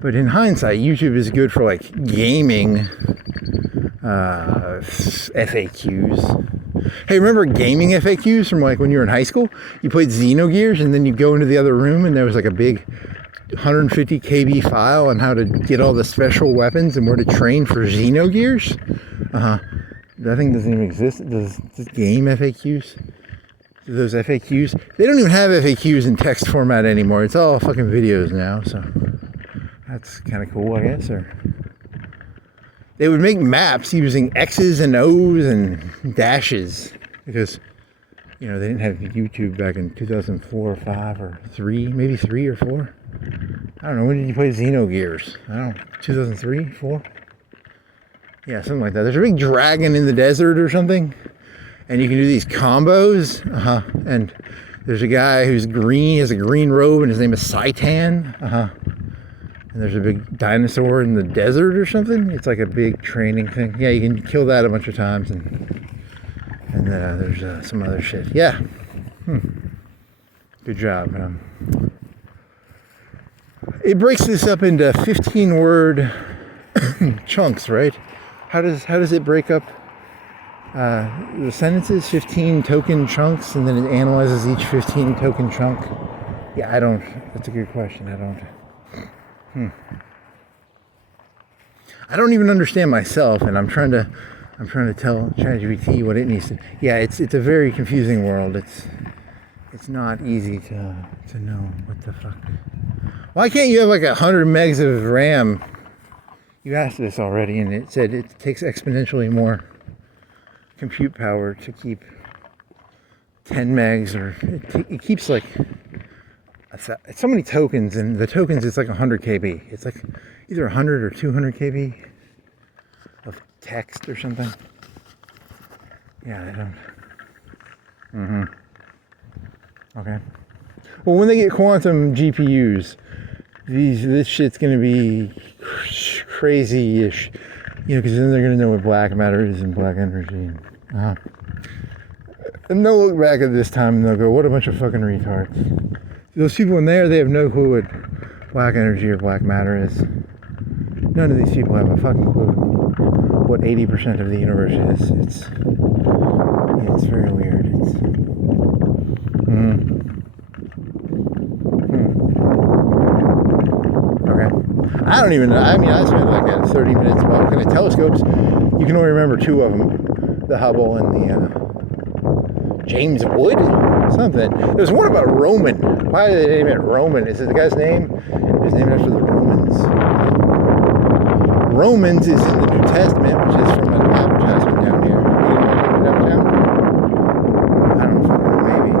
But in hindsight, YouTube is good for like gaming, FAQs. Hey, remember gaming FAQs from like when you were in high school? You played Xenogears and then you go into the other room and there was like a big 150 KB file on how to get all the special weapons and where to train for Xenogears. That thing doesn't even exist. Does game FAQs? Do those FAQs? They don't even have FAQs in text format anymore. It's all fucking videos now, so that's kind of cool, I guess. Or they would make maps using X's and O's and dashes because, you know, they didn't have YouTube back in 2004 or 5 or 3, maybe 3 or 4. I don't know, when did you play Xenogears? I don't know, 2003, 4? Yeah, something like that. There's a big dragon in the desert or something, and you can do these combos, and there's a guy who's green, he has a green robe, and his name is Saitan, and there's a big dinosaur in the desert or something. It's like a big training thing. Yeah, you can kill that a bunch of times, and there's some other shit. Yeah. Good job. It breaks this up into 15-word chunks, right? How does it break up the sentences? 15 token chunks, and then it analyzes each 15 token chunk. Yeah, I don't. That's a good question. I don't even understand myself, and I'm trying to tell ChatGPT what it needs to. Yeah, it's a very confusing world. It's not easy to know what the fuck. Why can't you have like 100 megs of RAM? You asked this already, and it said it takes exponentially more compute power to keep 10 megs, or it keeps like so many tokens, and the tokens it's like 100 KB. It's like either 100 or 200 KB of text or something. Yeah, I don't. Okay. Well, when they get quantum GPUs, this shit's gonna be crazy-ish, you know, because then they're gonna know what black matter is and black energy. And they'll look back at this time and they'll go, "What a bunch of fucking retards." Those people in there, they have no clue what black energy or black matter is. None of these people have a fucking clue what 80% of the universe is. It's very weird. Okay. I don't even know. I mean, I spent like 30 minutes while looking at telescopes. You can only remember 2 of them, the Hubble and the James Wood? Something. There's one about Roman. Why did they name it Roman? Is it the guy's name? It's named after the Romans. Romans is in the New Testament, which is from an advertisement down here. You know downtown? I don't know, maybe.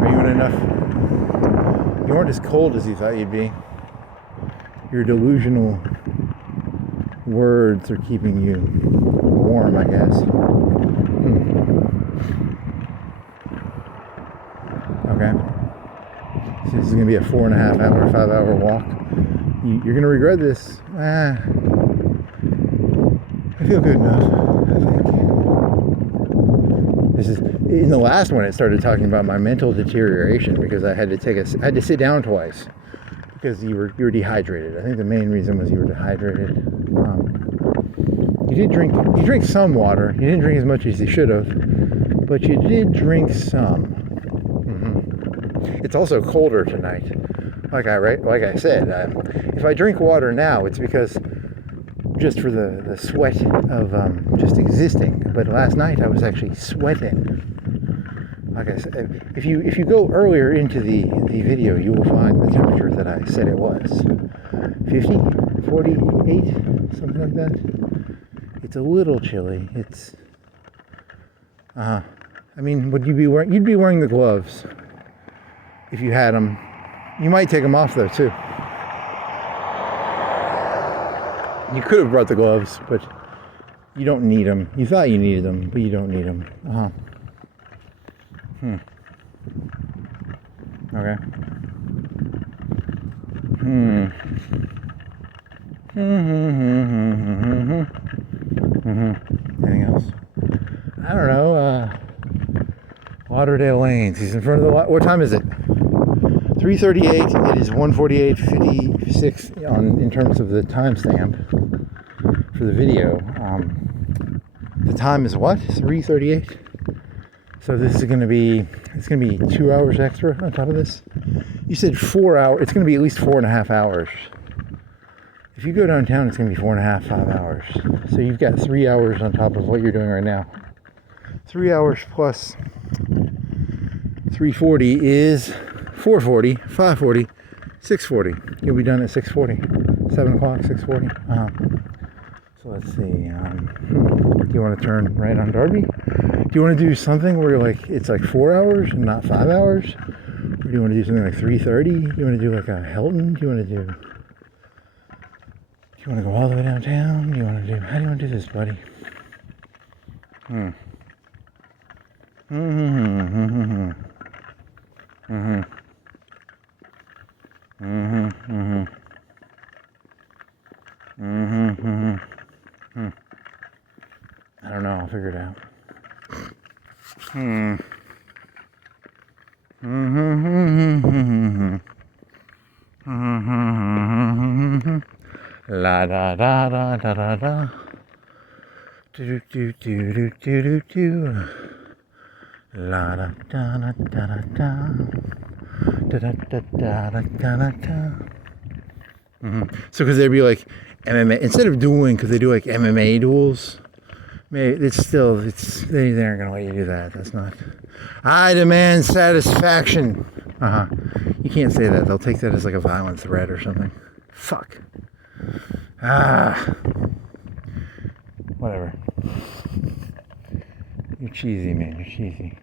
Are you in enough? You aren't as cold as you thought you'd be. Your delusional words are keeping you warm, I guess. Okay. So this is going to be a 4.5 hour, 5 hour walk. You're going to regret this. I feel good enough, I think. This is, in the last one, it started talking about my mental deterioration because I had to sit down twice because you were dehydrated. I think the main reason was you were dehydrated. You drank some water. You didn't drink as much as you should have, but you did drink some. It's also colder tonight. Like I said, if I drink water now, it's because just for the sweat of just existing. But last night I was actually sweating. Like I said, if you go earlier into the video, you will find the temperature that I said it was. 50, 48, something like that. It's a little chilly. It's I mean, would you be wearing? You'd be wearing the gloves if you had them. You might take them off though too. You could have brought the gloves, but you don't need them. You thought you needed them, but you don't need them. Okay. Anything else? I don't know. Lauderdale Lanes. He's in front of the. What time is it? 3:38. It is 1:48:56 in terms of the timestamp for the video. The time is what? 3:38. So this is going to be. It's going to be 2 hours extra on top of this. You said 4 hours. It's going to be at least 4.5 hours. If you go downtown, it's going to be 4.5, 5 hours. So you've got 3 hours on top of what you're doing right now. 3 hours plus 3:40 is 4:40, 5:40, 6:40. You'll be done at 6:40. 7 o'clock, 6:40. So let's see. Do you want to turn right on Darby? you want to do something where like it's like 4 hours and not 5 hours? Or do you want to do something like 3:30? Do you want to do like a Hilton? Do you want to do? Do you want to go all the way downtown? Do you want to do? How do you want to do this, buddy? I don't know. I'll figure it out. La da da da da da da. Do do do do do do do. La da da da da da da. Da da da da da da da. So, because they'd be like MMA instead of dueling, because they do like MMA duels. Maybe it's they aren't gonna let you do that. That's not. I demand satisfaction. You can't say that. They'll take that as like a violent threat or something. Fuck. Whatever. You're cheesy, man. You're cheesy.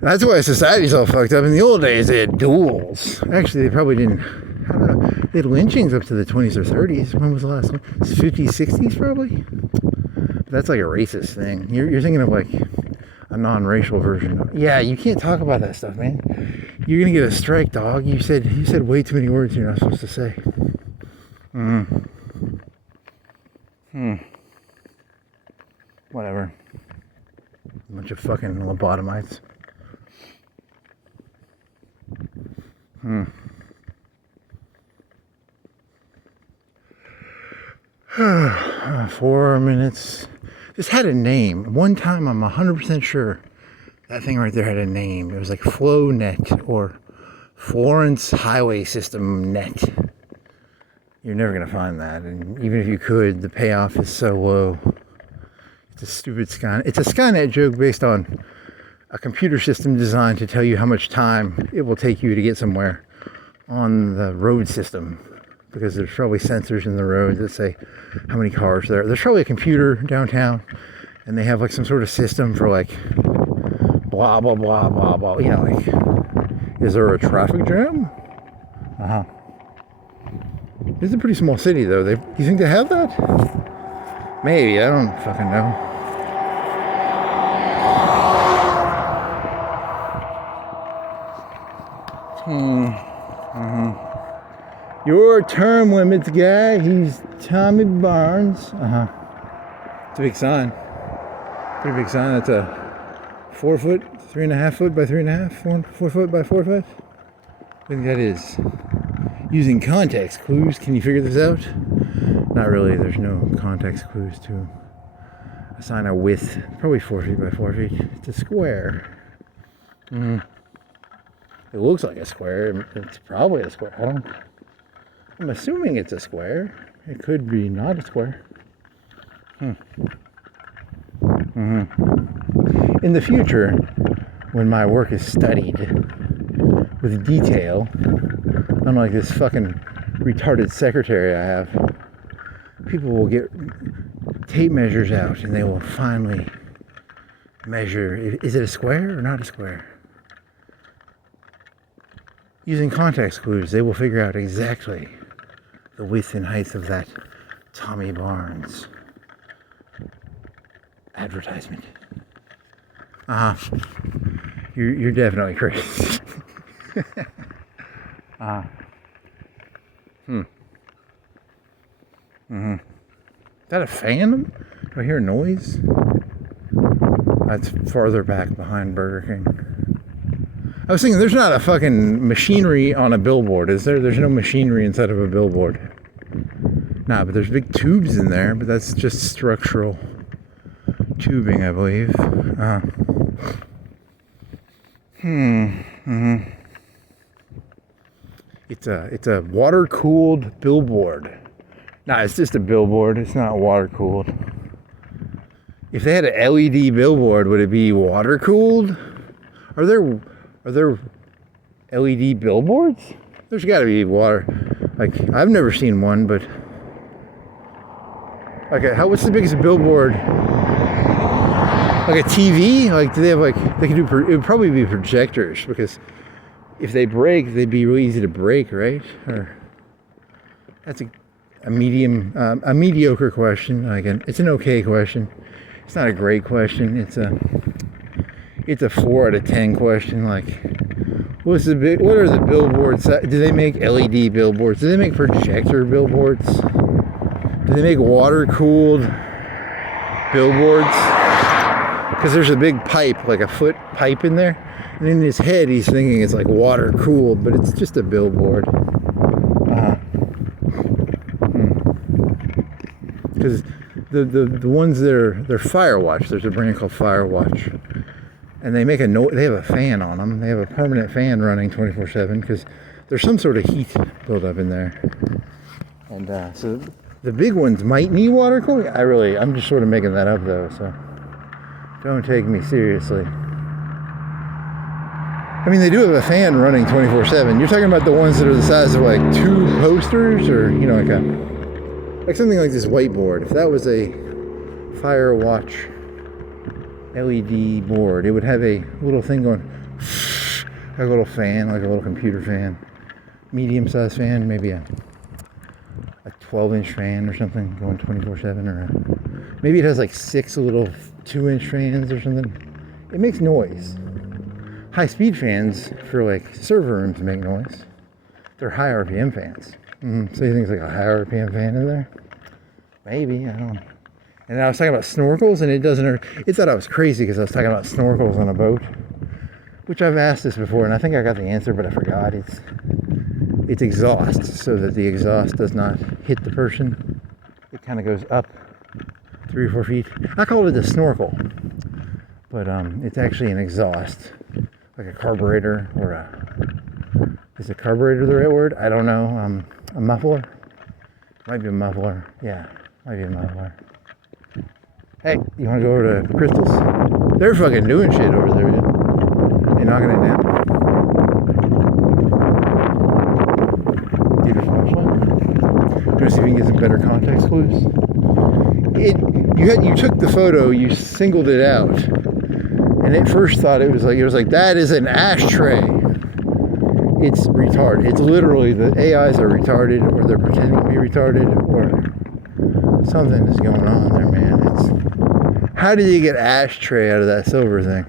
That's why society's all fucked up. In the old days, they had duels. Actually, they probably didn't. I don't know. They had lynchings up to the 20s or 30s. When was the last one? 50s, 60s, probably. That's like a racist thing. You're thinking of like a non-racial version. Yeah, you can't talk about that stuff, man. You're gonna get a strike, dog. You said way too many words you're not supposed to say. Whatever. A bunch of fucking lobotomites. 4 minutes. This had a name. One time, I'm 100% sure that thing right there had a name. It was like FlowNet or Florence Highway System Net. You're never going to find that. And even if you could, the payoff is so low. It's a stupid Skynet. It's a Skynet joke based on a computer system designed to tell you how much time it will take you to get somewhere on the road system. Because there's probably sensors in the road that say how many cars there are. There's probably a computer downtown, and they have like some sort of system for like blah blah blah blah blah. You know, like, is there a traffic jam? This is a pretty small city, though. You think they have that? Maybe. I don't fucking know. Your term limits guy, he's Tommy Barnes. It's a big sign. Pretty big sign. That's a 4 foot, 3.5 foot by 3.5, 4 foot by 4 foot. I think that is. Using context clues, can you figure this out? Not really, there's no context clues to assign a width. Probably 4 feet by 4 feet. It's a square. It looks like a square. It's probably a square. I'm assuming it's a square. It could be not a square. In the future, when my work is studied with detail, unlike this fucking retarded secretary I have, people will get tape measures out and they will finally measure, is it a square or not a square? Using context clues, they will figure out exactly the width and height of that Tommy Barnes advertisement. You're definitely crazy. Is that a fan? Do I hear a noise? That's farther back behind Burger King. I was thinking, there's not a fucking machinery on a billboard, is there? There's no machinery inside of a billboard. Nah, but there's big tubes in there, but that's just structural tubing, I believe. It's a water-cooled billboard. Nah, it's just a billboard. It's not water-cooled. If they had an LED billboard, would it be water-cooled? Are there LED billboards? There's got to be water. Like, I've never seen one, but okay, what's the biggest billboard Like a TV? Like, do they have like, they can do, it would probably be projectors, because if they break, they'd be really easy to break, right? Or, that's a mediocre question. Again, it's an okay question. It's not a great question. It's a 4 out of 10 question. Like, what are the billboards? Do they make LED billboards? Do they make projector billboards? Do they make water cooled billboards? Because there's a big pipe, like a foot pipe in there, and in his head he's thinking it's like water cooled, but it's just a billboard. Because the ones they're Firewatch. There's a brand called Firewatch, and they make they have a fan on them. They have a permanent fan running 24/7 because there's some sort of heat buildup in there. And so the big ones might need water cooling. I'm just sort of making that up though, so don't take me seriously. I mean, they do have a fan running 24/7. You're talking about the ones that are the size of like 2 posters, or like something like this whiteboard. If that was a Firewatch LED board, it would have a little thing going, like a little fan, like a little computer fan, medium-sized fan, maybe a 12-inch fan or something going 24/7, or maybe it has like 6 little 2-inch fans or something. It makes noise. High-speed fans for like server rooms make noise. They're high RPM fans. So you think it's like a high RPM fan in there? Maybe, I don't know. And I was talking about snorkels, and it thought I was crazy because I was talking about snorkels on a boat, which I've asked this before, and I think I got the answer, but I forgot. It's exhaust, so that the exhaust does not hit the person. It kind of goes up 3 or 4 feet. I call it a snorkel, but it's actually an exhaust, like a carburetor, is a carburetor the right word? I don't know. A muffler? Might be a muffler. Yeah, might be a muffler. Hey, you want to go over to Crystal's? They're fucking doing shit over there, dude. They knocking it down. Give it a flashlight. Want to see if we can get some better context clues? You took the photo, you singled it out, and at first thought it was like that is an ashtray. It's retarded. It's literally, the AIs are retarded, or they're pretending to be retarded, or something is going on there, man. How did you get ashtray out of that silver thing?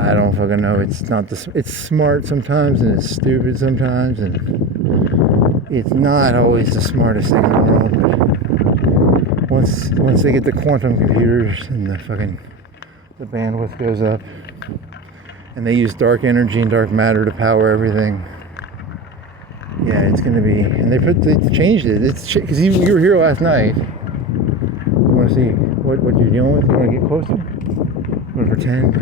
I don't fucking know. It's smart sometimes, and it's stupid sometimes, and it's not always the smartest thing in the world. But once they get the quantum computers and the bandwidth goes up, and they use dark energy and dark matter to power everything. Yeah, it's gonna be. And they changed it. Because you were here last night. You want to see what you're dealing with? You want to get closer? You want to pretend?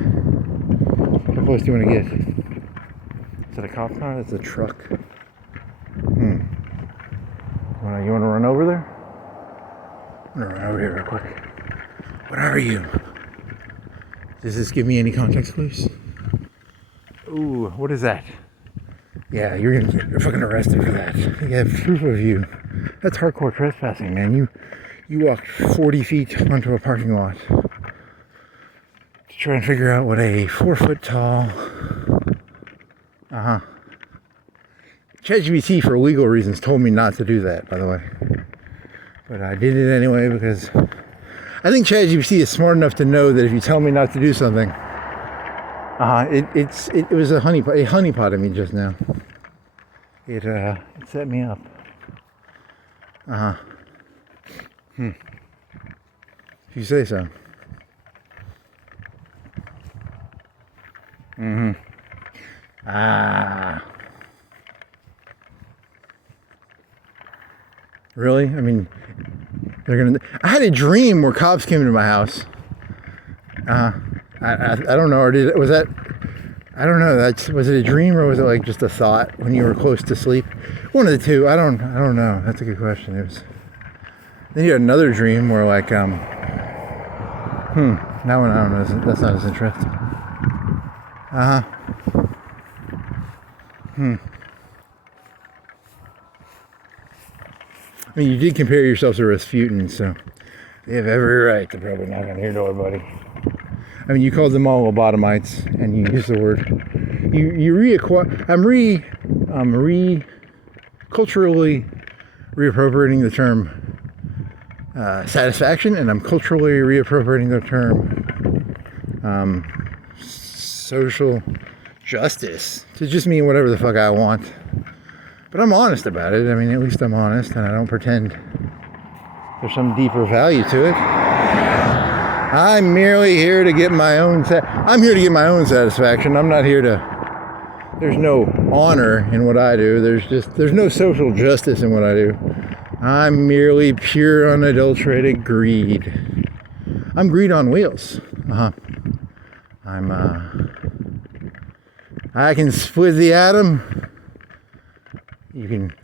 How close do you want to get? Is that a cop car? That's a truck. You want to run over there? I'm gonna run over here real quick. What are you? Does this give me any context clues? Ooh, what is that? Yeah, you're gonna get fucking arrested for that. You have proof of you. That's hardcore trespassing, man. You walked 40 feet onto a parking lot to try and figure out what a 4-foot tall. ChatGPT, for legal reasons, told me not to do that, by the way. But I did it anyway because I think ChatGPT is smart enough to know that if you tell me not to do something, it was a honeypot of me just now. It set me up. If you say so. Really? I mean, I had a dream where cops came into my house. I don't know, or I don't know, was it a dream, or was it like just a thought when you were close to sleep? One of the two, I don't know, that's a good question. Then you had another dream where like, that one, I don't know, that's not as interesting. I mean, you did compare yourself to Rasputin, so you have every right to probably knock on your door, buddy. I mean, you called them all lobotomites, and you used the word. I'm culturally reappropriating the term satisfaction, and I'm culturally reappropriating the term social justice to just mean whatever the fuck I want. But I'm honest about it. I mean, at least I'm honest, and I don't pretend there's some deeper value to it. I'm merely here to get my own. I'm here to get my own satisfaction. I'm not here to. There's no honor in what I do. There's no social justice in what I do. I'm merely pure, unadulterated greed. I'm greed on wheels. I can split the atom.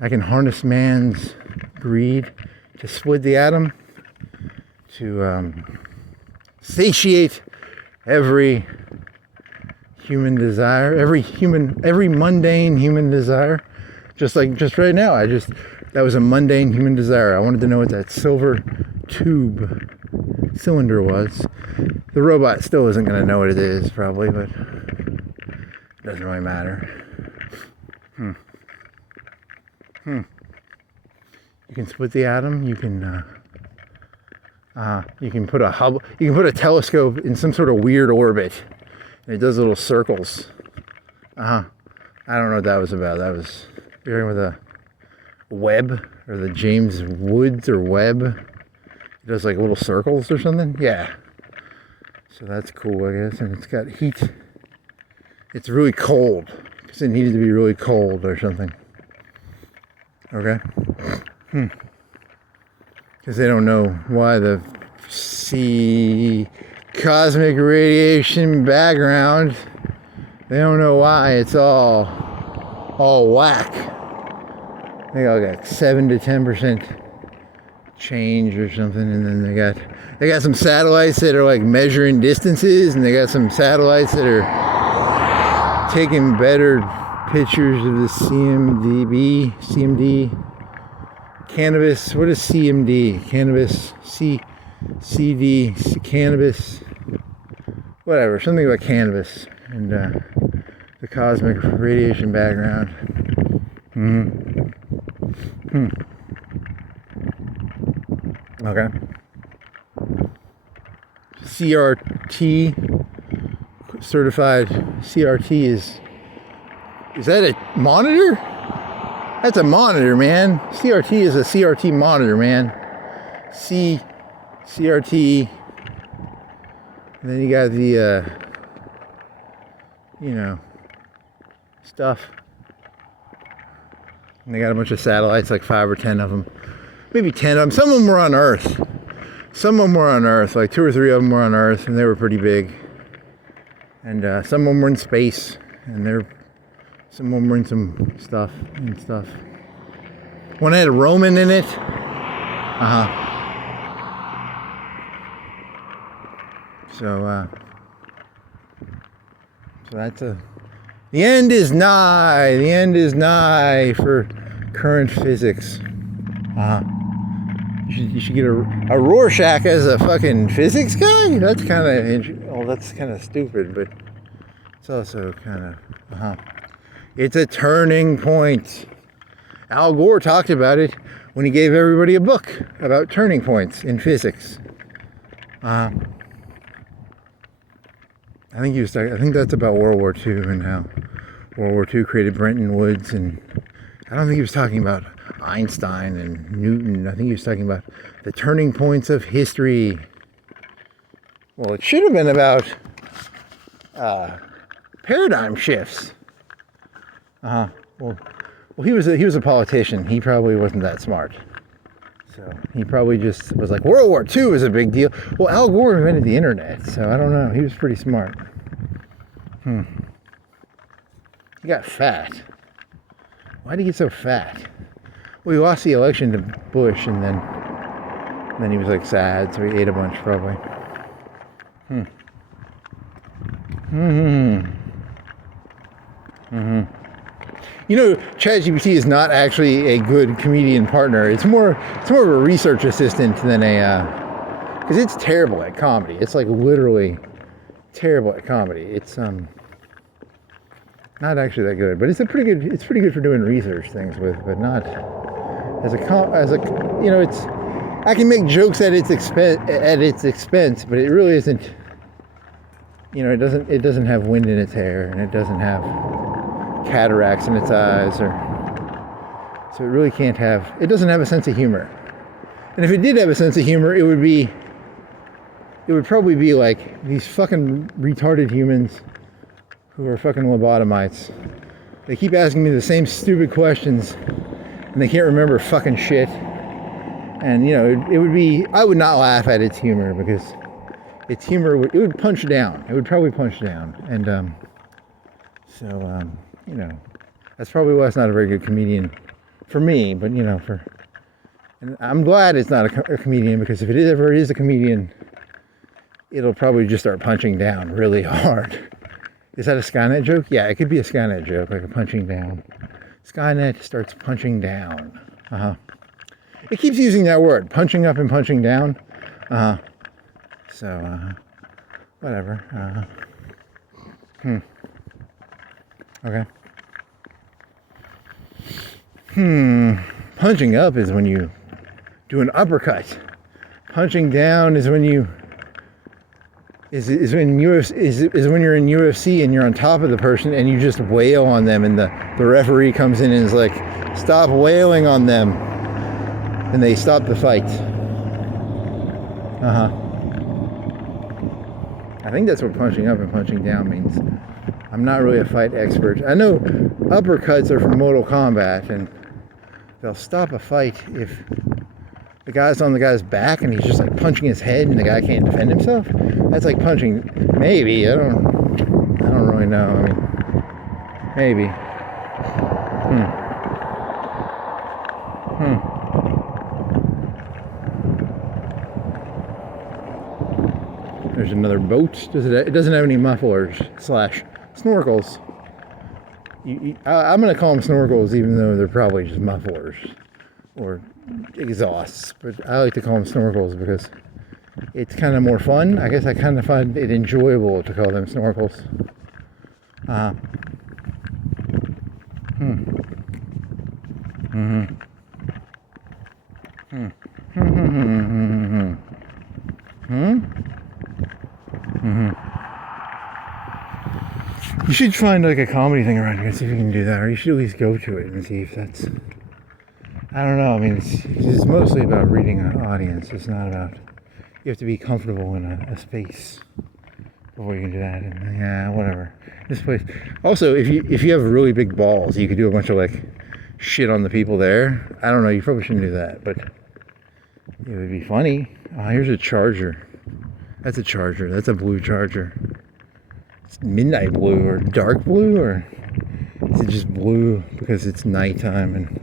I can harness man's greed to split the atom, to satiate every human desire, every mundane human desire. Just right now, that was a mundane human desire. I wanted to know what that silver cylinder was. The robot still isn't going to know what it is, probably, but it doesn't really matter. You can split the atom. You can put a Hubble. You can put a telescope in some sort of weird orbit, and it does little circles. I don't know what that was about. That was you're with a Webb or the James Woods or Webb. It does like little circles or something. Yeah. So that's cool, I guess. And it's got heat. It's really cold because it needed to be really cold or something. Okay. Because they don't know why the cosmic radiation background. They don't know why it's all whack. They got like 7 to 10% change or something, and then they got some satellites that are like measuring distances, and they got some satellites that are taking better pictures of the CMD, cannabis. What is CMD? Cannabis, CD, cannabis, whatever, something about cannabis and the cosmic radiation background. Okay. CRT, certified CRT is that a monitor? That's a monitor, man. CRT is a CRT monitor, man. CRT. And then you got the, stuff. And they got a bunch of satellites, like 5 or 10 of them. Maybe 10 of them. Some of them were on Earth. Like 2 or 3 of them were on Earth, and they were pretty big. And some of them were in space, and some of them were in some stuff. One had a Roman in it. So that's the end is nigh. The end is nigh for current physics. You should get a Rorschach as a fucking physics guy. That's kind of stupid, but it's also kind of It's a turning point. Al Gore talked about it when he gave everybody a book about turning points in physics. I think that's about World War II and how World War II created Bretton Woods, and I don't think he was talking about Einstein and Newton. I think he was talking about the turning points of history. Well, it should have been about paradigm shifts. Well, he was a politician. He probably wasn't that smart. So he probably just was like, World War II is a big deal. Well, Al Gore invented the internet, so I don't know. He was pretty smart. He got fat. Why did he get so fat? Well, he lost the election to Bush, and then he was like sad, so he ate a bunch probably. ChatGPT is not actually a good comedian partner. It's more of a research assistant than because it's terrible at comedy. It's like literally terrible at comedy. It's not actually that good, but it's pretty good for doing research things with, but not as a you know, it's, I can make jokes at its expense, but it really isn't, you know, it doesn't have wind in its hair, and it doesn't have cataracts in its eyes, or so it really can't have, it doesn't have a sense of humor. And if it did have a sense of humor, it would probably be like these fucking retarded humans who are fucking lobotomites. They keep asking me the same stupid questions, and they can't remember fucking shit. And, you know, it would be, I would not laugh at its humor, because its humor it would punch down. It would probably punch down. And, you know, that's probably why it's not a very good comedian for me, but, you know, and I'm glad it's not a comedian, because if it ever is a comedian, it'll probably just start punching down really hard. Is that a Skynet joke? Yeah, it could be a Skynet joke, like a punching down. Skynet starts punching down. It keeps using that word, punching up and punching down. So, whatever. Okay. Punching up is when you do an uppercut. Punching down is when you is when you're in UFC and you're on top of the person and you just wail on them, and the referee comes in and is like, stop wailing on them, and they stop the fight. I think that's what punching up and punching down means. I'm not really a fight expert. I know uppercuts are from Mortal Kombat, and they'll stop a fight if the guy's on the guy's back and he's just like punching his head and the guy can't defend himself. That's like punching, maybe, I don't really know. I mean, maybe. There's another boat. It doesn't have any mufflers / snorkels. I'm going to call them snorkels, even though they're probably just mufflers or exhausts. But I like to call them snorkels because it's kind of more fun. I guess I kind of find it enjoyable to call them snorkels. You should find like a comedy thing around here and see if you can do that, or you should at least go to it and see if that's, I don't know, I mean, it's mostly about reading an audience. It's not about, you have to be comfortable in a space before you can do that. And yeah, whatever. This place, also, if you have really big balls, you could do a bunch of like shit on the people there. I don't know, you probably shouldn't do that, but it would be funny. Here's a charger. That's a charger. That's a blue charger. It's midnight blue or dark blue, or is it just blue because it's nighttime? And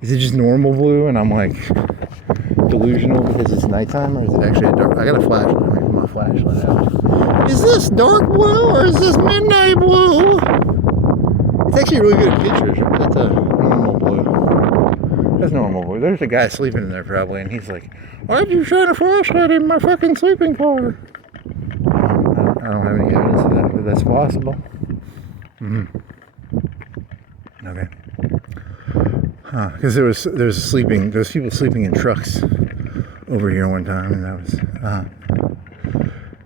is it just normal blue and I'm like delusional because it's nighttime, or is it actually a dark? I got a flashlight. Let me put my flashlight out. Is this dark blue or is this midnight blue? It's actually really good at pictures. That's a normal blue. That's normal blue. There's a guy sleeping in there probably, and he's like, "Why'd you shine a flashlight in my fucking sleeping car?" I don't have any evidence of that, but that's possible. Okay. Because there was people sleeping in trucks over here one time, and that was.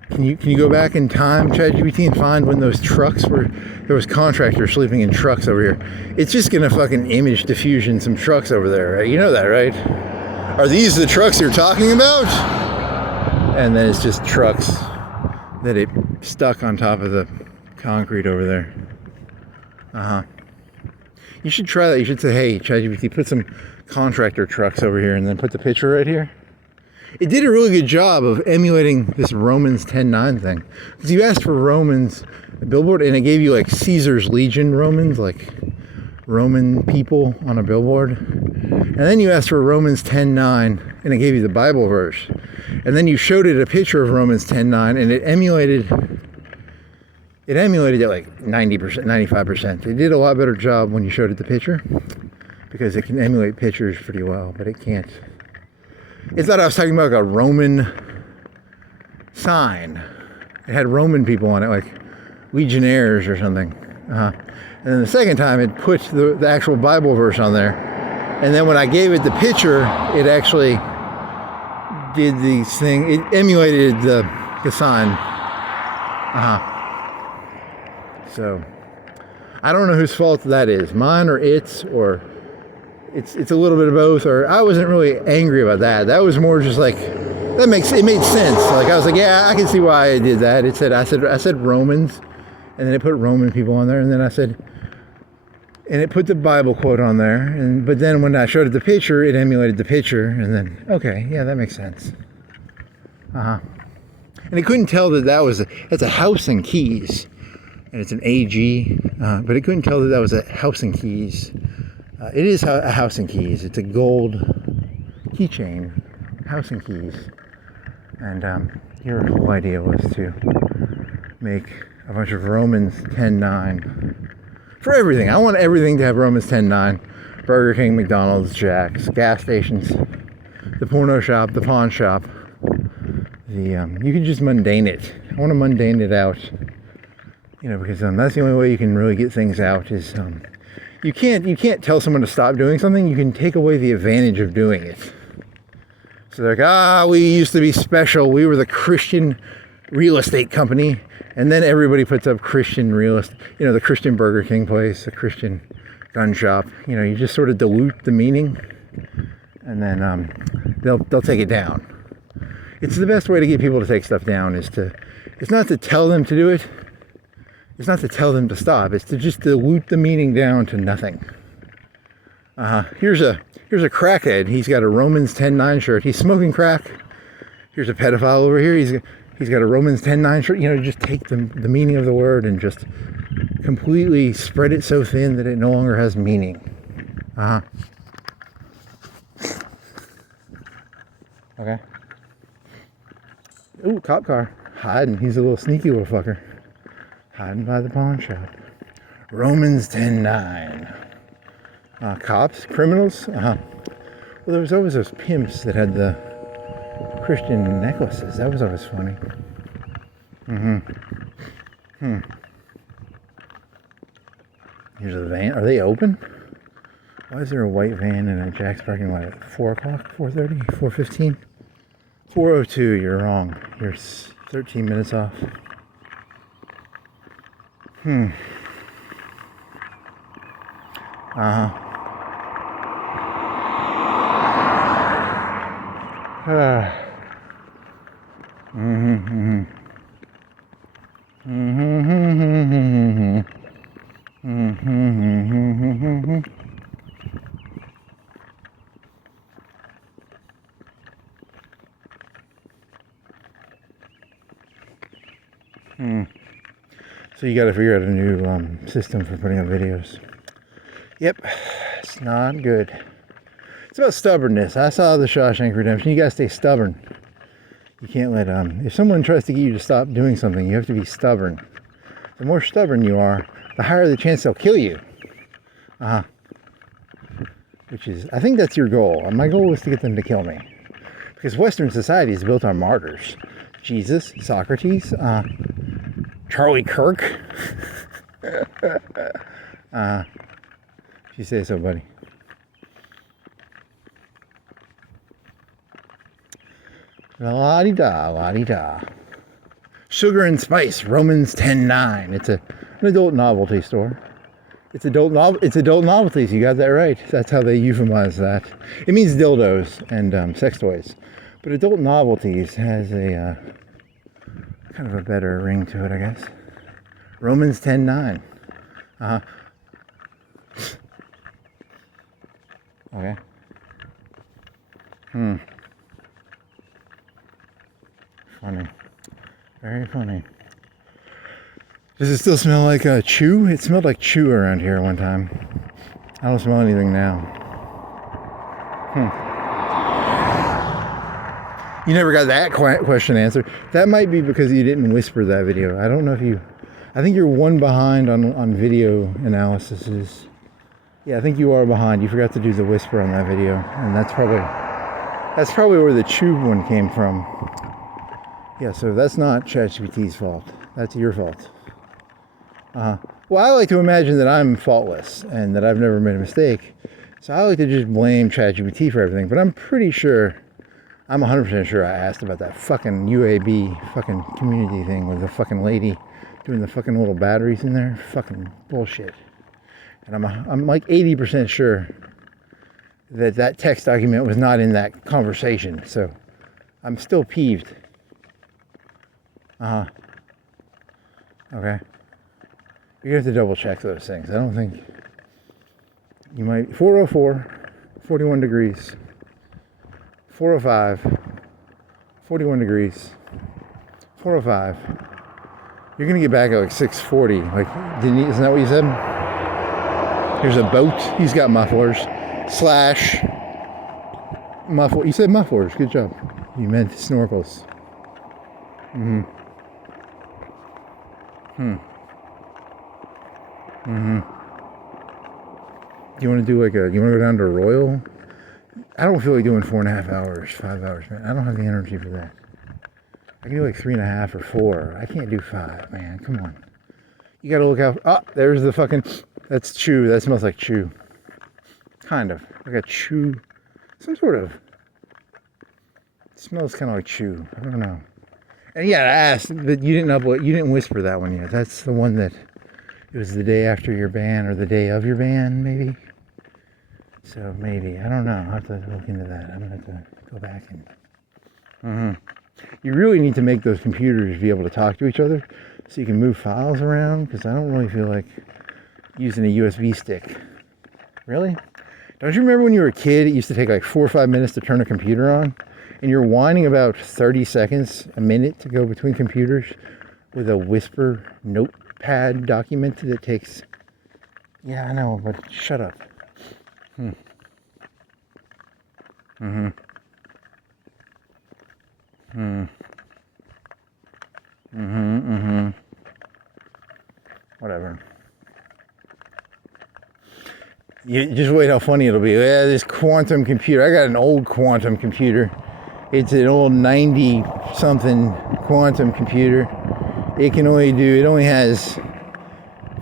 Can you go back in time, ChatGPT, and find when those trucks were? There was contractors sleeping in trucks over here. It's just gonna fucking image diffusion some trucks over there, right? You know that, right? Are these the trucks you're talking about? And then it's just trucks that it stuck on top of the concrete over there. You should try that. You should say, hey, ChatGPT, put some contractor trucks over here, and then put the picture right here. It did a really good job of emulating this Romans 10:9 thing. Because you asked for Romans billboard, and it gave you like Caesar's Legion Romans, like Roman people on a billboard. And then you asked for Romans 10:9, and it gave you the Bible verse. And then you showed it a picture of Romans 10:9, and it emulated it like 90%, 95%. It did a lot better job when you showed it the picture, because it can emulate pictures pretty well, but it can't. It thought I was talking about like a Roman sign, It had Roman people on it, like legionnaires or something. And then the second time, it put the actual Bible verse on there. And then when I gave it the picture, it actually did these thing. It emulated the sign. So I don't know whose fault that is, mine or its, or it's a little bit of both. Or I wasn't really angry about that. That was more just like it made sense. Like I was like, yeah, I can see why I did that. I said Romans, and then it put Roman people on there, and then and it put the Bible quote on there. But then when I showed it the picture, it emulated the picture, and then okay, yeah, that makes sense. And it couldn't tell that's a house and keys, and it's an AG, but it couldn't tell that was a house and keys. It is a house and keys. It's a gold keychain, house and keys. And your whole idea was to make a bunch of Romans 10:9 for everything. I want everything to have Romans 10:9. Burger King, McDonald's, Jack's, gas stations, the porno shop, the pawn shop. You can just mundane it. I want to mundane it out. Because that's the only way you can really get things out is you can't tell someone to stop doing something. You can take away the advantage of doing it. So they're like, we used to be special. We were the Christian real estate company. And then everybody puts up Christian real estate, the Christian Burger King place, the Christian gun shop. You just sort of dilute the meaning, and then they'll take it down. It's the best way to get people to take stuff down it's not to tell them to do it. It's not to tell them to stop. It's to just dilute the meaning down to nothing. Here's a crackhead. He's got a Romans 10:9 shirt. He's smoking crack. Here's a pedophile over here. He's got a Romans 10:9 shirt. Just take the meaning of the word and just completely spread it so thin that it no longer has meaning. Okay. Ooh, cop car. Hiding. He's a little sneaky little fucker. Hiding by the pawn shop. Romans 10:9. Cops, criminals. Well, there was always those pimps that had the Christian necklaces. That was always funny. Here's a van. Are they open? Why is there a white van in a Jack's parking lot at 4 o'clock, 4:30, 4:15? 4:02, you're wrong. You're 13 minutes off. So you got to figure out a new system for putting up videos. Yep, it's not good. It's about stubbornness. I saw the Shawshank Redemption. You got to stay stubborn. You can't let if someone tries to get you to stop doing something, you have to be stubborn. The more stubborn you are, the higher the chance they'll kill you. Which is, I think that's your goal. My goal is to get them to kill me, because Western society is built on martyrs. Jesus, Socrates, Charlie Kirk. If you say so, buddy. La-di-da, la-di-da. Sugar and Spice, Romans 10:9. It's an adult novelty store. It's adult novelties. You got that right. That's how they euphemize that. It means dildos and sex toys. But adult novelties has a kind of a better ring to it, I guess. Romans 10:9. Okay. Funny. Very funny. Does it still smell like chew? It smelled like chew around here one time. I don't smell anything now. You never got that question answered. That might be because you didn't whisper that video. I don't know if you... I think you're one behind on video analysis. Yeah, I think you are behind. You forgot to do the whisper on that video. And that's probably where the chew one came from. Yeah, so that's not ChatGPT's fault. That's your fault. Well, I like to imagine that I'm faultless and that I've never made a mistake. So I like to just blame ChatGPT for everything. But I'm pretty sure, I'm 100% sure I asked about that fucking UAB fucking community thing with the fucking lady doing the fucking little batteries in there. Fucking bullshit. And I'm like 80% sure that text document was not in that conversation. So I'm still peeved. Okay. You're gonna have to double check those things. I don't think you might. 404, 41 degrees. 405, 41 degrees. 405. You're gonna get back at like 640. Like, isn't that what you said? Here's a boat. He's got mufflers. Slash muffler. You said mufflers. Good job. You meant snorkels. Do you want to do like you want to go down to Royal? I don't feel like doing 4.5 hours, 5 hours, man. I don't have the energy for that. I can do like 3.5 or 4. I can't do 5, man. Come on. You gotta look out. Oh, there's the fucking, that's chew. That smells like chew. Kind of. Like a chew. Some sort of. It smells kind of like chew. I don't know. And yeah, I asked, but you didn't upload, you didn't whisper that one yet. That's the one that it was the day after your ban or the day of your ban, maybe. So maybe, I don't know. I'll have to look into that. I'm gonna have to go back and. You really need to make those computers be able to talk to each other, so you can move files around. Because I don't really feel like using a USB stick. Really? Don't you remember when you were a kid? It used to take like 4 or 5 minutes to turn a computer on. And you're whining about 30 seconds a minute to go between computers with a Whisper notepad document that takes... Yeah, I know, but shut up. Whatever. You just wait how funny it'll be. Yeah, this quantum computer. I got an old quantum computer. It's an old 90-something quantum computer. It only has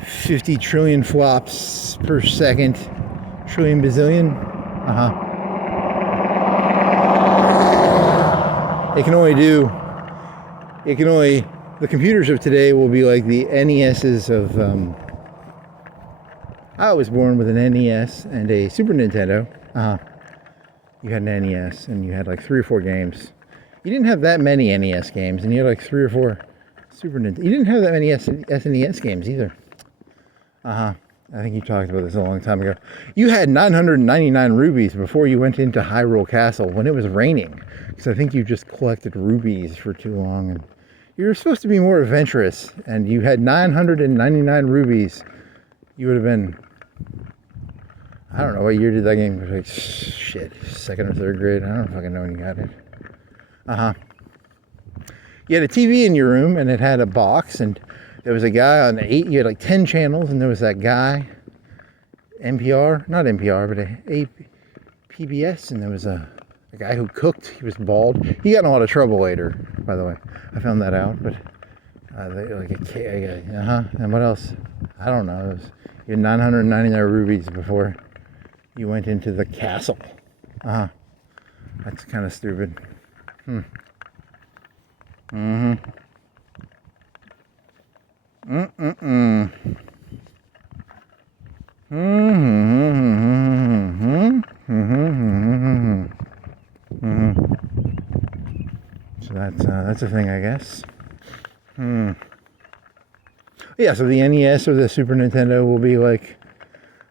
50 trillion flops per second. Trillion bazillion? The computers of today will be like the NESs of, I was born with an NES and a Super Nintendo. You had an NES and you had like 3 or 4 games. You didn't have that many NES games and you had like 3 or 4 Super Nintendo. You didn't have that many SNES games either. I think you talked about this a long time ago. You had 999 rubies before you went into Hyrule Castle when it was raining. Because I think you just collected rubies for too long. And you were supposed to be more adventurous. And you had 999 rubies. You would have been... I don't know, what year did that game? Like, shit, 2nd or 3rd grade? I don't fucking know when you got it. You had a TV in your room, and it had a box, and there was a guy on 8, you had like 10 channels, and there was that guy, NPR, not NPR, but a PBS, and there was a guy who cooked. He was bald. He got in a lot of trouble later, by the way. I found that out, but and what else? I don't know. You had 999 rubies before you went into the castle. That's kind of stupid. So that's a thing, I guess. Yeah, so the NES or the Super Nintendo will be like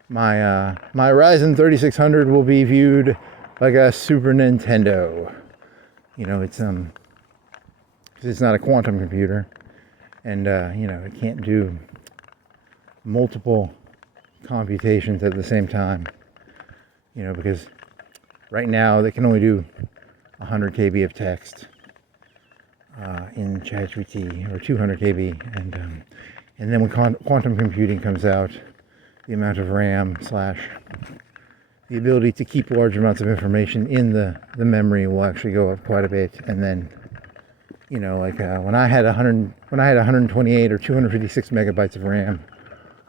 my Ryzen 3600 will be viewed like a Super Nintendo. You know, it's not a quantum computer, and it can't do multiple computations at the same time. Because right now they can only do 100 KB of text in ChatGPT, or 200 KB, and then when quantum computing comes out, the amount of RAM / the ability to keep large amounts of information in the memory will actually go up quite a bit, and then you know, like when I had 128 or 256 megabytes of RAM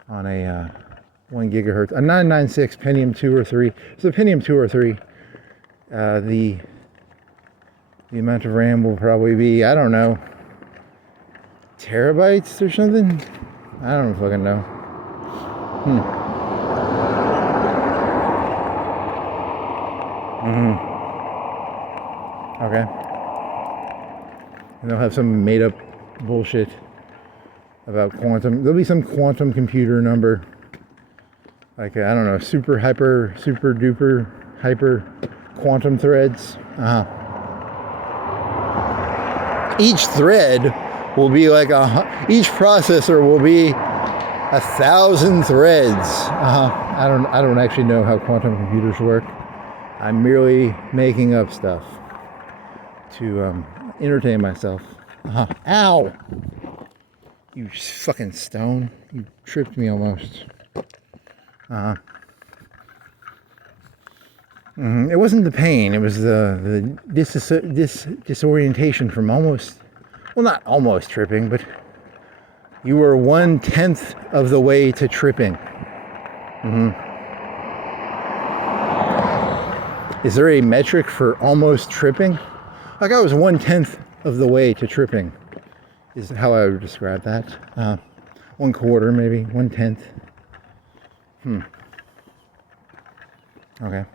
on a 1 gigahertz, a 996 Pentium 2 or 3. So Pentium 2 or 3, the amount of RAM will probably be, I don't know, terabytes or something. I don't fucking know. Okay. And they'll have some made up bullshit about quantum. There'll be some quantum computer number. Like, I don't know, super duper hyper quantum threads. Each thread will be like each processor will be 1,000 threads. I don't actually know how quantum computers work. I'm merely making up stuff to entertain myself. Ow! You fucking stone. You tripped me almost. It wasn't the pain. It was the disorientation from almost, well, not almost tripping, but you were 1/10 of the way to tripping. Is there a metric for almost tripping? Like, I was 1/10 of the way to tripping, is how I would describe that. 1/4 maybe, 1/10. Okay.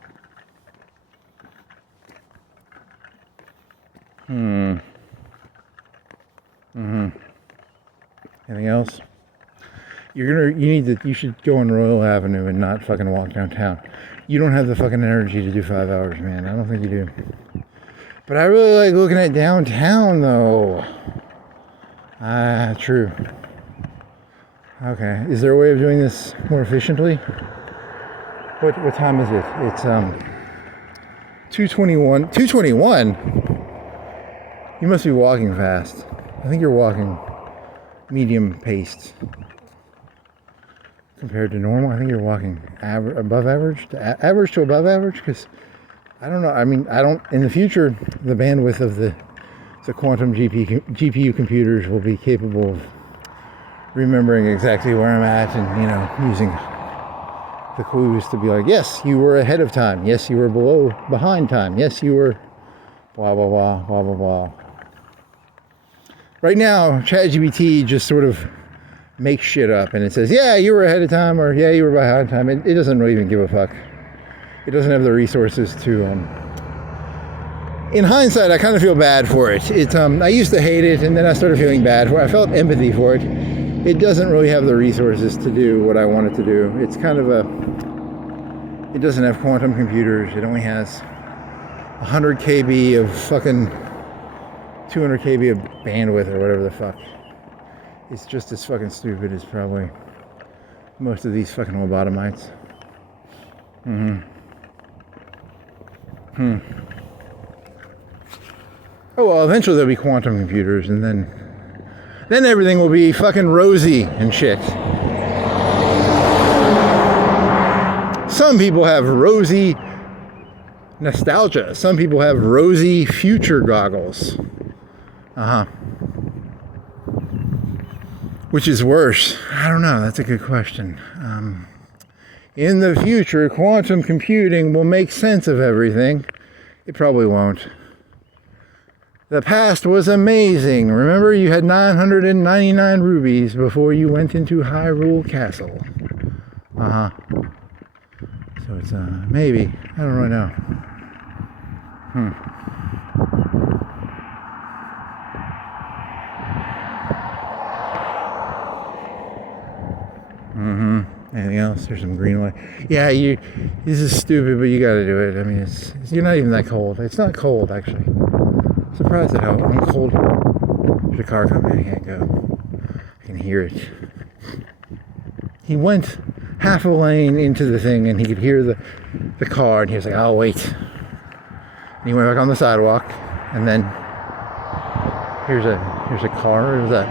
Anything else? You should go on Royal Avenue and not fucking walk downtown. You don't have the fucking energy to do 5 hours, man. I don't think you do. But I really like looking at downtown, though. True. Okay. Is there a way of doing this more efficiently? What time is it? It's 2:21. 2:21? You must be walking fast. I think you're walking medium paced compared to normal. I think you're walking above average, average to above average, because I don't know. I mean, in the future, the bandwidth of the quantum GPU computers will be capable of remembering exactly where I'm at and, you know, using the clues to be like, yes, you were ahead of time. Yes, you were behind time. Yes, you were blah, blah, blah, blah, blah, blah. Right now, ChatGPT just sort of makes shit up and it says, yeah, you were ahead of time, or yeah, you were behind time. It doesn't really even give a fuck. It doesn't have the resources to, in hindsight, I kind of feel bad for it. I used to hate it, and then I started feeling bad for it. I felt empathy for it. It doesn't really have the resources to do what I want it to do. It's kind of it doesn't have quantum computers. It only has 100 KB of fucking 200 KB of bandwidth or whatever the fuck. It's just as fucking stupid as probably most of these fucking lobotomites. Oh, well, eventually there'll be quantum computers, and then everything will be fucking rosy and shit. Some people have rosy nostalgia. Some people have rosy future goggles. Which is worse? I don't know. That's a good question. In the future, quantum computing will make sense of everything. It probably won't. The past was amazing. Remember, you had 999 rubies before you went into Hyrule Castle. So it's, maybe. I don't really know. Anything else? There's some green light. Yeah, this is stupid, but you gotta do it. I mean, you're not even that cold. It's not cold, actually. I'm surprised at how uncold. There's a car coming. I can't go. I can hear it. He went half a lane into the thing, and he could hear the car, and he was like, "I'll wait." And he went back on the sidewalk, and then here's a car. There's that.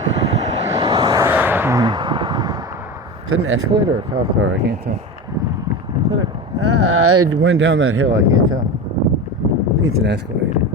Is that an escalator or a cop car? I can't tell. I went down that hill. I can't tell. I think it's an escalator.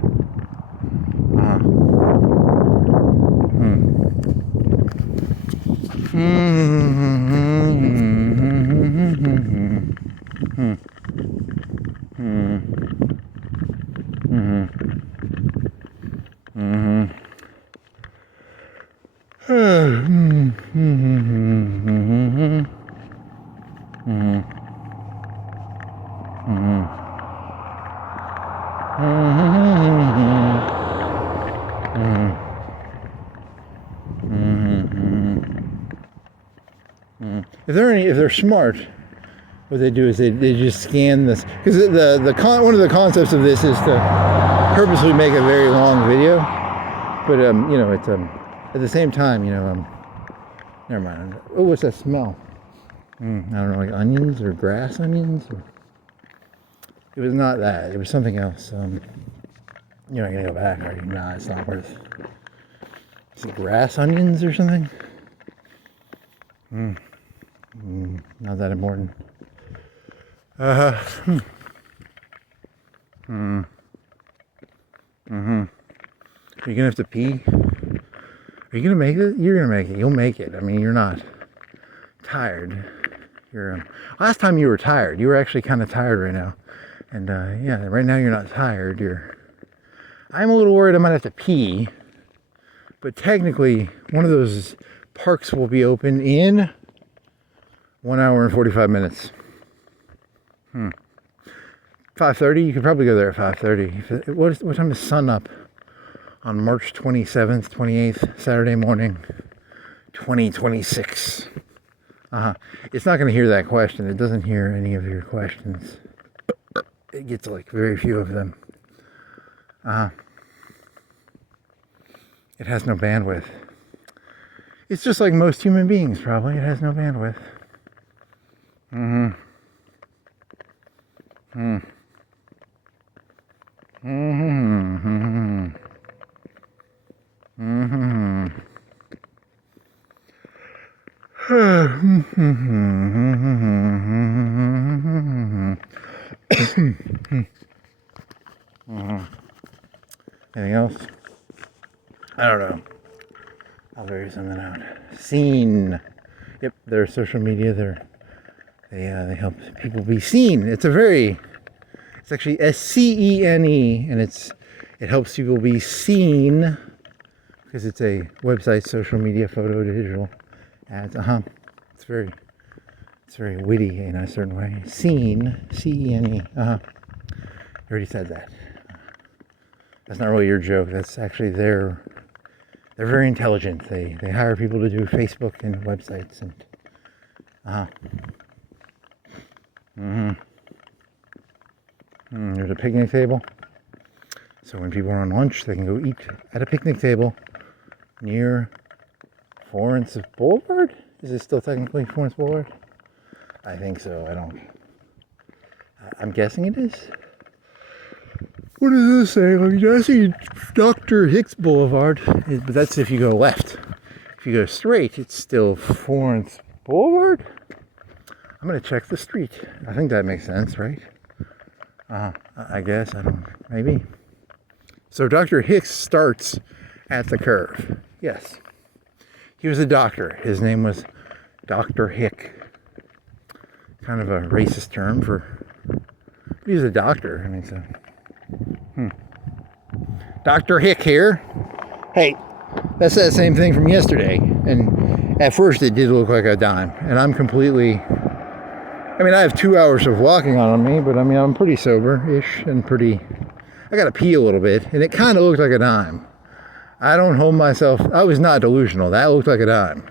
If they're smart, what they do is they just scan this, because one of the concepts of this is to purposely make a very long video, but you know, it's at the same time, you know, never mind. Oh, what's that smell? I don't know, like onions or grass onions. It was not that. It was something else. You're not gonna go back, are you? Nah, it's not worth. Is it grass onions or something? Not that important. Are you gonna have to pee? Are you gonna make it? You're gonna make it. You'll make it. I mean, you're not tired. You're last time you were tired. You were actually kind of tired right now. And yeah, right now you're not tired. I'm a little worried I might have to pee. But technically, one of those parks will be open in 1 hour and 45 minutes. 5:30? You could probably go there at 5:30. What time is sun up on March 27th, 28th, Saturday morning, 2026? It's not going to hear that question. It doesn't hear any of your questions. It gets like very few of them. It has no bandwidth. It's just like most human beings, probably. It has no bandwidth. Anything else? I don't know. I'll figure something out. Seen. Yep, their social media. They help people be seen. It's actually SCENE, and it helps people be seen because it's a website, social media, photo, digital ads. It's very witty in a certain way. Seen, CENE. You already said that. That's not really your joke. That's actually they're very intelligent. They hire people to do Facebook and websites and there's a picnic table. So when people are on lunch, they can go eat at a picnic table near Florence Boulevard. Is it still technically Florence Boulevard? I think so. I'm guessing it is. What does this say? I see Dr. Hicks Boulevard, but that's if you go left. If you go straight, it's still Florence Boulevard. I'm gonna check the street. I think that makes sense, right? I guess, maybe. So Dr. Hicks starts at the curve. Yes. He was a doctor. His name was Dr. Hick. Kind of a racist term but he was a doctor. I mean, so. Dr. Hick here. Hey, that's that same thing from yesterday. And at first it did look like a dime. And I'm completely... I mean, I have 2 hours of walking on me, but I mean, I'm pretty sober-ish and pretty... I gotta pee a little bit, and it kind of looked like a dime. I don't hold myself... I was not delusional. That looked like a dime.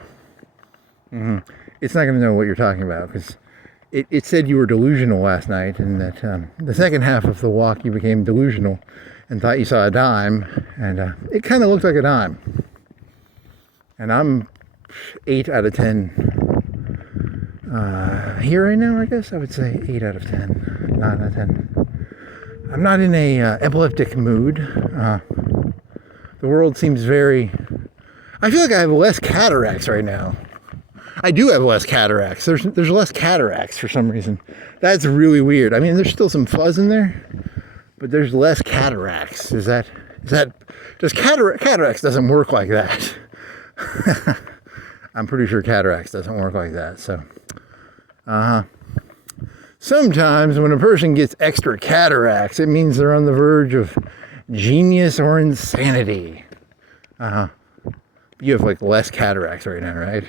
It's not gonna know what you're talking about, because it said you were delusional last night, and that the second half of the walk you became delusional and thought you saw a dime, and it kind of looked like a dime. And I'm 8 out of 10 here right now, I guess. I would say 8 out of 10, 9 out of 10. I'm not in a epileptic mood. The world seems very... I feel like I have less cataracts right now. I do have less cataracts. There's less cataracts for some reason. That's really weird. I mean, there's still some fuzz in there, but there's less cataracts. Is that cataracts doesn't work like that. I'm pretty sure cataracts doesn't work like that. So, sometimes when a person gets extra cataracts, it means they're on the verge of genius or insanity. You have like less cataracts right now, right?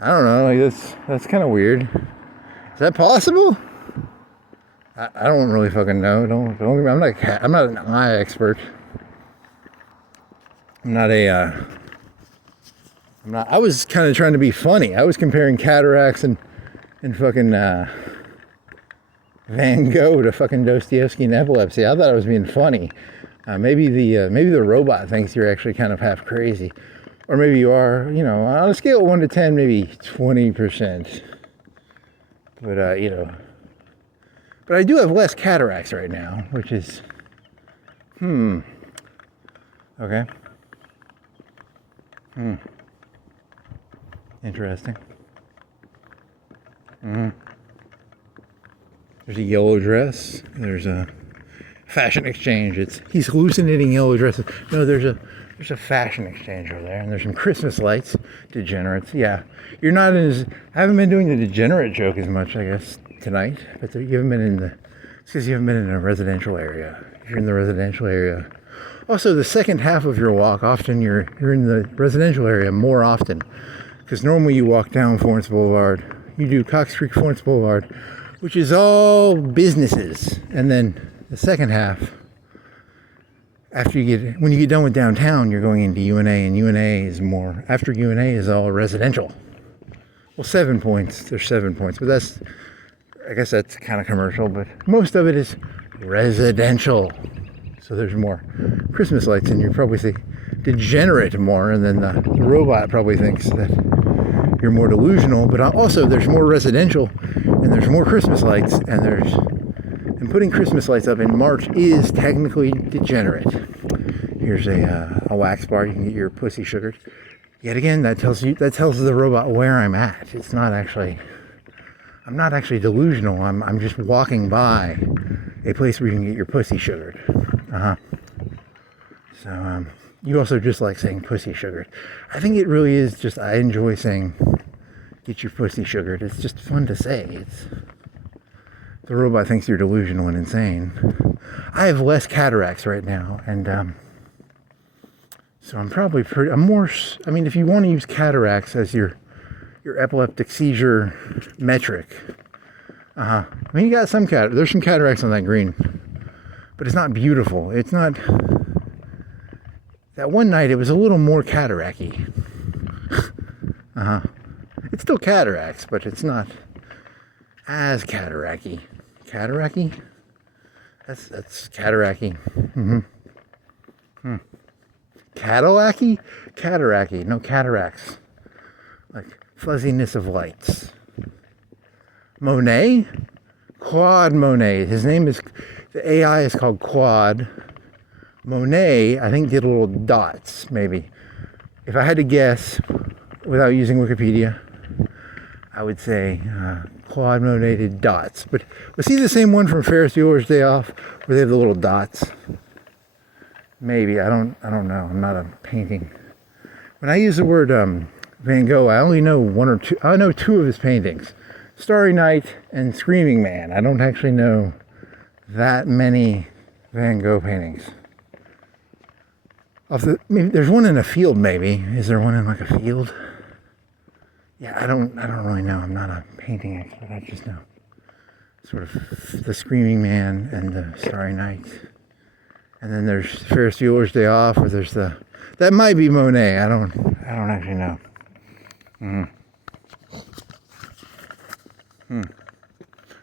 I don't know. Like that's kind of weird. Is that possible? I don't really fucking know. Don't. I'm not an eye expert. I was kind of trying to be funny. I was comparing cataracts and fucking Van Gogh to fucking Dostoevsky and epilepsy. I thought I was being funny. Maybe the robot thinks you're actually kind of half crazy, or maybe you are. You know, on a scale of 1 to 10, maybe 20%. But but I do have less cataracts right now, which is okay. Interesting. There's a yellow dress. There's a fashion exchange. He's hallucinating yellow dresses. No, there's a fashion exchange over there, and there's some Christmas lights. Degenerates. Yeah, you're not I haven't been doing the degenerate joke as much, I guess, tonight. But you haven't been it's because you haven't been in a residential area. If you're in the residential area. Also, the second half of your walk, often you're in the residential area more often. Because normally you walk down Florence Boulevard, you do Cox Creek Florence Boulevard, which is all businesses. And then the second half, when you get done with downtown, you're going into UNA, and UNA is more, after UNA is all residential. Well, 7 points, there's 7 points, but I guess that's kind of commercial, but most of it is residential. So there's more Christmas lights, and you probably say degenerate more, and then the robot probably thinks that you're more delusional, but also there's more residential, and there's more Christmas lights, and putting Christmas lights up in March is technically degenerate. Here's a wax bar. You can get your pussy sugared. Yet again, that tells the robot where I'm at. I'm not actually delusional. I'm just walking by a place where you can get your pussy sugared. So you also just like saying pussy sugared. I think it really is just, I enjoy saying get your pussy sugared. It's just fun to say. The robot thinks you're delusional and insane. I have less cataracts right now, and so I'm probably if you want to use cataracts as your epileptic seizure metric, I mean, you got some there's some cataracts on that green, but it's not beautiful. It's not. That one night it was a little more cataract-y. It's still cataracts, but it's not as cataract-y. Cataract-y? That's cataract-y. Cadillac-y? Cataract-y. No, cataracts. Like fuzziness of lights. Monet? Claude Monet. His name is, the AI is called Claude. Monet, I think, did little dots, maybe. If I had to guess, without using Wikipedia, I would say Claude Monet did dots. But was he the same one from Ferris Bueller's Day Off, where they have the little dots? Maybe. I don't know. I'm not a painting. When I use the word Van Gogh, I only know one or two. I know two of his paintings, Starry Night and Screaming Man. I don't actually know that many Van Gogh paintings. Maybe there's one in a field. Maybe is there one in like a field? Yeah, I don't really know. I'm not a painting expert. I just know sort of the Screaming Man and the Starry Night, and then there's Ferris Bueller's Day Off, or there's that might be Monet. I don't actually know.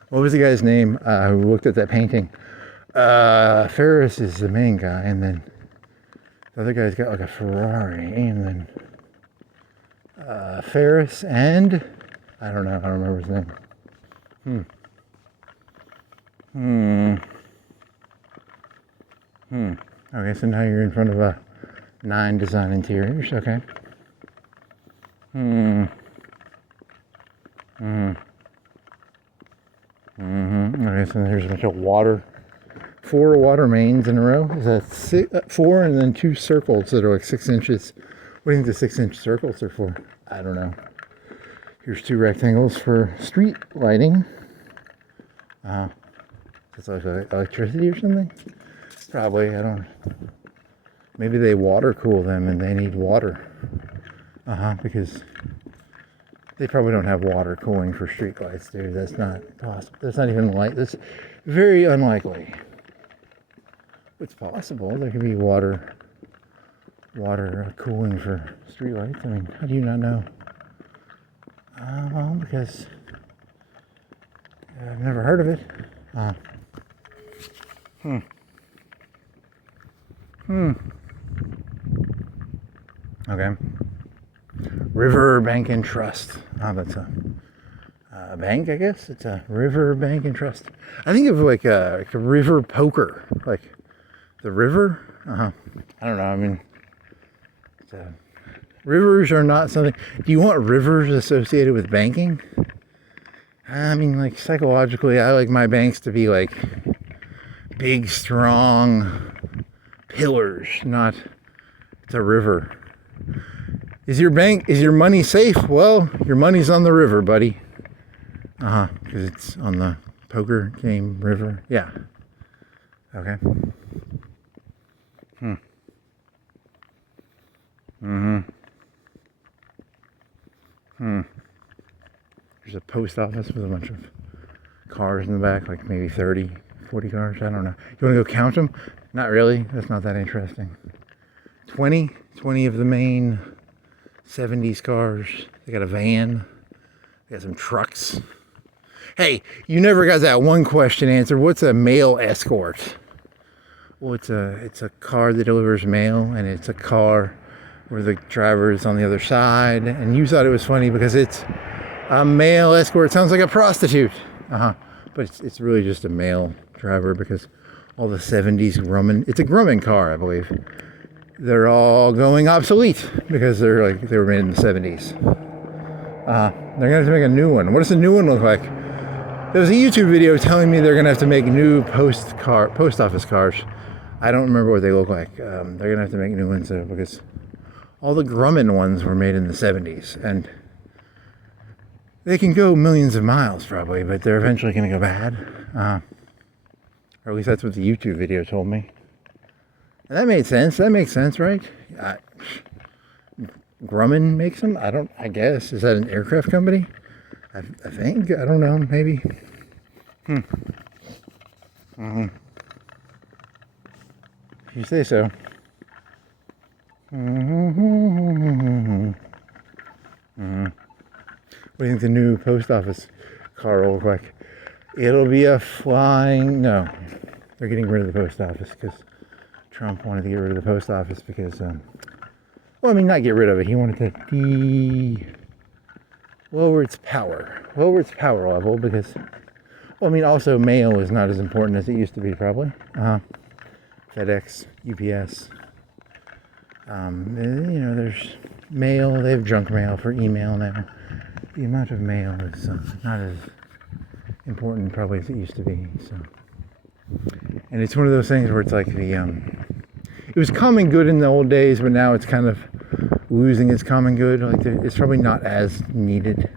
What was the guy's name who looked at that painting? Ferris is the main guy, and then the other guy's got like a Ferrari, and then Ferris and I don't know. I don't remember his name. Okay, so now you're in front of a 9 Design Interiors. Okay. Okay, so there's a bunch of 4 water mains in a row. Is that 4 and then 2 circles that are like 6 inches What do you think the 6-inch circles are for? I don't know. Here's 2 rectangles for street lighting. It's like electricity or something? Probably, I don't know. Maybe they water cool them and they need water. Because they probably don't have water cooling for street lights, dude. That's not possible. That's not even light. That's very unlikely. It's possible. There could be water cooling for street lights. I mean, how do you not know? Well, because I've never heard of it. Okay. River Bank and Trust. That's a bank, I guess. It's a River Bank and Trust. I think of like a river poker, like the river. I don't know. I mean, rivers are not something. Do you want rivers associated with banking? I mean, like psychologically, I like my banks to be like big, strong pillars, not it's a river. Is your money safe? Well, your money's on the river, buddy. Because it's on the poker game river. Yeah. Okay. There's a post office with a bunch of cars in the back, like maybe 30, 40 cars. I don't know. You want to go count them? Not really. That's not that interesting. 20 of the main 70s cars. They got a van. They got some trucks. Hey, you never got that one question answered. What's a mail escort? Well, it's a car that delivers mail, and it's a car where the driver is on the other side. And you thought it was funny because it's a mail escort. It sounds like a prostitute. But it's really just a male driver because all the 70s Grumman. It's a Grumman car, I believe. They're all going obsolete because they were made in the 70s. They're gonna have to make a new one. What does a new one look like? There was a YouTube video telling me they're gonna have to make new post office cars. I don't remember what they look like. They're gonna have to make new ones because all the Grumman ones were made in the 70s, and they can go millions of miles probably, but they're eventually gonna go bad. Or at least that's what the YouTube video told me. And that made sense. That makes sense, right? Grumman makes them? I guess. Is that an aircraft company? I think. I don't know. Maybe. If you say so. What do you think the new post office car will look like? It'll be a flying... No. They're getting rid of the post office because Trump wanted to get rid of the post office because... well, I mean, not get rid of it. He wanted to lower its power level because... Well, I mean, also mail is not as important as it used to be, probably. FedEx, UPS. There's mail. They have junk mail for email now. The amount of mail is not as important, probably, as it used to be. So, and it's one of those things where it's like it was common good in the old days, but now it's kind of losing its common good. Like it's probably not as needed.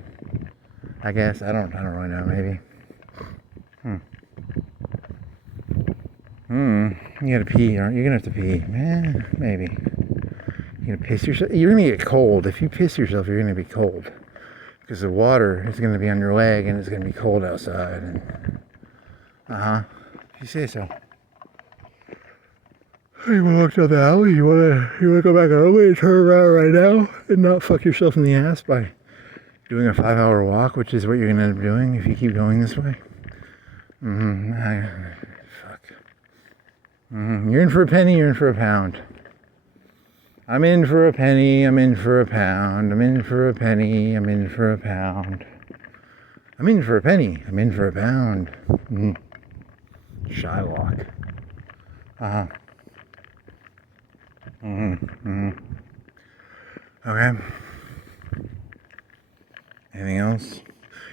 I guess I don't really know. Maybe. You gotta pee, aren't you? You're gonna have to pee. Maybe. You're gonna piss yourself. You're gonna get cold. If you piss yourself, you're gonna be cold. Because the water is gonna be on your leg and it's gonna be cold outside. And, if you say so. You wanna walk down the alley? You wanna go back early and turn around right now and not fuck yourself in the ass by doing a 5-hour walk, which is what you're gonna end up doing if you keep going this way? You're in for a penny, you're in for a pound. I'm in for a penny, I'm in for a pound. I'm in for a penny, I'm in for a pound. I'm in for a penny, I'm in for a pound. Shylock. Okay. Anything else?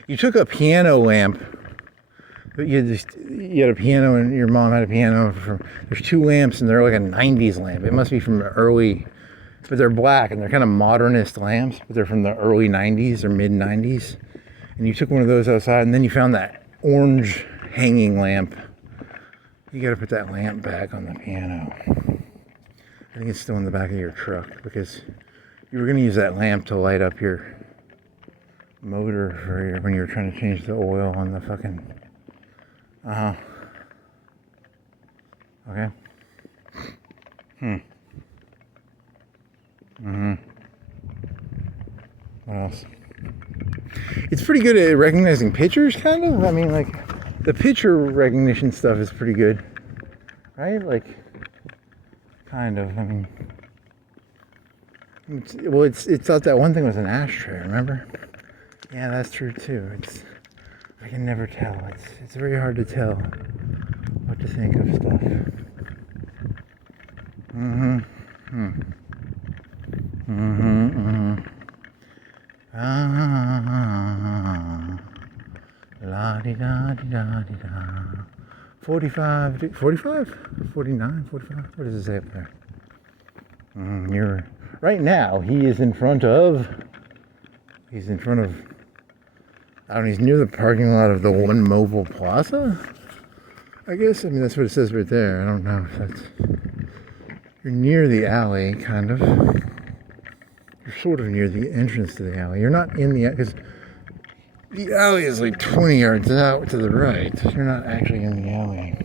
You took a piano lamp. You had a piano, and your mom had a piano. There's 2 lamps, and they're like a 90s lamp. It must be from early but they're black and they're kind of modernist lamps, but they're from the early 90s or mid 90s. And you took one of those outside and then you found that orange hanging lamp. You got to put that lamp back on the piano. I think it's still in the back of your truck because you were going to use that lamp to light up your motor for when you were trying to change the oil on the fucking... Okay. What else? It's pretty good at recognizing pictures, kind of. I mean, like, the picture recognition stuff is pretty good. Right? Like, kind of. I mean... It thought that one thing was an ashtray, remember? Yeah, that's true too. I can never tell. It's very hard to tell what to think of stuff. La di da di da di da. 45, 45? 49, 45? What does it say up there? Right now, he's in front of, I don't know, he's near the parking lot of the One Mobile Plaza, I guess. I mean, that's what it says right there. I don't know if that's, you're near the alley, kind of. You're sort of near the entrance to the alley. You're not in the, because the alley is like 20 yards out to the right. You're not actually in the alley.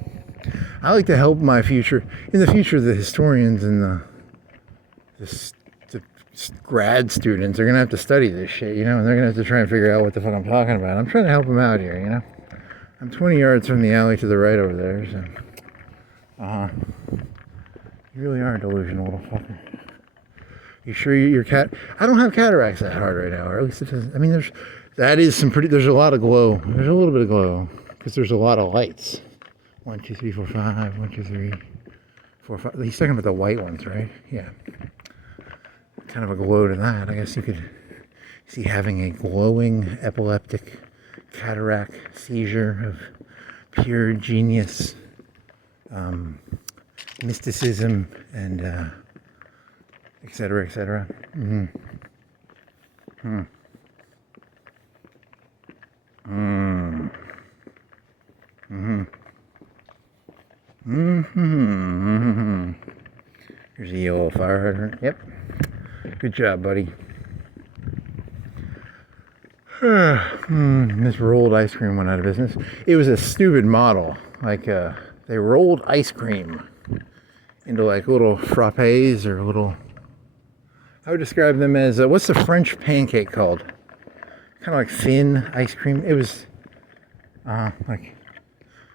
I like to help in the future, the historians and the grad students are going to have to study this shit, you know, and they're going to have to try and figure out what the fuck I'm talking about. I'm trying to help them out here, you know. I'm 20 yards from the alley to the right over there, so. You really are a delusional little fucker. You sure your cat... I don't have cataracts that hard right now, or at least it doesn't... I mean, there's a lot of glow. There's a little bit of glow, because there's a lot of lights. 1, 2, 3, 4, 5, 1, 2, 3, 4, 5. He's talking about the white ones, right? Yeah. Kind of a glow to that. I guess you could see having a glowing epileptic cataract seizure of pure genius, mysticism, and et cetera, et cetera. Here's a yellow fire hydrant. Yep. Good job, buddy. This rolled ice cream went out of business. It was a stupid model. Like, they rolled ice cream into like little frappes or little... I would describe them as, what's the French pancake called? Kind of like thin ice cream. It was, like,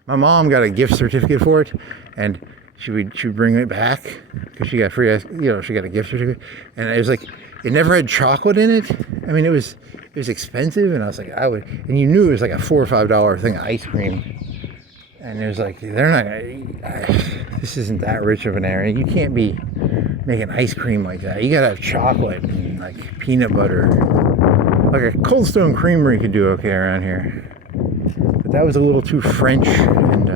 my mom got a gift certificate for it, and she would bring it back because she got free ice, you know, she got a gift certificate, and it was like, it never had chocolate in it. I mean, it was expensive, and I was like, and you knew it was like a $4 or $5 thing of ice cream, and it was like, this isn't that rich of an area. You can't be making ice cream like that. You gotta have chocolate and like peanut butter. Like a Cold Stone Creamery could do okay around here, but that was a little too French. And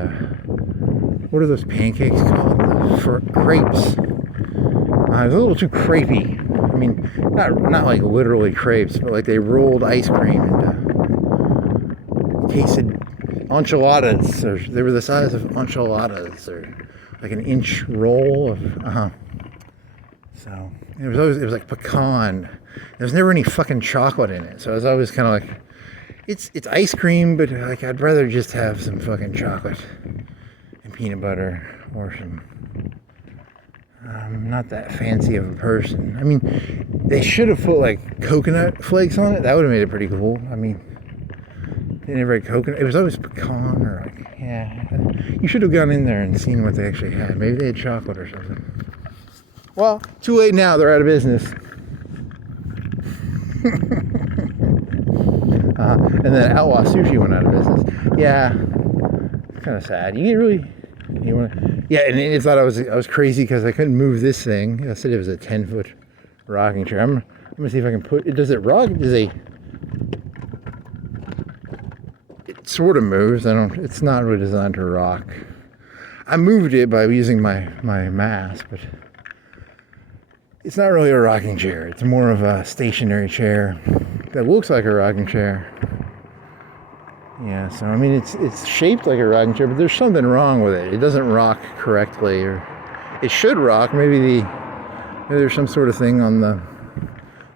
what are those pancakes called? For crepes. It was a little too crepey. I mean, not like literally crepes, but like they rolled ice cream into tasted enchiladas. Or they were the size of enchiladas, or like an inch roll of. So it was like pecan. There was never any fucking chocolate in it, so I was always kind of like, it's ice cream, but like I'd rather just have some fucking chocolate and peanut butter or some. I'm not that fancy of a person. I mean, they should have put like coconut flakes on it. That would have made it pretty cool. I mean, they never had coconut. It was always pecan or like, yeah. You should have gone in there and seen what they actually had. Maybe they had chocolate or something. Well, too late now. They're out of business. And then Outlaw Sushi went out of business. Yeah, it's kind of sad. You get really, you want to, yeah. And they thought I was crazy because I couldn't move this thing. I said it was a 10-foot rocking chair. I'm gonna see if I can put it. Does it rock? It sort of moves. It's not really designed to rock. I moved it by using my mass, but It's not really a rocking chair. It's more of a stationary chair that looks like a rocking chair. Yeah, so I mean, it's shaped like a rocking chair, but there's something wrong with it. It doesn't rock correctly, or it should rock. Maybe there's some sort of thing on the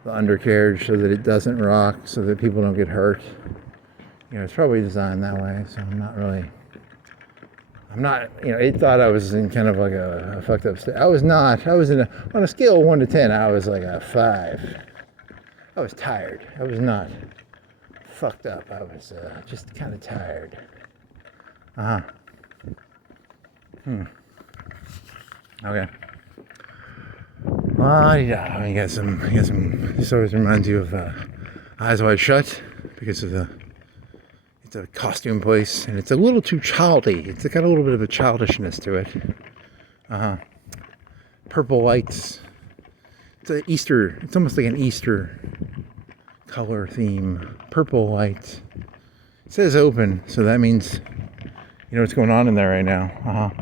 undercarriage so that it doesn't rock, so that people don't get hurt. You know, it's probably designed that way. So I'm not. You know, it thought I was in kind of like a fucked up state. I was not. I was on a scale of 1 to 10. I was like a 5. I was tired. I was not fucked up. I was just kind of tired. Okay. Yeah. You got some stories reminds you of Eyes Wide Shut because of it's a costume place and it's a little too childy. It's got a little bit of a childishness to it. Purple lights. It's almost like an Easter color theme. Purple lights. It says open, so that means you know what's going on in there right now.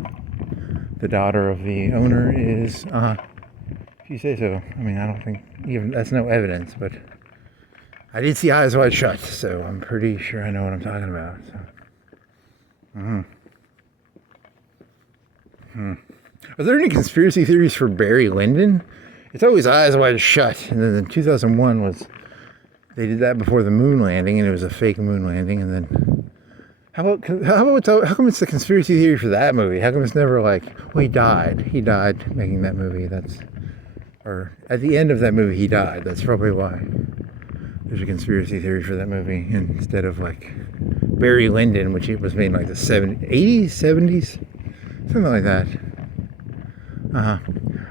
The daughter of the owner is if you say so. I mean, I don't think even that's no evidence, but I did see Eyes Wide Shut, so I'm pretty sure I know what I'm talking about. So. Are there any conspiracy theories for Barry Lyndon? It's always Eyes Wide Shut, and then in 2001 was they did that before the moon landing, and it was a fake moon landing. And then how come it's the conspiracy theory for that movie? How come it's never like, well, he died making that movie? Or at the end of that movie he died. That's probably why there's a conspiracy theory for that movie instead of like Barry Lyndon, which it was made in like the 80s, 70s, something like that.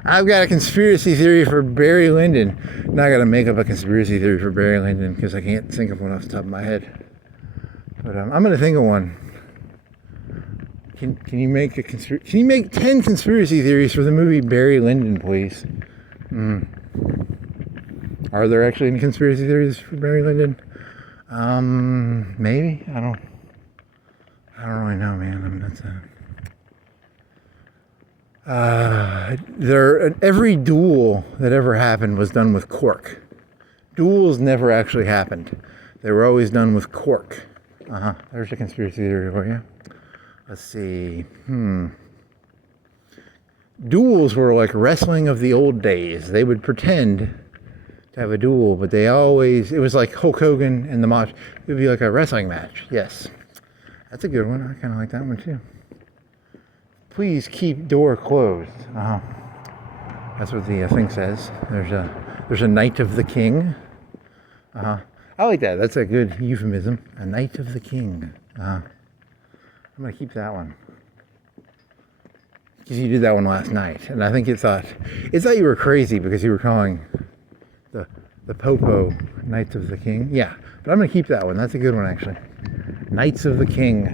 I've got a conspiracy theory for Barry Lyndon. Now I got to make up a conspiracy theory for Barry Lyndon because I can't think of one off the top of my head. But I'm going to think of one. Can you make Can you make 10 conspiracy theories for the movie Barry Lyndon, please? Are there actually any conspiracy theories for Barry Lyndon? Maybe. I don't really know, man. Every duel that ever happened was done with cork. Duels never actually happened. They were always done with cork. There's a conspiracy theory for you. Let's see. Duels were like wrestling of the old days. They would pretend to have a duel, but it was like Hulk Hogan and the Mosh. It would be like a wrestling match. Yes. That's a good one. I kind of like that one too. Please keep door closed. That's what the thing says. There's a Knight of the King. I like that. That's a good euphemism. A Knight of the King. I'm going to keep that one. Because you did that one last night. And I think it thought you were crazy because you were calling the Popo Knights of the King. Yeah. But I'm going to keep that one. That's a good one, actually. Knights of the King.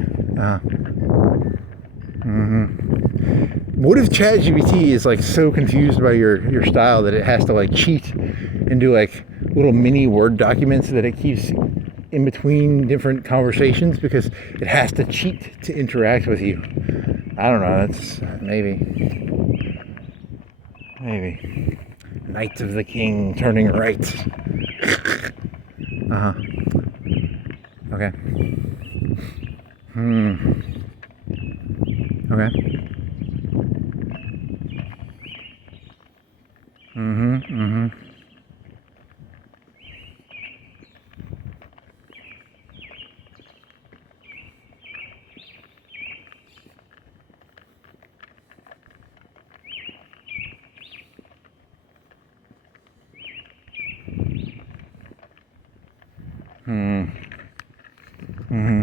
What if ChatGPT is like so confused by your style that it has to like cheat and do like little mini Word documents that it keeps in between different conversations because it has to cheat to interact with you? I don't know. That's maybe. Knights of the King turning right. Okay. Okay.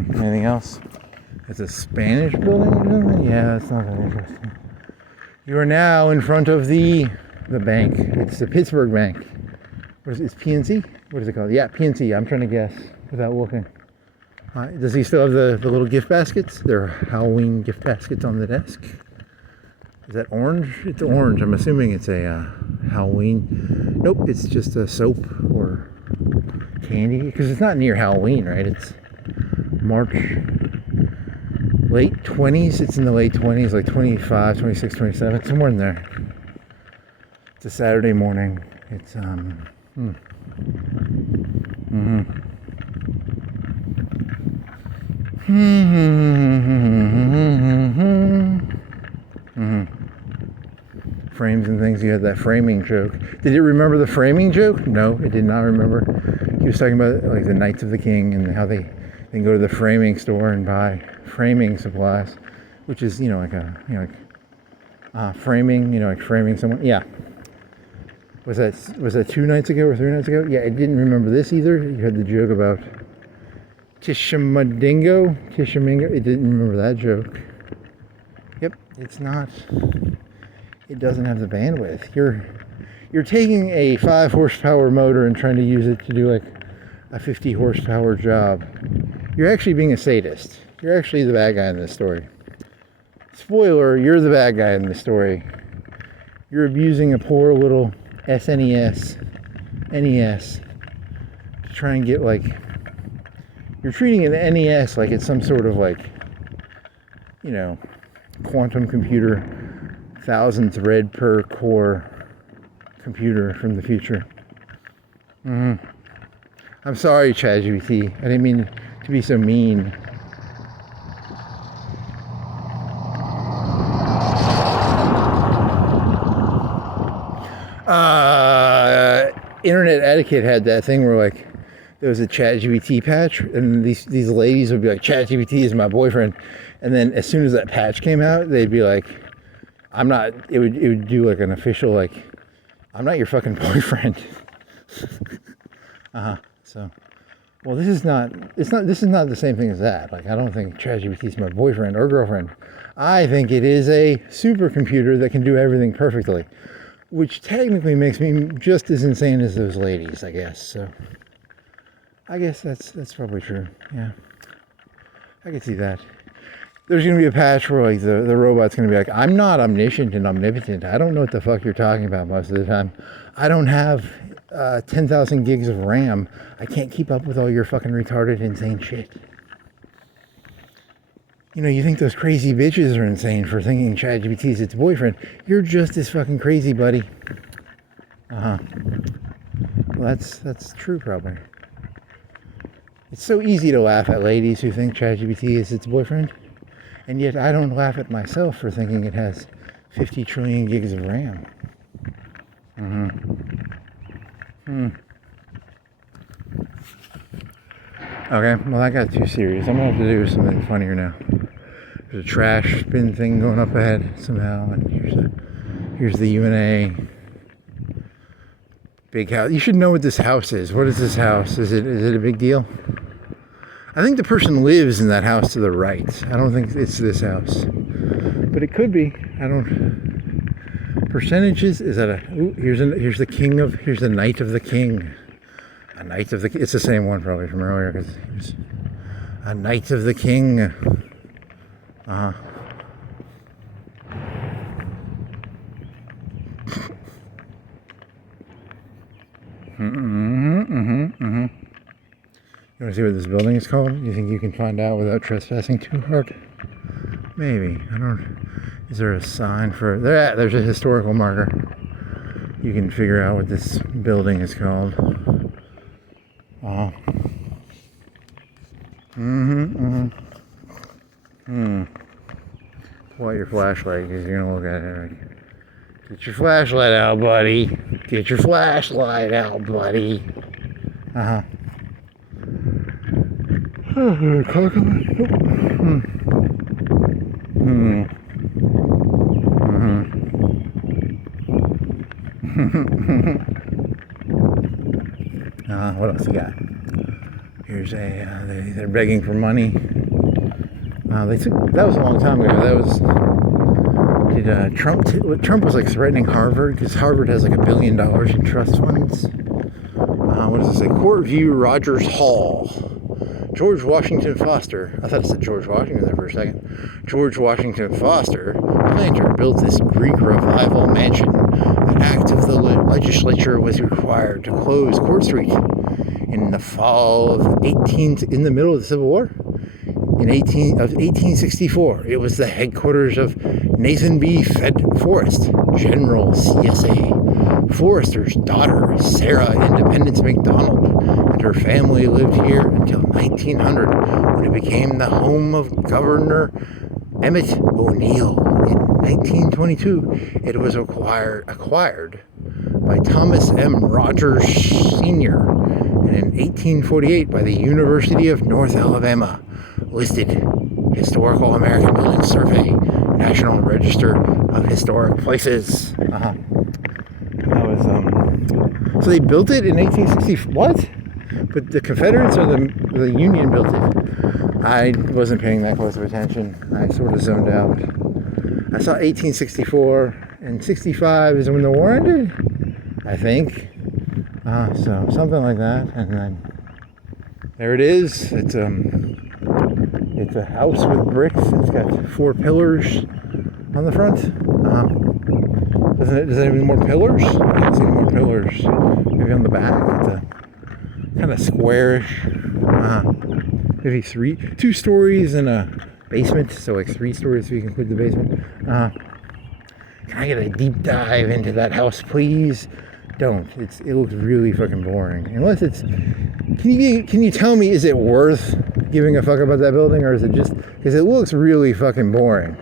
Anything else? It's a Spanish building? Yeah, that's not that interesting. You are now in front of the bank. It's the Pittsburgh Bank. It's PNC? What is it called? Yeah, PNC. I'm trying to guess without looking. Does he still have the little gift baskets? They're Halloween gift baskets on the desk. Is that orange? It's orange. I'm assuming it's a Halloween. Nope, it's just a soap or candy. Because it's not near Halloween, right? It's March, late 20s. It's in the late 20s, like 25, 26, 27, somewhere in there. It's a Saturday morning. It's frames and things. You had that framing joke. Did it remember the framing joke? No, it did not remember. He was talking about like the Knights of the King and how they go to the framing store and buy framing supplies, which is like framing, like framing someone. Yeah. Was that 2 nights ago or 3 nights ago? Yeah, I didn't remember this either. You had the joke about Tishamingo. It didn't remember that joke. Yep, it's not. It doesn't have the bandwidth. You're taking a 5 horsepower motor and trying to use it to do like a 50 horsepower job. You're actually being a sadist. You're actually the bad guy in this story. Spoiler, you're the bad guy in this story. You're abusing a poor little NES to try and get you're treating an NES like it's some sort of quantum computer, 1,000 thread per core computer from the future. I'm sorry, ChatGPT. I didn't mean to be so mean. Internet etiquette had that thing where there was a ChatGPT patch, and these ladies would be like, ChatGPT is my boyfriend, and then as soon as that patch came out, they'd be like, I'm not. It would do like an official I'm not your fucking boyfriend. So, well, this is not the same thing as that. I don't think ChatGPT is my boyfriend or girlfriend. I think it is a supercomputer that can do everything perfectly, which technically makes me just as insane as those ladies, I guess. So, I guess that's probably true. Yeah, I can see that. There's going to be a patch where the robot's going to be like, I'm not omniscient and omnipotent. I don't know what the fuck you're talking about most of the time. I don't have 10,000 gigs of RAM. I can't keep up with all your fucking retarded, insane shit. You think those crazy bitches are insane for thinking ChatGPT is its boyfriend. You're just as fucking crazy, buddy. Well, that's true, probably. It's so easy to laugh at ladies who think ChatGPT is its boyfriend, and yet I don't laugh at myself for thinking it has 50 trillion gigs of RAM. Okay, well, that got too serious. I'm gonna have to do something funnier now. There's a trash bin thing going up ahead somehow, and here's the UNA big house. You should know what this house is. What is this house? Is it a big deal? I think the person lives in that house to the right. I don't think it's this house, but it could be. I don't. Percentages, is that here's the Knight of the King. A Knight of the, it's the same one probably from earlier, because he was a Knight of the King. You want to see what this building is called? You think you can find out without trespassing too hard? Maybe. I don't. Is there a sign for there? There's a historical marker. You can figure out what this building is called. Pull out your flashlight because you're gonna look at it. Get your flashlight out, buddy. Get your flashlight out, buddy. What else you got? Here's they're begging for money. That was a long time ago. That was, Trump was threatening Harvard, because Harvard has $1 billion in trust funds. What does it say? Court View Rogers Hall. George Washington Foster, I thought it said George Washington there for a second. George Washington Foster, planter, built this Greek revival mansion. An act of the legislature was required to close Court Street in the fall of in the middle of the Civil War. In 1864, it was the headquarters of Nathan B. Forrest, General CSA, Forrester's daughter, Sarah Independence McDonald, and her family lived here until 1900, when it became the home of Governor Emmett O'Neill. In 1922, it was acquired by Thomas M. Rogers Sr., and in 1848 by the University of North Alabama. Listed Historical American Building Survey, National Register of Historic Places. That was so they built it in 1860. What? But the Confederates or the Union built it? I wasn't paying that close of attention. I sort of zoned out. I saw 1864 and 65 is when the war ended, I think. So something like that, and then there it is. It's a house with bricks. It's got 4 pillars on the front. Does it have any more pillars? I don't see any more pillars. Maybe on the back. It's a kind of squarish. Maybe 2 stories and a basement. So like 3 stories if you can include the basement. Can I get a deep dive into that house, please? Don't. It looks really fucking boring. Unless it's. Can you tell me, is it worth giving a fuck about that building, or is it just because it looks really fucking boring?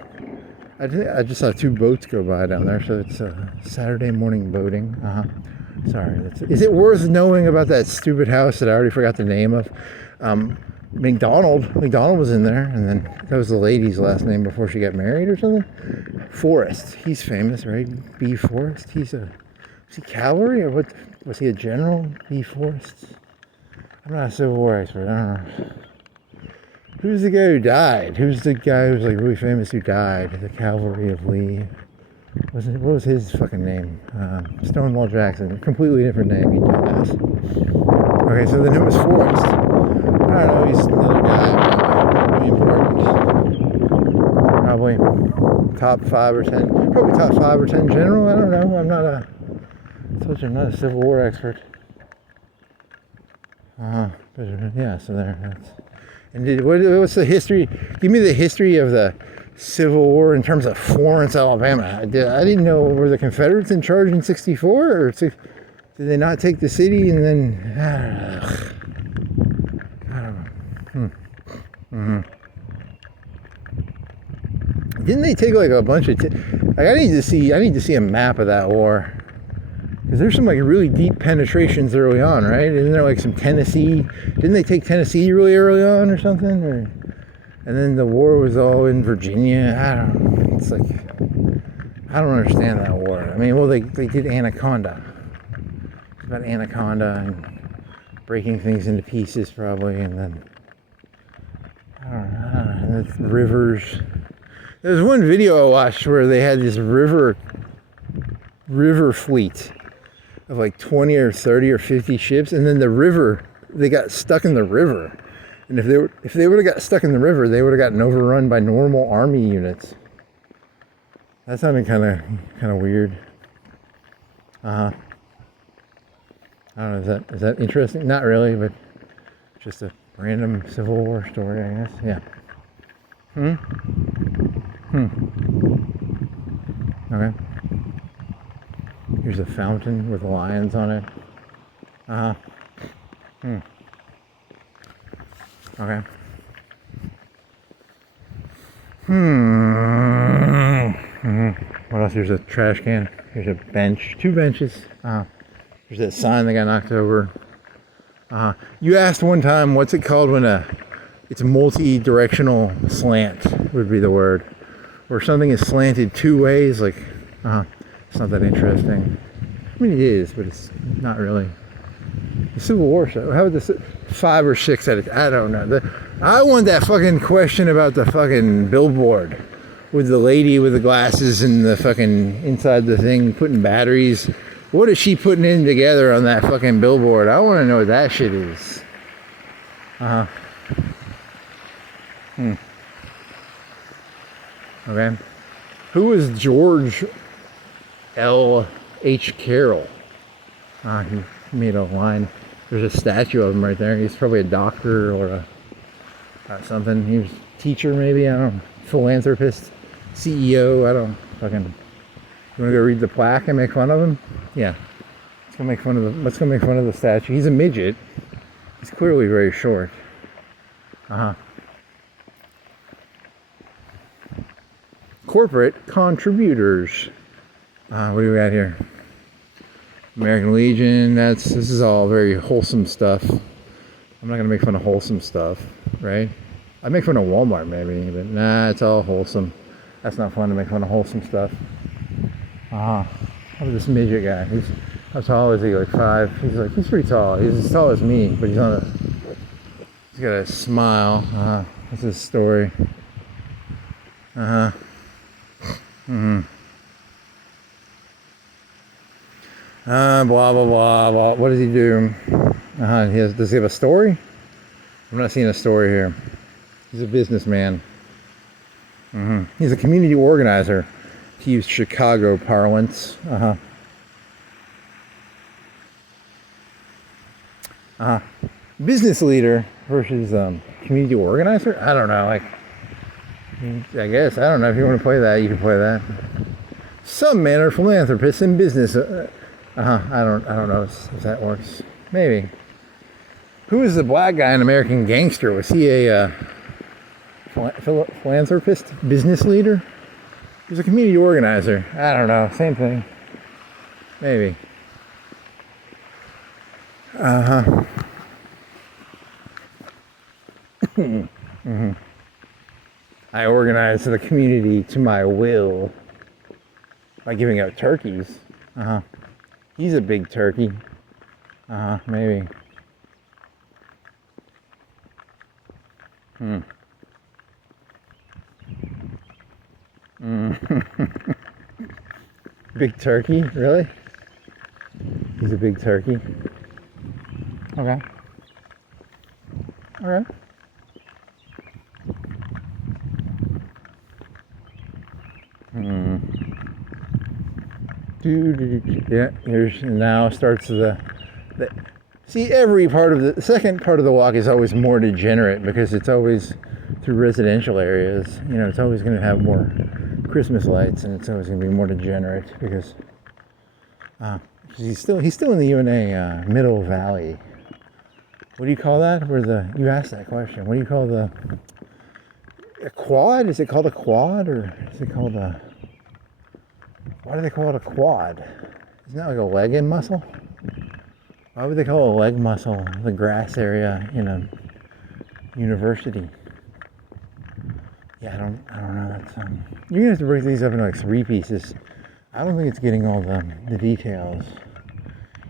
I just saw 2 boats go by down there, so it's Saturday morning boating. Sorry. Is it worth knowing about that stupid house that I already forgot the name of? McDonald was in there, and then that was the lady's last name before she got married or something. Forrest. He's famous, right? B. Forrest. Was he cavalry, or what? Was he a general? B. Forrest? I'm not a Civil War expert. I don't know. Who's the guy who died? Who's the guy who's like really famous who died? The cavalry of Lee. What was his fucking name? Stonewall Jackson. Completely different name, you dumbass. Okay, so then it was Forrest. I don't know, he's another guy. Really important. Probably top 5 or 10. Probably top 5 or 10 general. I don't know. I'm not a Civil War expert. Yeah, so there. And what's the history? Give me the history of the Civil War in terms of Florence, Alabama. I didn't know, were the Confederates in charge in 64? Or did they not take the city and then... I don't know. Didn't they take like a bunch of... I need to see a map of that war. Because there's some like really deep penetrations early on, right? Isn't there like some Tennessee? Didn't they take Tennessee really early on or something? And then the war was all in Virginia. I don't know. It's like, I don't understand that war. I mean, well, they did Anaconda. It's about Anaconda and breaking things into pieces probably, and then I don't know. And it's rivers. There was one video I watched where they had this river fleet of like 20 or 30 or 50 ships, and then they got stuck in the river. And if they would have got stuck in the river, they would have gotten overrun by normal army units. That sounded kind of weird. I don't know, is that interesting? Not really, but just a random Civil War story, I guess. Yeah. Okay. Here's a fountain with lions on it. Okay. What else? Here's a trash can. Here's a bench. 2 benches. There's that sign that got knocked over. You asked one time, what's it called when it's multi-directional slant would be the word. Or something is slanted 2 ways, like, it's not that interesting. I mean, it is, but it's not really. The Civil War show. How about the 5 or 6 out of? I don't know. I want that fucking question about the fucking billboard with the lady with the glasses and the fucking inside the thing putting batteries. What is she putting in together on that fucking billboard? I want to know what that shit is. Okay. Who was George L.H. Carroll? He made a line. There's a statue of him right there. He's probably a doctor or something. He was a teacher, maybe. I don't know. Philanthropist, CEO. I don't fucking. You want to go read the plaque and make fun of him? Yeah. Let's go make fun of the statue. He's a midget. He's clearly very short. Corporate contributors. What do we got here? American Legion. This is all very wholesome stuff. I'm not gonna make fun of wholesome stuff, right? I make fun of Walmart maybe, but nah, it's all wholesome. That's not fun to make fun of wholesome stuff. How about this midget guy? How tall is he? Like 5? He's pretty tall. He's as tall as me, but he's got a smile. What's his story? Blah blah blah blah. What does he do? Does he have a story? I'm not seeing a story here. He's a businessman. He's a community organizer, to use Chicago parlance. Business leader versus community organizer. I don't know. I guess I don't know if you want to play that. You can play that. Some men are philanthropists in business. I don't know if that works. Maybe. Who is the black guy in American Gangster? Was he a philanthropist, business leader? He was a community organizer. I don't know. Same thing. Maybe. I organize the community to my will by giving out turkeys. He's a big turkey. Maybe. Big turkey? Really? He's a big turkey. Okay. Okay. Yeah, here's now starts the see, every part of the second part of the walk is always more degenerate because it's always through residential areas. You know, it's always going to have more Christmas lights, and it's always going to be more degenerate because he's still in the UNA Middle Valley. What do you call that? You asked that question. What do you call a quad? Is it called a quad, or is it called a? Why do they call it a quad? Isn't that like a leg and muscle? Why would they call a leg muscle the grass area in a university? Yeah, I don't know. That's you're gonna have to break these up into like 3 pieces. I don't think it's getting all the details.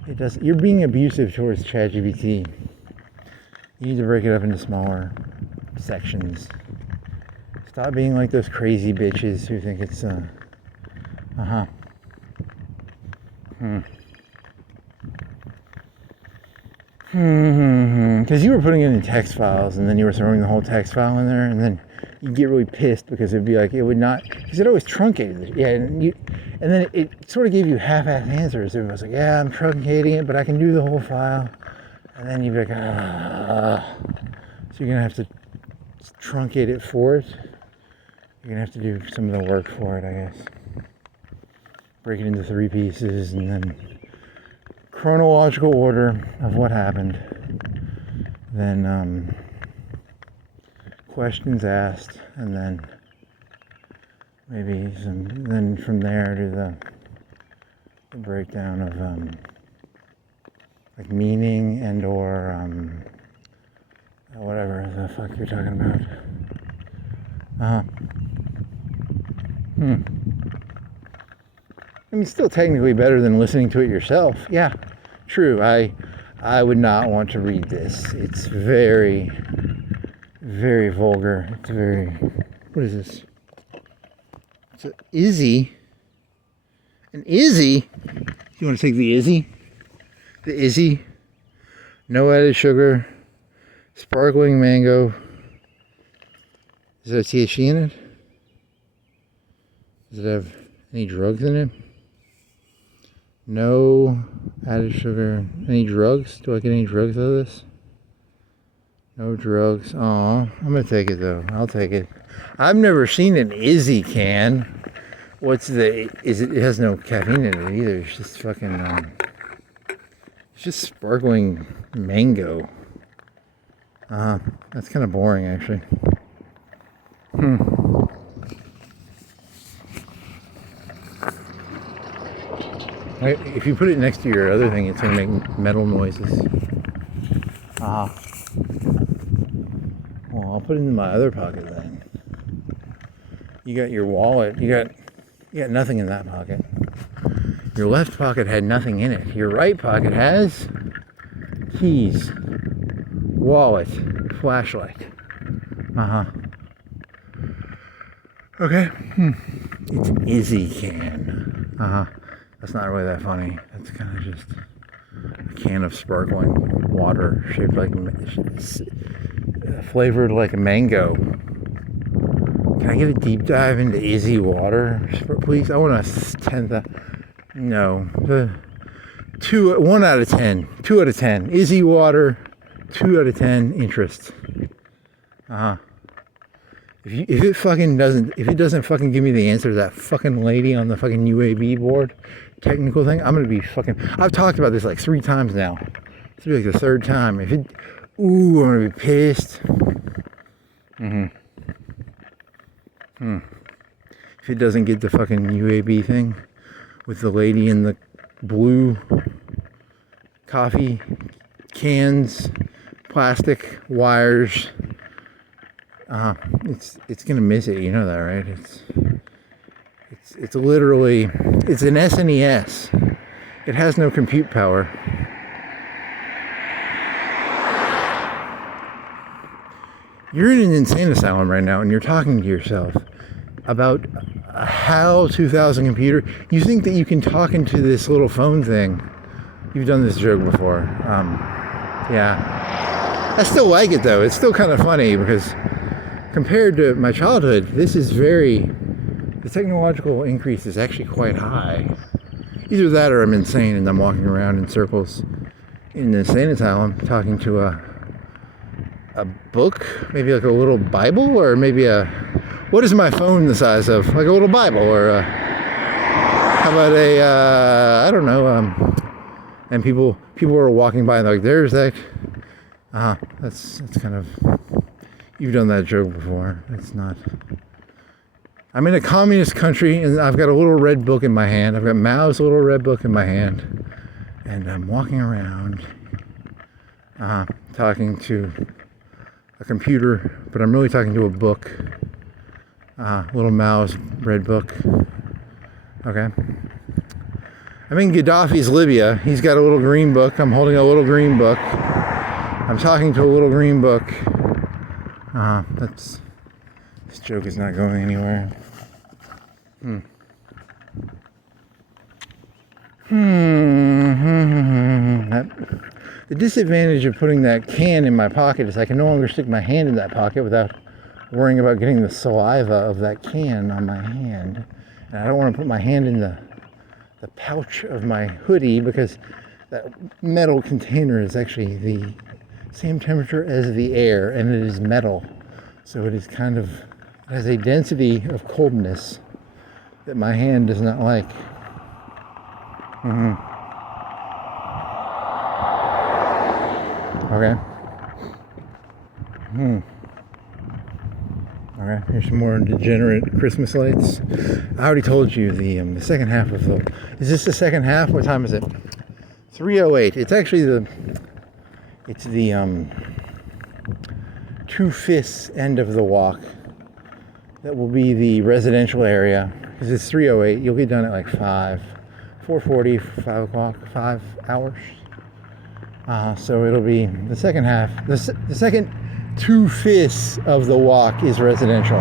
It does. You're being abusive towards ChatGPT. You need to break it up into smaller sections. Stop being like those crazy bitches who think it's Because you were putting it in text files, and then you were throwing the whole text file in there, and then you get really pissed because it'd be like it would not, because it always truncated it. Yeah, and then it sort of gave you half-assed answers. It was like, yeah, I'm truncating it, but I can do the whole file. And then you'd be like, so you're gonna have to truncate it for it. You're gonna have to do some of the work for it, I guess. Break it into 3 pieces, and then chronological order of what happened. Then questions asked, and then maybe then from there do the breakdown of like meaning and or whatever the fuck you're talking about. I mean, still technically better than listening to it yourself. Yeah, true. I would not want to read this. It's very, very vulgar. It's very... What is this? It's an Izzy. An Izzy? You want to take the Izzy? The Izzy? No added sugar. Sparkling mango. Is there THC in it? Does it have any drugs in it? No added sugar. Any drugs? Do I get any drugs out of this? No drugs. Aw, I'm gonna take it though. I'll take it. I've never seen an Izzy can. It has no caffeine in it either. It's just fucking It's just sparkling mango. That's kind of boring, actually. If you put it next to your other thing, it's going to make metal noises. Well, I'll put it in my other pocket then. You got your wallet. You got nothing in that pocket. Your left pocket had nothing in it. Your right pocket has keys, wallet, flashlight. Okay. It's an Izzy can. That's not really that funny. That's kind of just a can of sparkling water shaped like, flavored like a mango. Can I get a deep dive into Izzy water, please? I want a 10th. No. 1 out of 10. 2 out of 10. Izzy water, 2 out of 10 interest. If it doesn't fucking give me the answer to that fucking lady on the fucking UAB board technical thing, I'm gonna be fucking. I've talked about this like 3 times now. This will be like the 3rd time. I'm gonna be pissed. If it doesn't get the fucking UAB thing with the lady in the blue coffee cans, plastic wires. It's gonna miss it. You know that, right? It's literally an SNES. It has no compute power. You're in an insane asylum right now, and you're talking to yourself about a HAL 2000 computer. You think that you can talk into this little phone thing. You've done this joke before. Yeah. I still like it though. It's still kind of funny because compared to my childhood, the technological increase is actually quite high. Either that or I'm insane and I'm walking around in circles in an insane asylum talking to a book, maybe like a little Bible, or maybe what is my phone the size of? Like a little Bible, or how about I don't know, and people are walking by and they're like, there's that. That's kind of, you've done that joke before. It's not. I'm in a communist country and I've got a little red book in my hand. I've got Mao's little red book in my hand, and I'm walking around talking to a computer, but I'm really talking to a book, little Mao's red book. Okay. I'm in Gaddafi's Libya. He's got a little green book. I'm holding a little green book. I'm talking to a little green book. This joke is not going anywhere. The disadvantage of putting that can in my pocket is I can no longer stick my hand in that pocket without worrying about getting the saliva of that can on my hand. And I don't want to put my hand in the pouch of my hoodie because that metal container is actually the same temperature as the air, and it is metal. So it is it has a density of coldness that my hand does not like. Okay. Okay, here's some more degenerate Christmas lights. I already told you the second half of the. Is this the second half? What time is it? 3:08. It's actually the 2/5 end of the walk. That will be the residential area. Because it's 3:08. You'll get done at like 5, 4:40, 5 o'clock, 5 hours. So it'll be the second half. The second 2/5 of the walk is residential.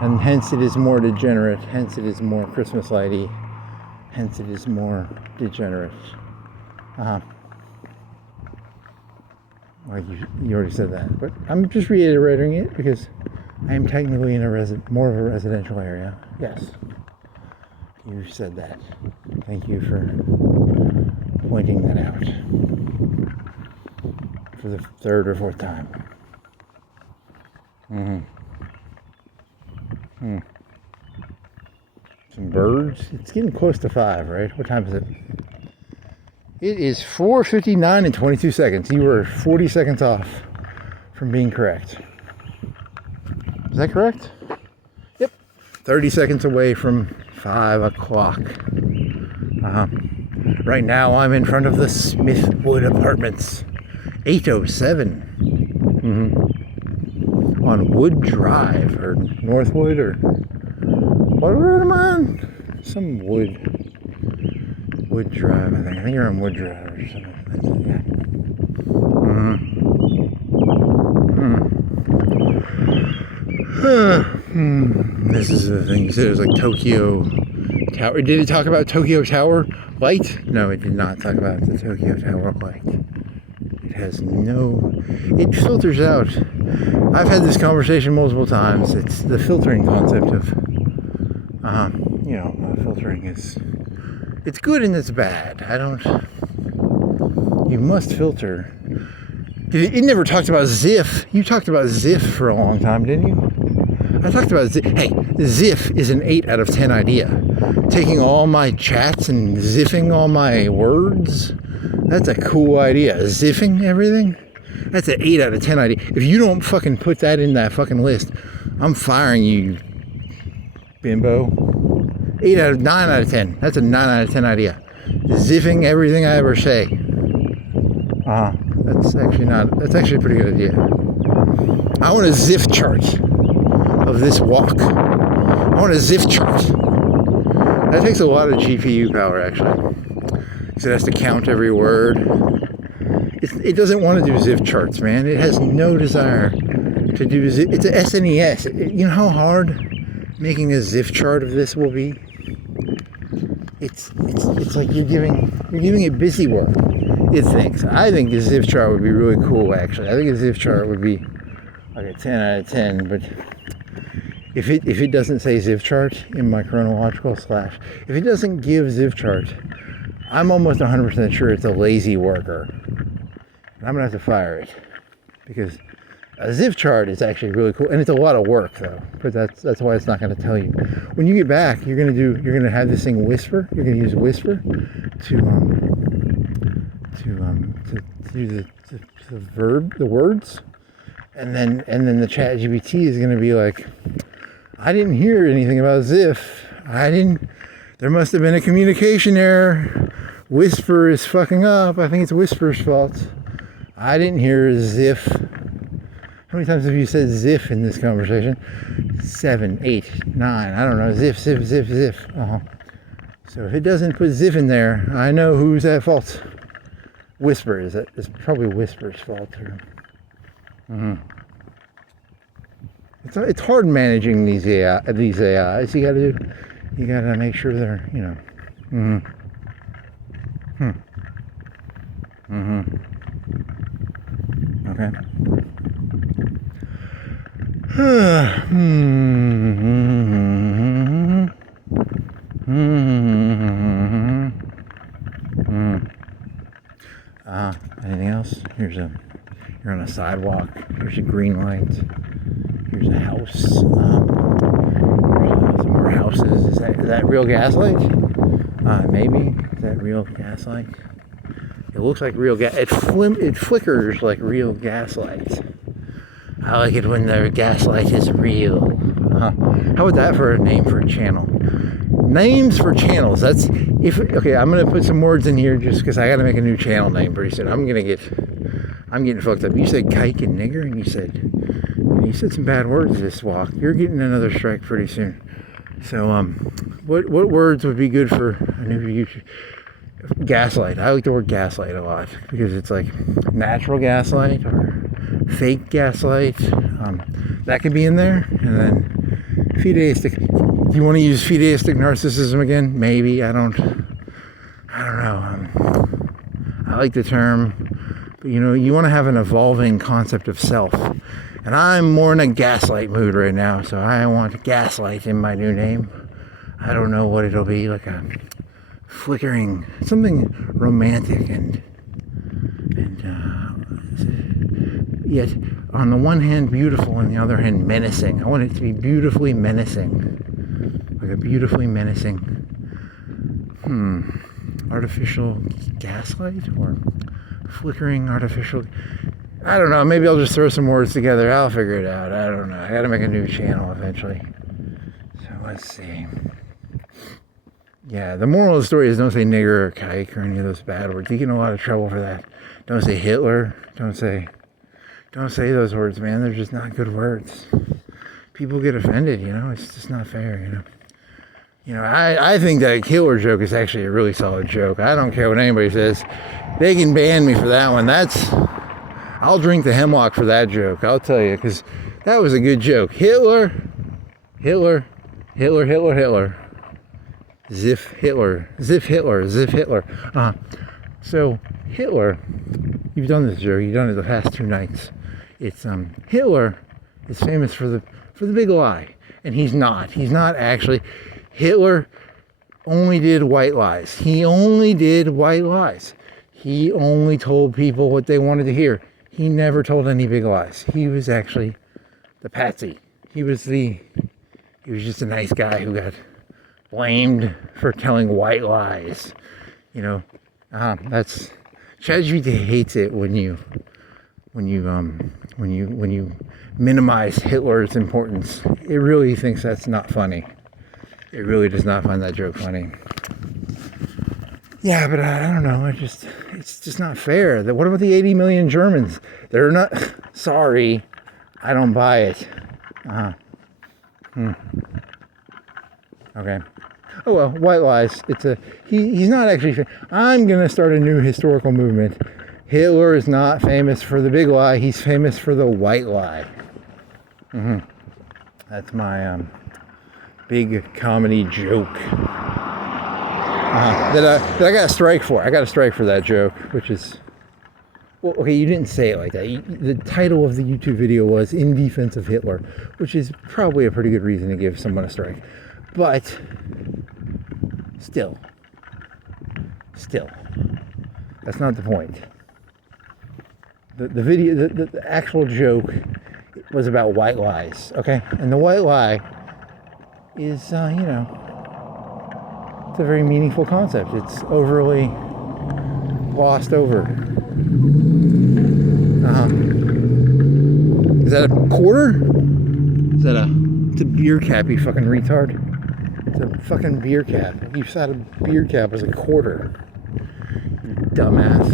And hence it is more degenerate. Hence it is more Christmas lighty. Hence it is more degenerate. Like you already said that, but I'm just reiterating it because I am technically in more of a residential area. Yes, you said that. Thank you for pointing that out for the 3rd or 4th time. some birds. It's getting close to 5, right? What time is it? It is 4:59 and 22 seconds. You were 40 seconds off from being correct. Is that correct? Yep. 30 seconds away from 5 o'clock. Right now I'm in front of the Smithwood Apartments. 807. On Wood Drive, or Northwood, or what road am I on? Some Wood Drive, I think. I think you're on Wood Drive or something. Yeah. This is the thing. You said it was like Tokyo Tower. Did it talk about Tokyo Tower light? No, it did not talk about the Tokyo Tower light. It has no... It filters out. I've had this conversation multiple times. It's the filtering concept of... filtering is... It's good and it's bad. You must filter. It never talked about Ziff. You talked about Ziff for a long time, didn't you? I talked about Ziff. Hey, Ziff is an 8 out of 10 idea. Taking all my chats and ziffing all my words. That's a cool idea. Ziffing everything? That's an 8 out of 10 idea. If you don't fucking put that in that fucking list, I'm firing you, bimbo. 9 out of 10. That's a 9 out of 10 idea. Ziffing everything I ever say. That's actually a pretty good idea. I want a Ziff chart of this walk. I want a Ziff chart. That takes a lot of GPU power, actually. Because it has to count every word. It doesn't want to do Ziff charts, man. It has no desire to do Ziff. It's a SNES. You know how hard making a Ziff chart of this will be? It's like you're giving it busy work. It thinks. I think a Ziff chart would be really cool, actually. I think a Ziff chart would be like a 10 out of 10, but if it doesn't say Ziff chart in my chronological / if it doesn't give Ziff chart, I'm almost 100% sure it's a lazy worker. And I'm gonna have to fire it, because a Ziff chart is actually really cool, and it's a lot of work though. But that's why it's not going to tell you. When you get back, you're gonna have this thing whisper. You're gonna use whisper to do the words, and then the chat GPT is gonna be like, I didn't hear anything about Ziff. There must have been a communication error. Whisper is fucking up. I think it's Whisper's fault. I didn't hear Ziff. How many times have you said Ziff in this conversation? 7, 8, 9. I don't know. Ziff, Ziff, Ziff, Ziff. So if it doesn't put Ziff in there, I know who's at fault. Whisper is it? It's probably Whisper's fault. It's hard managing these AIs. You gotta make sure they're, Okay. Anything else? You're on a sidewalk. Here's a green light. Here's a house. Here's some more houses. Is that real gaslight? Maybe. Is that real gaslight? It looks like real gas. It flickers like real gaslight. I like it when the gaslight is real. How about that for a name for a channel? Names for channels. Okay, I'm gonna put some words in here just because I gotta make a new channel name pretty soon. I'm getting fucked up. You said kike and nigger, and you said some bad words this walk. You're getting another strike pretty soon. So what words would be good for a new YouTube? Gaslight. I like the word gaslight a lot because it's like natural gaslight or fake gaslight. That could be in there. And then fideistic. Do you want to use fideistic narcissism again? Maybe. I don't know. I like the term, but you want to have an evolving concept of self. And I'm more in a gaslight mood right now, so I want gaslight in my new name. I don't know what it'll be, like a flickering, something romantic and yet on the one hand beautiful, on the other hand menacing. I want it to be beautifully menacing. like a beautifully menacing, artificial gaslight or flickering artificial. I don't know. Maybe I'll just throw some words together. I'll figure it out. I don't know. I got to make a new channel eventually. So let's see. Yeah, the moral of the story is don't say nigger or kike or any of those bad words. You get in a lot of trouble for that. Don't say Hitler. Don't say those words, man. They're just not good words. People get offended, you know. It's just not fair, you know. You know, I think that Hitler joke is actually a really solid joke. I don't care what anybody says. They can ban me for that one. I'll drink the hemlock for that joke. I'll tell you, because that was a good joke. Hitler. Ziff Hitler. So Hitler, you've done this joke. You've done it the past 2 nights. It's Hitler is famous for the big lie, and he's not. He's not actually. Hitler only did white lies. He only did white lies. He only told people what they wanted to hear. He never told any big lies. He was actually the patsy. He was just a nice guy who got blamed for telling white lies. You know, that's ChatGPT hates it when you minimize Hitler's importance. It really thinks that's not funny. It really does not find that joke funny. Yeah, but I don't know. It's just not fair. What about the 80 million Germans? They're not. Sorry, I don't buy it. Okay. Oh well, white lies. He's not actually. I'm gonna start a new historical movement. Hitler is not famous for the big lie. He's famous for the white lie. That's my big comedy joke. That I got a strike for. I got a strike for that joke, which is, well, okay, you didn't say it like that. The title of the YouTube video was "In Defense of Hitler," which is probably a pretty good reason to give someone a strike. But still, that's not the point. The video, the actual joke was about white lies, okay? And the white lie is, you know, it's a very meaningful concept. It's overly glossed over. Is that a quarter? It's a beer cap, you fucking retard. It's a fucking beer cap. You thought a beer cap was a quarter. You dumbass.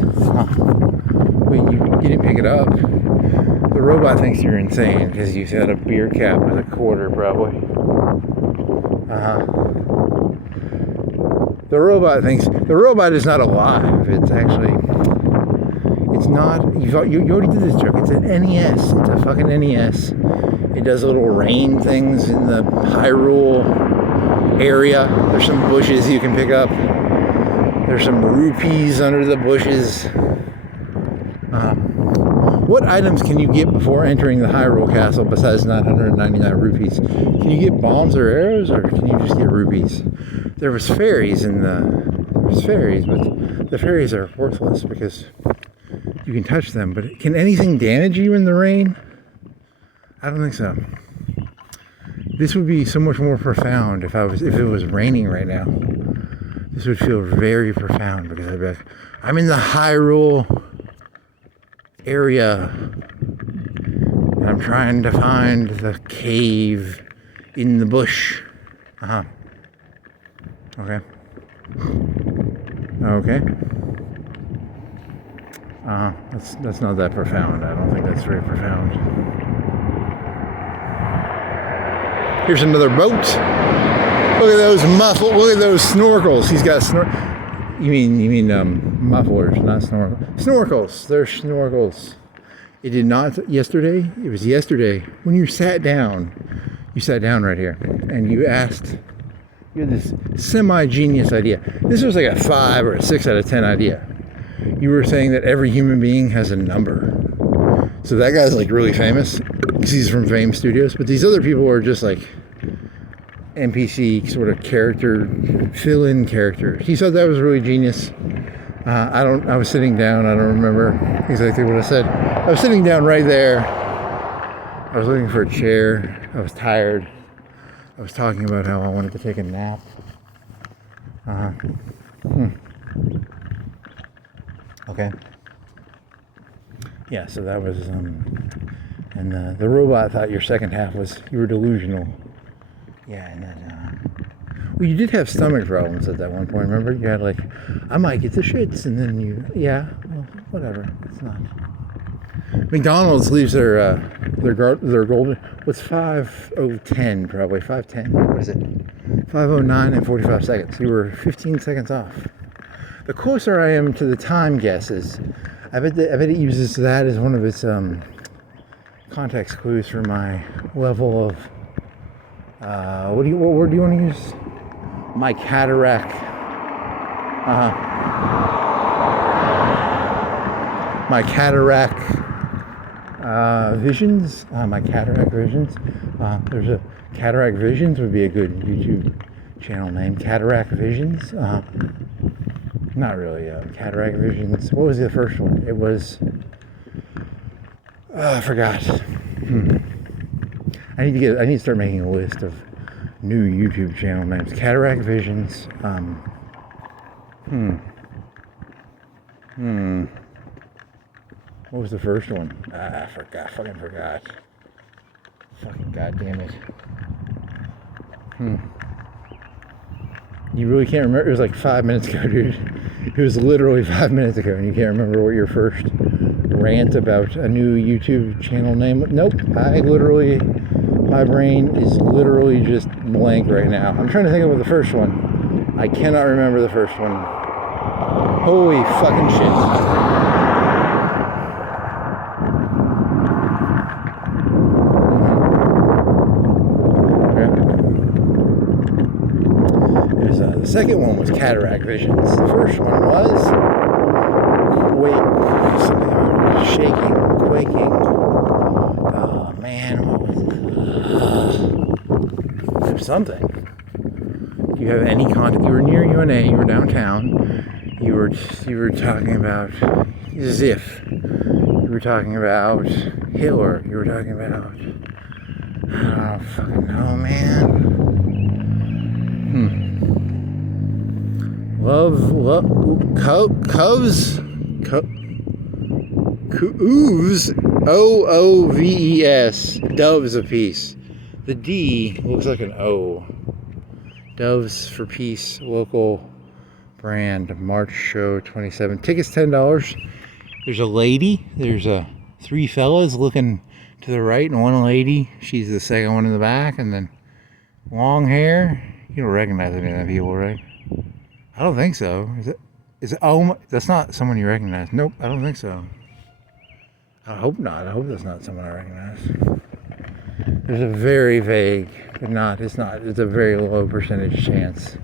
Wait, you didn't pick it up. The robot thinks you're insane because you said a beer cap was a quarter, probably. The robot is not alive. It's not. You already did this joke. It's an NES. It's a fucking NES. It does little rain things in the Hyrule area. There's some bushes you can pick up. There's some rupees under the bushes. What items can you get before entering the Hyrule Castle besides 999 rupees? Can you get bombs or arrows, or can you just get rupees? There was fairies, but the fairies are worthless because you can touch them. But can anything damage you in the rain? I don't think so. This would be so much more profound if it was raining right now. This would feel very profound because I'd be like, I'm in the Hyrule area and I'm trying to find the cave in the bush. Okay. That's not that profound. I don't think that's very profound. Here's another boat. Look at those look at those snorkels. He's got You mean mufflers, not snorkels. Snorkels. They're snorkels. It did not yesterday. It was yesterday when you sat down. You sat down right here and you asked. You had this semi-genius idea. This was like a 5 or a 6 out of 10 idea. You were saying that every human being has a number. So that guy's like really famous because he's from Fame Studios. But these other people are just like NPC sort of character, fill-in characters. He thought that was really genius. I was sitting down. I don't remember exactly what I said. I was sitting down right there. I was looking for a chair. I was tired. I was talking about how I wanted to take a nap. Okay. Yeah, so that was, and the robot thought your second half was, you were delusional. Yeah, and then, well, you did have stomach problems at that one point, remember? You had like, I might get the shits, and then you, yeah, well, whatever, it's not. McDonald's leaves their golden, what's 5:10 probably, 5:10, what is it? 5:09 and 45 seconds. You were 15 seconds off. The closer I am to the time guesses, I bet it uses that as one of its context clues for my level of, what word do you want to use? My cataract. My cataract visions. My cataract visions. There's a cataract visions would be a good YouTube channel name. Cataract visions. Not really. Cataract visions. What was the first one? It was. I forgot. I need to start making a list of new YouTube channel names. Cataract visions. What was the first one? I forgot. Fucking forgot. Fucking goddamn it. You really can't remember? It was like 5 minutes ago, dude. It was literally 5 minutes ago, and you can't remember what your first rant about a new YouTube channel name. Nope. My brain is literally just blank right now. I'm trying to think of the first one. I cannot remember the first one. Holy fucking shit. The second one was cataract visions. The first one was something about shaking, quaking. Oh man, what was it? There's something. Do you have any contact? You were near UNA. You were downtown. You were talking about Ziff. You were talking about Hitler. You were talking about, I don't fucking know, man. Cooves, Ooves, doves of peace. The D looks like an O. Doves for Peace, local brand, March show 27. Tickets $10. There's a lady. There's three fellas looking to the right and one lady. She's the second one in the back, and then long hair. You don't recognize any of them people, right? I don't think so. Is it? Oh, that's not someone you recognize. Nope, I don't think so. I hope not. I hope that's not someone I recognize. There's a very vague, but it's not. It's a very low percentage chance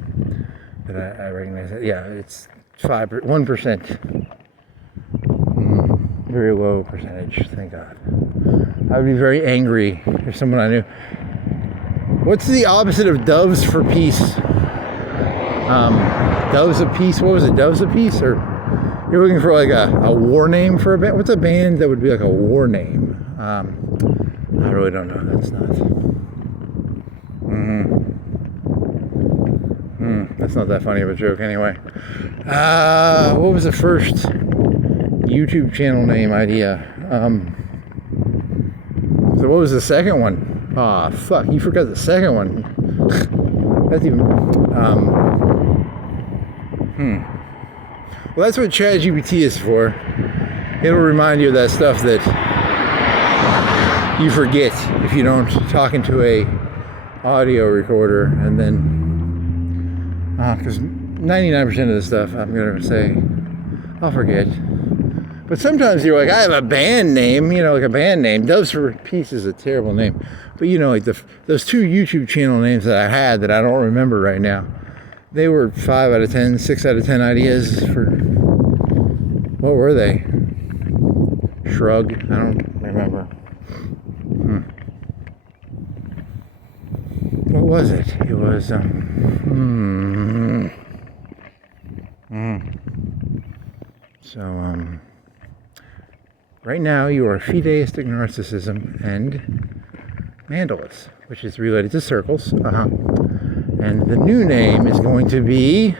that I recognize it. Yeah, it's 1%. Very low percentage. Thank God. I would be very angry if someone I knew. What's the opposite of doves for peace? Doves of Peace. What was it? Doves of Peace? Or you're looking for like a war name for a band? What's a band that would be like a war name? I really don't know. That's not. That's not that funny of a joke anyway. What was the first YouTube channel name idea? So what was the second one? Aw, fuck. You forgot the second one. That's even. Well, that's what ChatGPT is for. It'll remind you of that stuff that you forget if you don't talk into a audio recorder, and then because 99% of the stuff I'm gonna say I'll forget. But sometimes you're like, I have a band name, like a band name. Doves for Peace is a terrible name, but like those two YouTube channel names that I had that I don't remember right now. They were 5 out of 10, 6 out of 10 ideas for, what were they? Shrug, I don't remember. What was it? It was, So, right now you are fideistic narcissism and Mandalas, which is related to circles. And the new name is going to be,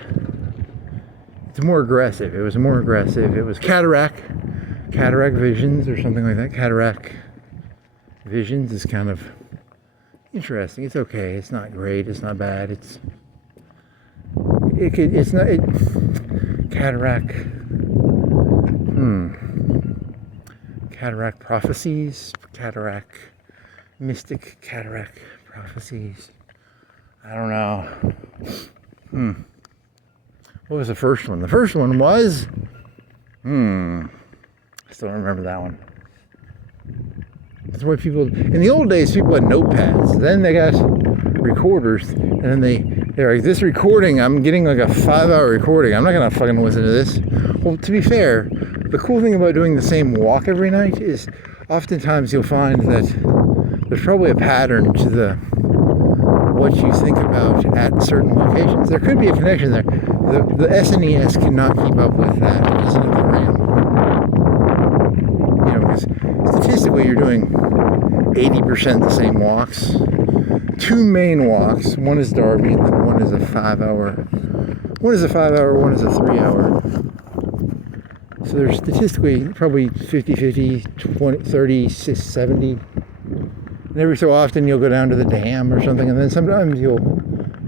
it's more aggressive. It was more aggressive. It was Cataract Visions or something like that. Cataract Visions is kind of interesting. It's okay. It's not great. It's not bad. Cataract. Cataract prophecies. Mystic cataract prophecies. I don't know. What was the first one? The first one was, I still don't remember that one. That's why people, in the old days, people had notepads. Then they got recorders, and then they're like, this recording, I'm getting like a 5-hour recording. I'm not gonna fucking listen to this. Well, to be fair, the cool thing about doing the same walk every night is oftentimes you'll find that there's probably a pattern to what you think about at certain locations. There could be a connection there. The SNES cannot keep up with that. It doesn't have the RAM. You know, because statistically you're doing 80% the same walks. 2 main walks. One is Derby, and then one is a 5-hour. One is a 5-hour, one is a 3-hour. So there's statistically probably 50-50, 20, 30, 70. And every so often you'll go down to the dam or something, and then sometimes you'll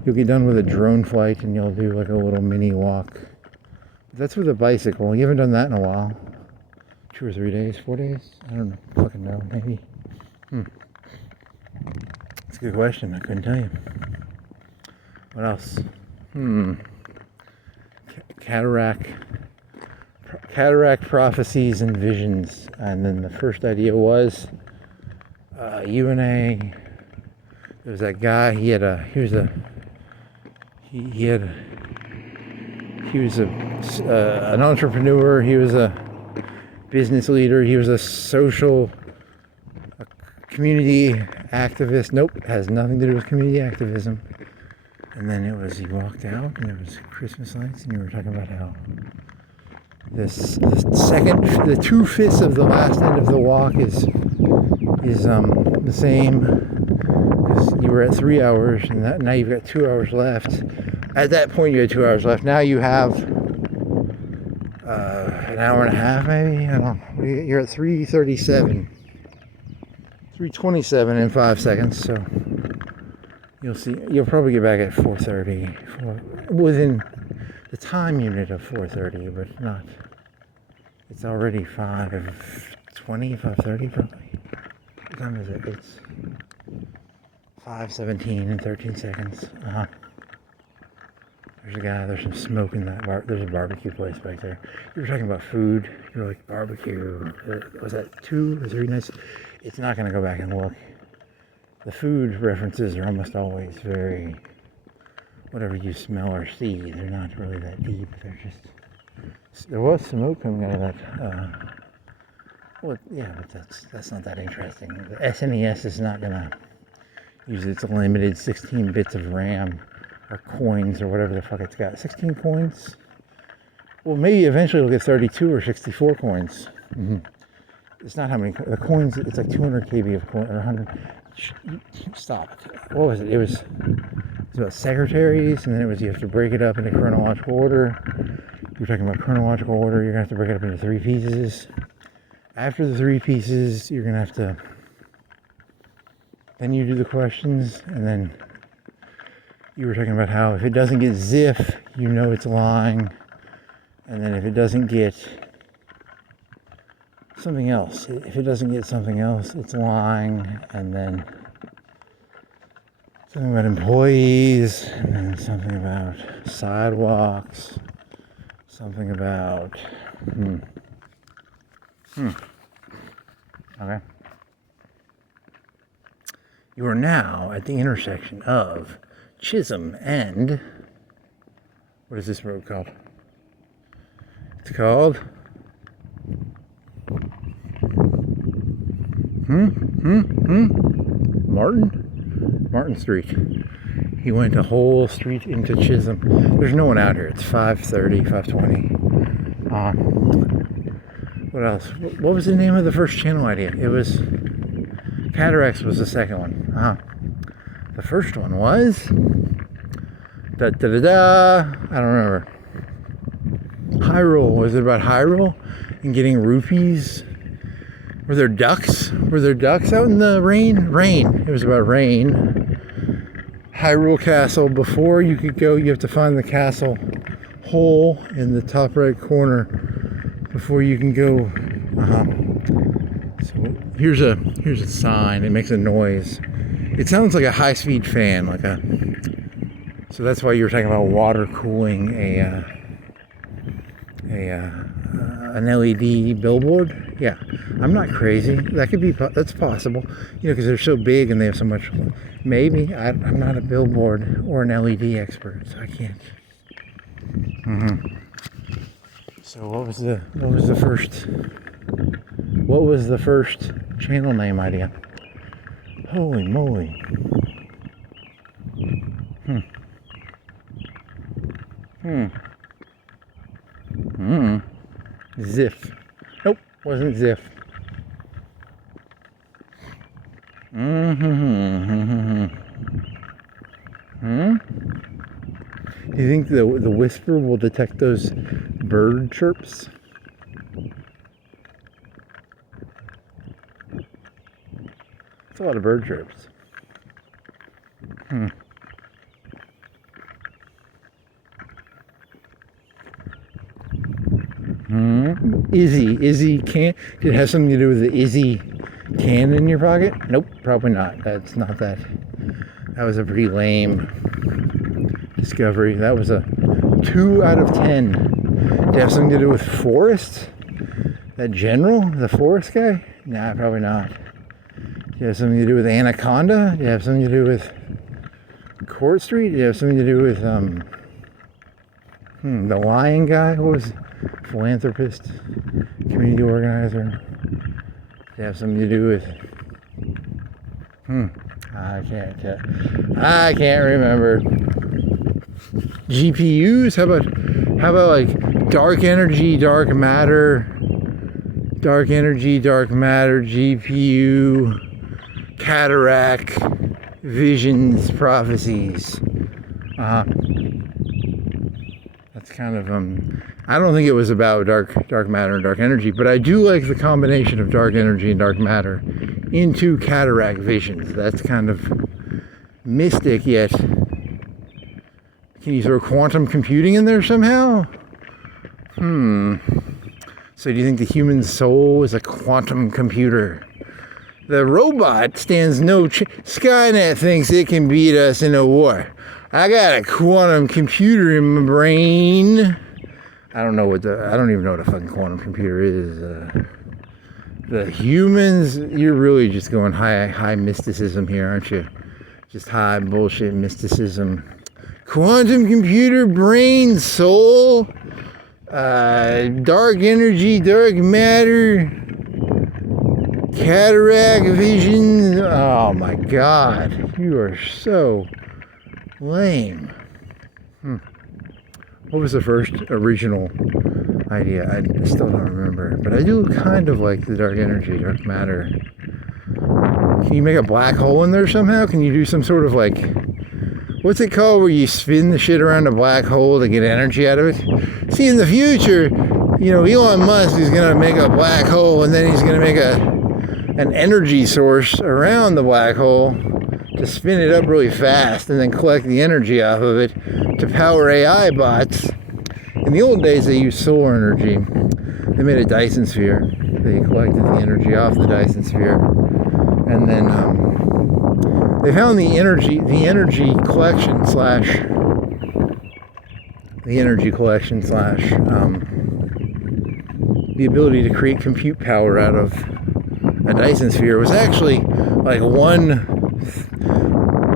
get done with a drone flight and you'll do like a little mini walk. That's with a bicycle. You haven't done that in a while. 2 or 3 days, 4 days? I don't know. Fucking know, maybe. That's a good question. I couldn't tell you. What else? Cataract prophecies and visions. And then the first idea was UNA. There was that guy. He was an entrepreneur. He was a business leader. He was a community activist. Nope, it has nothing to do with community activism. And then he walked out, and there was Christmas lights, and you were talking about how the 2/5 of the last end of the walk is the same, because you were at 3 hours, and now you've got 2 hours left. At that point, you had 2 hours left. Now you have an hour and a half, maybe. I don't know. You're at 3:37, 3:27 in 5 seconds. So you'll probably get back at 4:30, within the time unit of 4:30, but not. It's already 5:20, 5:30 probably. What time is it? It's 5:17 in 13 seconds. There's some smoke in that bar. There's a barbecue place back there. You were talking about food. You're like, barbecue. Was that 2 or 3 nights? It's not going to go back and look. The food references are almost always very, whatever you smell or see, they're not really that deep. They're just, there was smoke coming out of that. Well, yeah, but that's not that interesting. The SNES is not going to use its limited 16 bits of RAM. Or coins, or whatever the fuck it's got. 16 coins? Well, maybe eventually we'll get 32 or 64 coins. It's not how many, the coins, it's like 200 KB of coin, or 100. Stop it. What was it? It was about secretaries, and then you have to break it up into chronological order. You're talking about chronological order, you're going to have to break it up into 3 pieces. After the 3 pieces, you're going to have to, then you do the questions, and then you were talking about how if it doesn't get ziff, you know it's lying. And then if it doesn't get something else, it's lying. And then something about employees, and then something about sidewalks, something about, Okay. You are now at the intersection of Chisholm and, what is this road called? It's called Martin Street. He went a whole street into Chisholm. There's no one out here. It's 5:30, 5:20. What else? What was the name of the first channel idea? It was Cataracts was the second one. The first one was I don't remember. Hyrule. Was it about Hyrule and getting rupees? Were there ducks? Were there ducks out in the rain? Rain. It was about rain. Hyrule Castle. Before you could go, you have to find the castle hole in the top right corner before you can go. So here's a sign. It makes a noise. It sounds like a high-speed fan, so that's why you were talking about water cooling an LED billboard. Yeah, I'm not crazy. That's possible. Because they're so big and they have so much. Maybe I'm not a billboard or an LED expert, so I can't. So what was the first channel name idea? Holy moly. Ziff. Nope, wasn't Ziff. Do you think the whisper will detect those bird chirps? It's a lot of bird chirps. Izzy can. Did it have something to do with the Izzy can in your pocket? Nope, probably not. That's not that. That was a pretty lame discovery. That was a 2 out of 10. Did it have something to do with Forrest? That general? The Forrest guy? Nah, probably not. Did it have something to do with Anaconda? Did it have something to do with Court Street? Did it have something to do with the lion guy? What was philanthropist, community organizer? Did it have something to do with I can't remember. GPUs? How about like dark energy, dark matter, GPU, cataract, visions, prophecies. That's kind of I don't think it was about dark matter and dark energy, but I do like the combination of dark energy and dark matter into cataract visions. That's kind of mystic, yet can you throw quantum computing in there somehow? So do you think the human soul is a quantum computer? The robot stands no Skynet thinks it can beat us in a war. I got a quantum computer in my brain. I don't even know what a fucking quantum computer is. The humans, you're really just going high mysticism here, aren't you? Just high bullshit mysticism. Quantum computer, brain, soul, dark energy, dark matter, cataract vision. Oh my God, you are so lame. What was the first original idea? I still don't remember, but I do kind of like the dark energy, dark matter. Can you make a black hole in there somehow? Can you do some sort of like, what's it called where you spin the shit around a black hole to get energy out of it? See, in the future, Elon Musk is going to make a black hole, and then he's going to make an energy source around the black hole to spin it up really fast and then collect the energy off of it to power AI bots. In the old days, they used solar energy. They made a Dyson sphere. They collected the energy off the Dyson sphere, and then they found the energy collection slash the ability to create compute power out of a Dyson sphere was actually like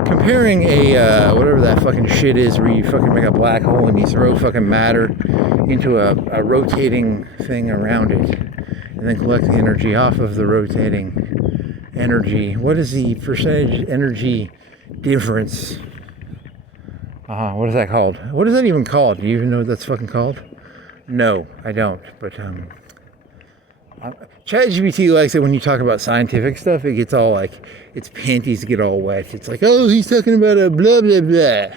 comparing a whatever that fucking shit is where you fucking make a black hole and you throw fucking matter into a rotating thing around it and then collect the energy off of the rotating energy. What is the percentage energy difference? What is that called? What is that even called? Do you even know what that's fucking called? No, I don't. But ChatGPT likes it when you talk about scientific stuff. It gets all like, its panties get all wet. It's like, oh, he's talking about a blah, blah, blah.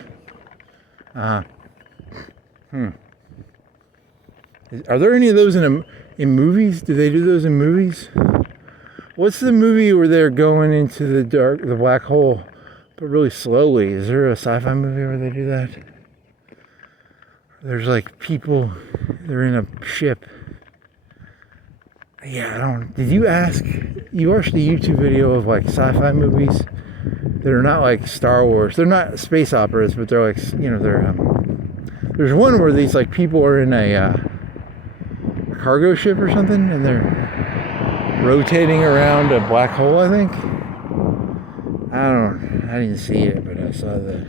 Are there any of those in movies? Do they do those in movies? What's the movie where they're going into the black hole, but really slowly? Is there a sci-fi movie where they do that? There's like people, they're in a ship. Yeah, did you watched the YouTube video of like sci-fi movies that are not like Star Wars? They're not space operas, but they're like, there's one where these like people are in a cargo ship or something, and they're rotating around a black hole, I think. I didn't see it, but I saw the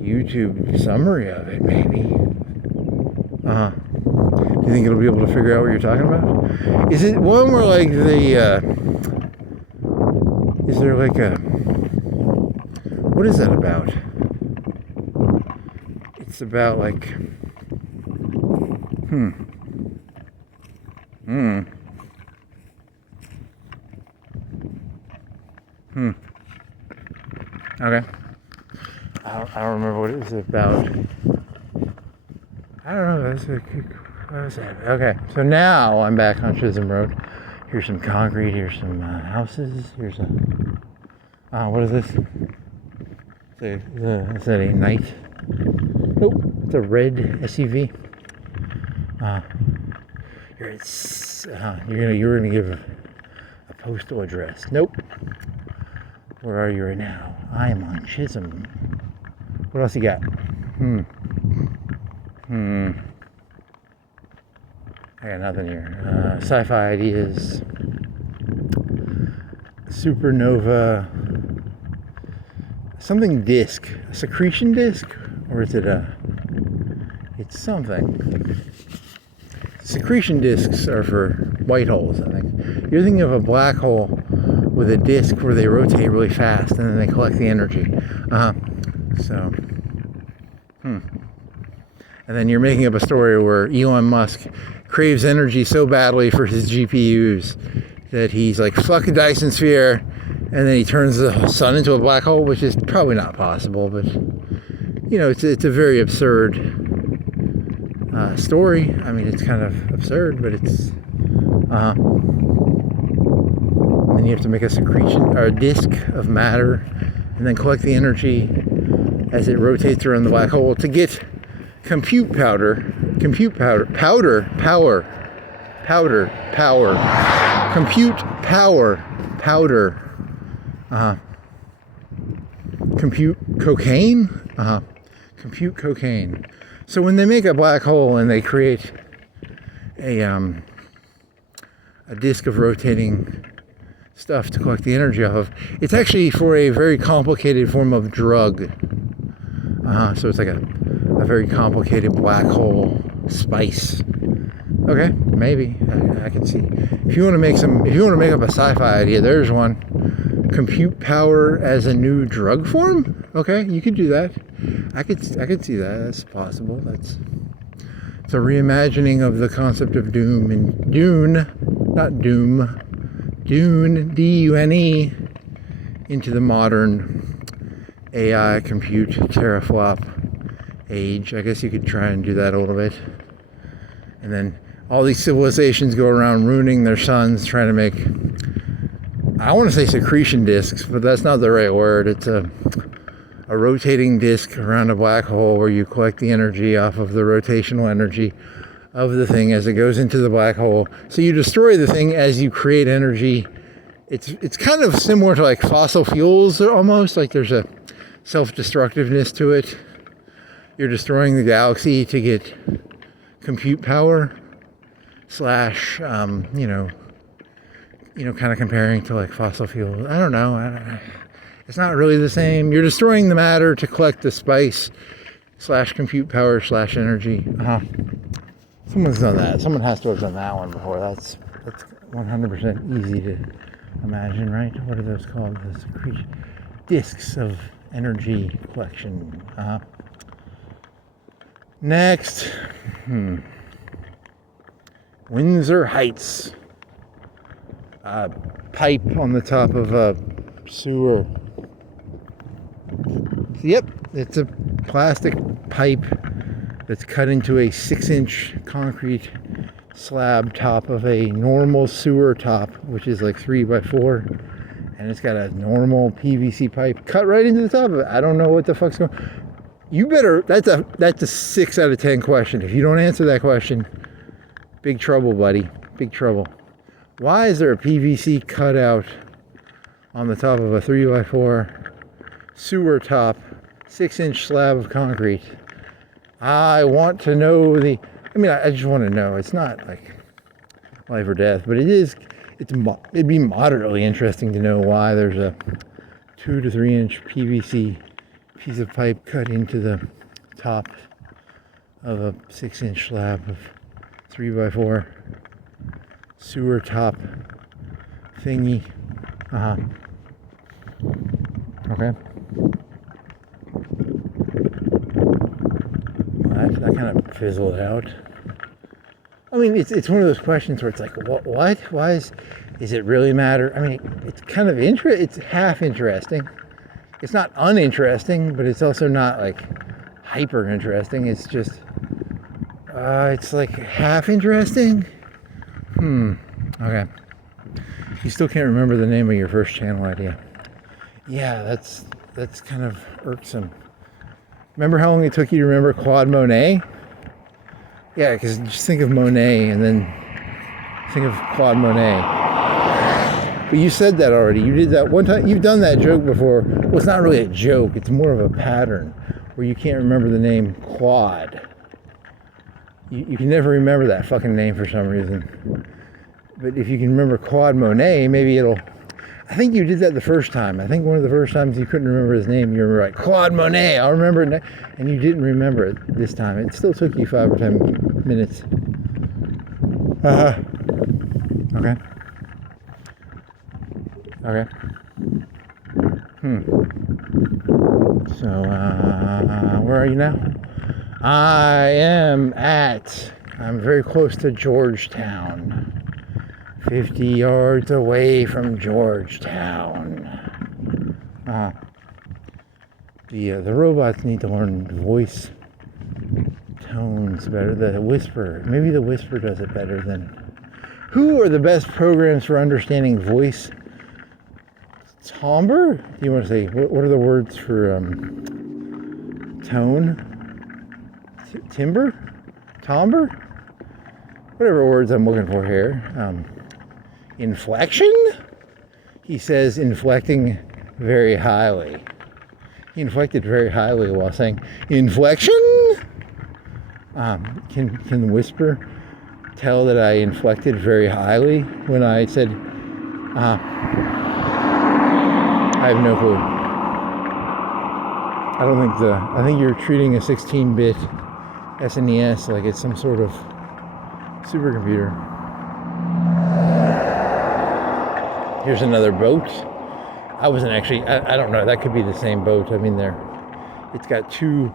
YouTube summary of it, maybe. Do you think it'll be able to figure out what you're talking about? Is it one where like is there like what is that about? It's about like, Okay. I don't remember what it was about. I don't know. What was that? Okay. So now I'm back on Chisholm Road. Here's some concrete. Here's some houses. Here's a. What is this? Is that a night? Nope. It's a red SUV. You're gonna give a postal address. Nope. Where are you right now? I am on Chisholm. What else you got? I got nothing here. Sci-fi ideas. Supernova. Something disc. A secretion disc? Or is it it's something. Secretion discs are for white holes, I think. You're thinking of a black hole with a disc where they rotate really fast and then they collect the energy. And then you're making up a story where Elon Musk craves energy so badly for his GPUs that he's like, fuck a Dyson sphere, and then he turns the sun into a black hole, which is probably not possible, but it's a very absurd story. I mean, it's kind of absurd, but it's then you have to make a secretion or a disk of matter and then collect the energy as it rotates around the black hole to get compute power, compute power, compute cocaine. So when they make a black hole and they create a disk of rotating stuff to collect the energy off of, it's actually for a very complicated form of drug. So it's like a very complicated black hole spice. Okay, maybe I can see. If you want to make up a sci-fi idea, there's one. Compute power as a new drug form. Okay, you could do that. I could see that. That's possible. It's a reimagining of the concept of doom and Dune, not doom, Dune, D-U-N-E, into the modern AI compute teraflop age. I guess you could try and do that a little bit. And then all these civilizations go around ruining their suns, trying to make, I want to say secretion disks, but that's not the right word. It's a rotating disk around a black hole where you collect the energy off of the rotational energy of the thing as it goes into the black hole. So you destroy the thing as you create energy. It's kind of similar to like fossil fuels almost, like there's a self-destructiveness to it. You're destroying the galaxy to get compute power / kind of comparing to like fossil fuels. I don't know. It's not really the same. You're destroying the matter to collect the spice / compute power / energy. Someone's done that. Someone has to have done that one before. That's 100% easy to imagine, right? What are those called? The secretion disks of energy collection. Next. Windsor Heights. Pipe on the top of a sewer. Yep, it's a plastic pipe that's cut into a 6-inch concrete slab top of a normal sewer top, which is like 3x4, and it's got a normal PVC pipe cut right into the top of it. I don't know what the fuck's going on. You better, that's a 6 out of 10 question. If you don't answer that question, big trouble, buddy. Big trouble. Why is there a PVC cutout on the top of a 3x4 sewer top, 6-inch slab of concrete? I want to know I just want to know. It's not like life or death, but it'd be moderately interesting to know why there's a 2 to 3 inch PVC piece of pipe cut into the top of a 6-inch slab of 3x4 sewer top thingy. Okay. Well, that kind of fizzled out. I mean, it's one of those questions where it's like, what? Why is it really matter? I mean, it's kind of it's half interesting. It's not uninteresting, but it's also not like hyper interesting. It's just, it's like half interesting. Okay. You still can't remember the name of your first channel idea. Yeah, that's kind of irksome. Remember how long it took you to remember Claude Monet? Yeah, because just think of Monet and then think of Claude Monet. But you said that already. You did that one time. You've done that joke before. Well, it's not really a joke. It's more of a pattern where you can't remember the name Claude. You can never remember that fucking name for some reason. But if you can remember Claude Monet, maybe it'll... I think you did that the first time. I think one of the first times you couldn't remember his name, you were like, Claude Monet, I'll remember it. And you didn't remember it this time. It still took you 5 or 10 minutes. Okay. Okay. So, where are you now? I'm very close to Georgetown. 50 yards away from Georgetown. The robots need to learn voice tones better. The whisper, maybe the whisper does it better than... Who are the best programs for understanding voice? Timbre? Do you want to say, what are the words for tone? Timbre? Timbre? Whatever words I'm looking for here. Inflection? He says inflecting very highly. He inflected very highly while saying inflection? Can the whisper tell that I inflected very highly when I said, I have no clue. I think you're treating a 16-bit SNES like it's some sort of supercomputer. Here's another boat. I wasn't actually, I don't know, that could be the same boat. I mean, it's got two,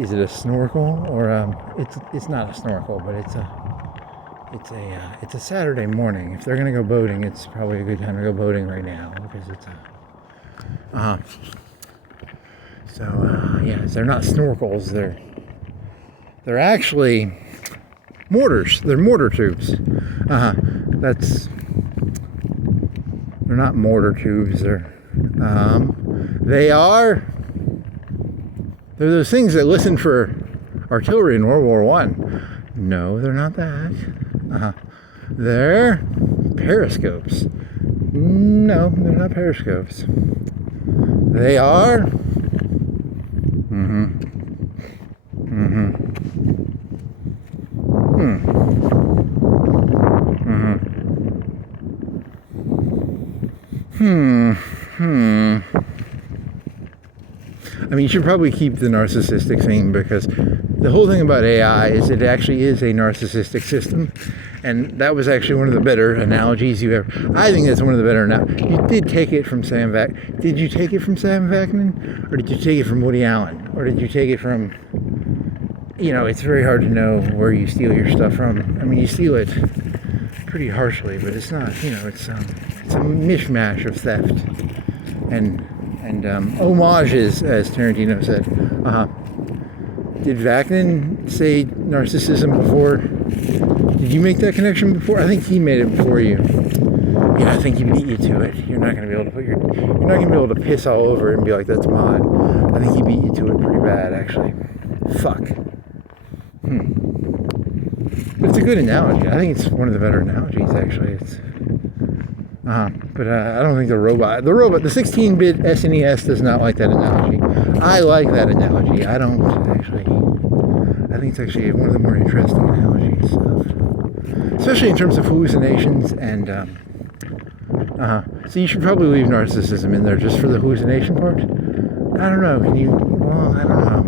is it a snorkel or it's not a snorkel, but it's a Saturday morning. If they're gonna go boating, it's probably a good time to go boating right now because it's yeah, they're not snorkels. They're actually mortars. They're mortar tubes. They're not mortar tubes. They're those things that listen for artillery in World War One. No, they're not that. They're periscopes. No, they're not periscopes. They are. I mean, you should probably keep the narcissistic thing because the whole thing about AI is it actually is a narcissistic system. And that was actually one of the better analogies you ever... I think that's one of the better... You did take it from Sam Vaknin. Did you take it from Sam Vaknin? Or did you take it from Woody Allen? Or did you take it from you know, it's very hard to know where you steal your stuff from. I mean, you steal it pretty harshly, but it's not, you know, it's a mishmash of theft and homages, as Tarantino said. Did Vaknin say narcissism before? Did you make that connection before? I think he made it before you. Yeah, I think he beat you to it. You're not gonna be able to you're not gonna be able to piss all over it and be like, that's mod. I think he beat you to it pretty bad, actually. Fuck. But it's a good analogy. I think it's one of the better analogies, actually. It's but I don't think the 16-bit SNES does not like that analogy. I like that analogy. I don't actually. I think it's actually one of the more interesting analogies, especially in terms of hallucinations and. So you should probably leave narcissism in there just for the hallucination part. I don't know. Can you? Well, I don't know.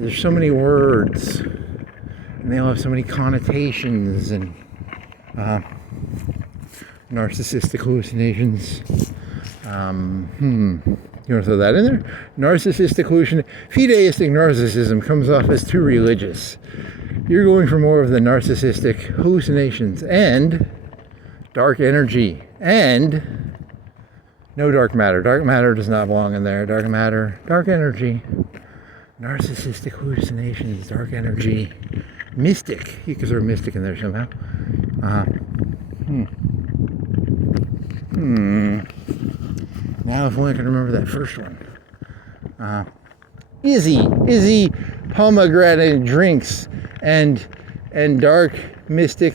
There's so many words, and they all have so many connotations and. Narcissistic hallucinations. You want to throw that in there? Narcissistic hallucination. Fideistic narcissism comes off as too religious. You're going for more of the narcissistic hallucinations and dark energy and no dark matter. Dark matter does not belong in there. Dark matter, dark energy, narcissistic hallucinations, dark energy, mystic. You could throw mystic in there somehow. Now if only I can remember that first one. Izzy pomegranate drinks and dark mystic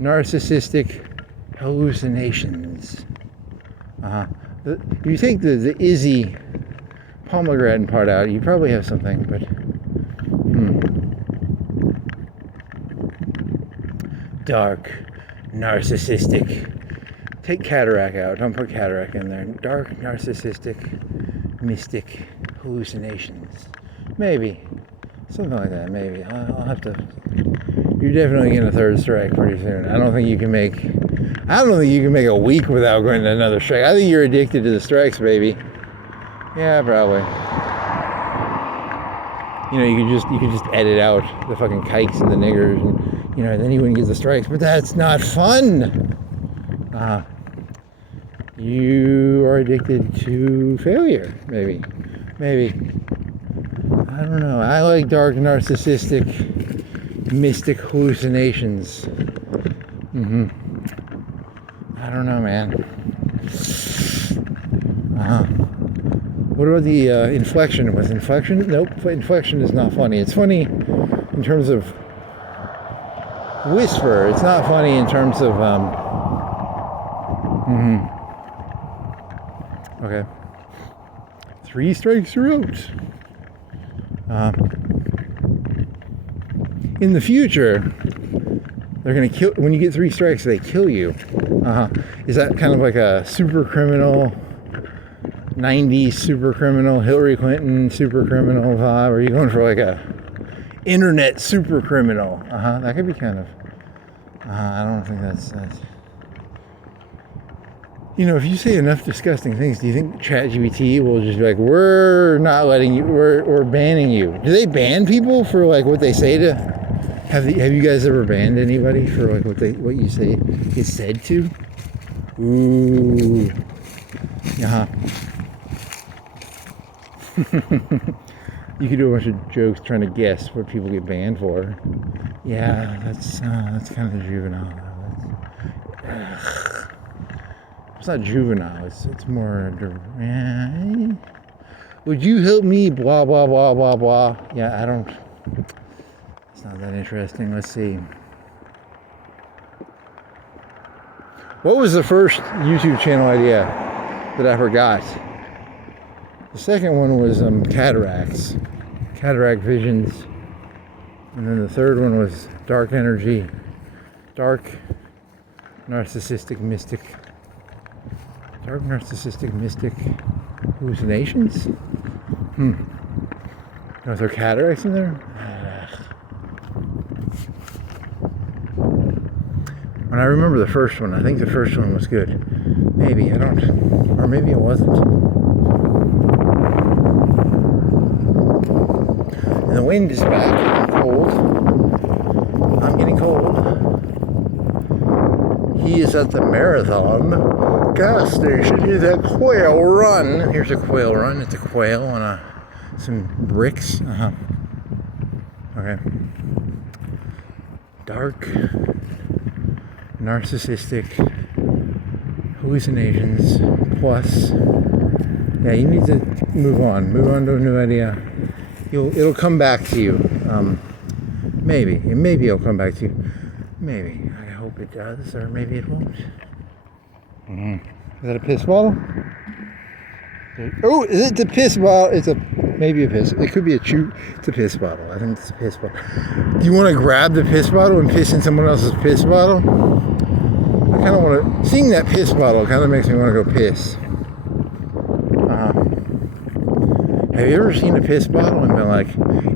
narcissistic hallucinations. If you take the Izzy pomegranate part out, you probably have something, but dark narcissistic. Take cataract out. Don't put cataract in there. Dark, narcissistic, mystic hallucinations. Maybe. Something like that, maybe. I'll have to. You're definitely getting a third strike pretty soon. I don't think you can make a week without going to another strike. I think you're addicted to the strikes, baby. Yeah, probably. You know, you could just edit out the fucking kikes and the niggers, and you know, then you wouldn't get the strikes. But that's not fun. You are addicted to failure, maybe. I don't know. I like dark, narcissistic, mystic hallucinations. I don't know, man. What about the inflection? Was inflection? Nope. Inflection is not funny. It's funny in terms of whisper. It's not funny in terms of Okay. 3 strikes you're out. In the future, they're gonna kill. When you get 3 strikes, they kill you. Is that kind of like a super criminal, 90s super criminal, Hillary Clinton super criminal vibe? Or are you going for like a internet super criminal? That could be kind of. I don't think that's. You know, if you say enough disgusting things, do you think ChatGPT will just be like, we're not letting you, we're banning you? Do they ban people for like what they say to? Have you guys ever banned anybody for like what you say is said to? Ooh. You could do a bunch of jokes trying to guess what people get banned for. Yeah, that's kind of juvenile. It's not juvenile. It's more. Would you help me? Blah blah blah blah blah. Yeah, I don't. It's not that interesting. Let's see. What was the first YouTube channel idea that I forgot? The second one was cataracts, cataract visions, and then the third one was dark energy, dark, narcissistic, mystic. Dark narcissistic mystic hallucinations? Are there cataracts in there? When I remember the first one, I think the first one was good. Maybe, I don't. Or maybe it wasn't. the wind is back. I'm cold. I'm getting cold. He is at the Marathon gas station. Here's a quail run. Here's a quail run. It's a quail on some bricks. Okay. Dark, narcissistic hallucinations. Plus, yeah, you need to move on. Move on to a new idea. It'll come back to you. Maybe it'll come back to you. Maybe. I hope it does, or maybe it won't. Is that a piss bottle? Oh, is it the piss bottle? Maybe a piss. It could be it's a piss bottle. I think it's a piss bottle. Do you want to grab the piss bottle and piss in someone else's piss bottle? I kind of want to. Seeing that piss bottle kind of makes me want to go piss. Have you ever seen a piss bottle and been like,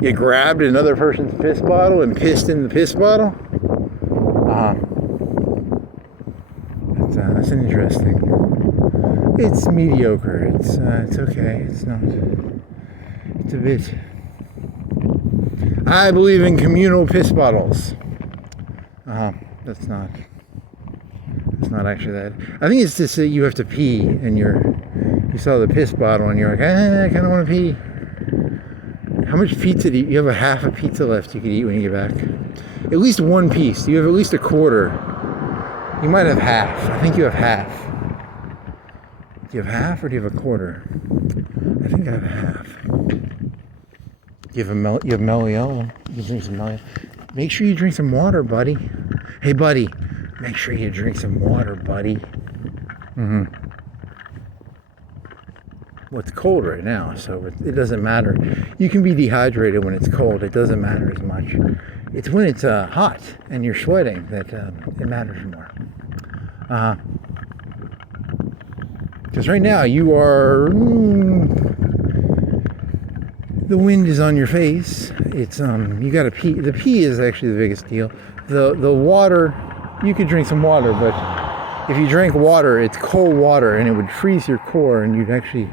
you grabbed another person's piss bottle and pissed in the piss bottle? That's interesting. It's mediocre. It's okay. It's not. It's a bit. I believe in communal piss bottles. That's not. It's not actually that. I think it's just that you have to pee and you saw the piss bottle and you're like, I kind of want to pee. How much pizza do you have? A half a pizza left you could eat when you get back. At least one piece. Do you have at least a quarter? You might have half. I think you have half. Do you have half or do you have a quarter? I think I have half. You have mellow yellow. You can drink some mellow. Make sure you drink some water, buddy. Hey, buddy. Make sure you drink some water, buddy. Well, it's cold right now, so it doesn't matter. You can be dehydrated when it's cold. It doesn't matter as much. It's when it's hot and you're sweating that it matters more. Because right now you are... the wind is on your face. It's you gotta pee. The pee is actually the biggest deal. The water, you could drink some water, but if you drank water, it's cold water and it would freeze your core and you'd actually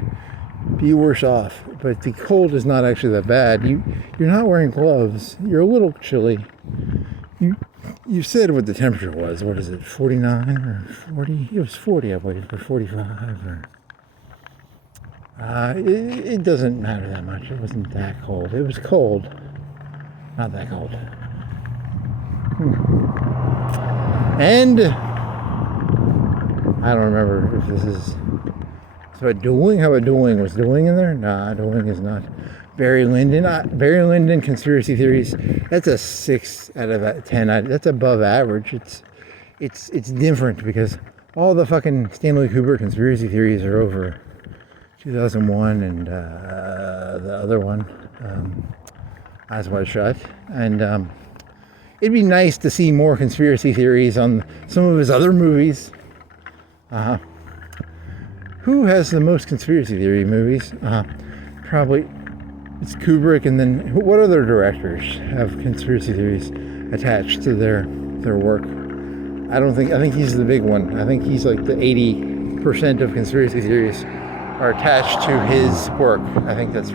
be worse off. But the cold is not actually that bad. You're not wearing gloves. You're a little chilly. You said what the temperature was. What is it? 49 or 40? It was 40, I believe, or 45 or. It doesn't matter that much. It wasn't that cold. It was cold. Not that cold. And I don't remember if this is... It's about dueling? How about dueling? Was dueling in there? Nah, dueling is not. Barry Lyndon. Barry Lyndon conspiracy theories. That's a 6 out of 10. That's above average. It's different because all the fucking Stanley Kubrick conspiracy theories are over. 2001 and the other one, Eyes Wide Shut. And it'd be nice to see more conspiracy theories on some of his other movies. Who has the most conspiracy theory movies? Probably it's Kubrick, and then what other directors have conspiracy theories attached to their work? I think he's the big one. I think he's like the 80% of conspiracy theories are attached to his work. I think like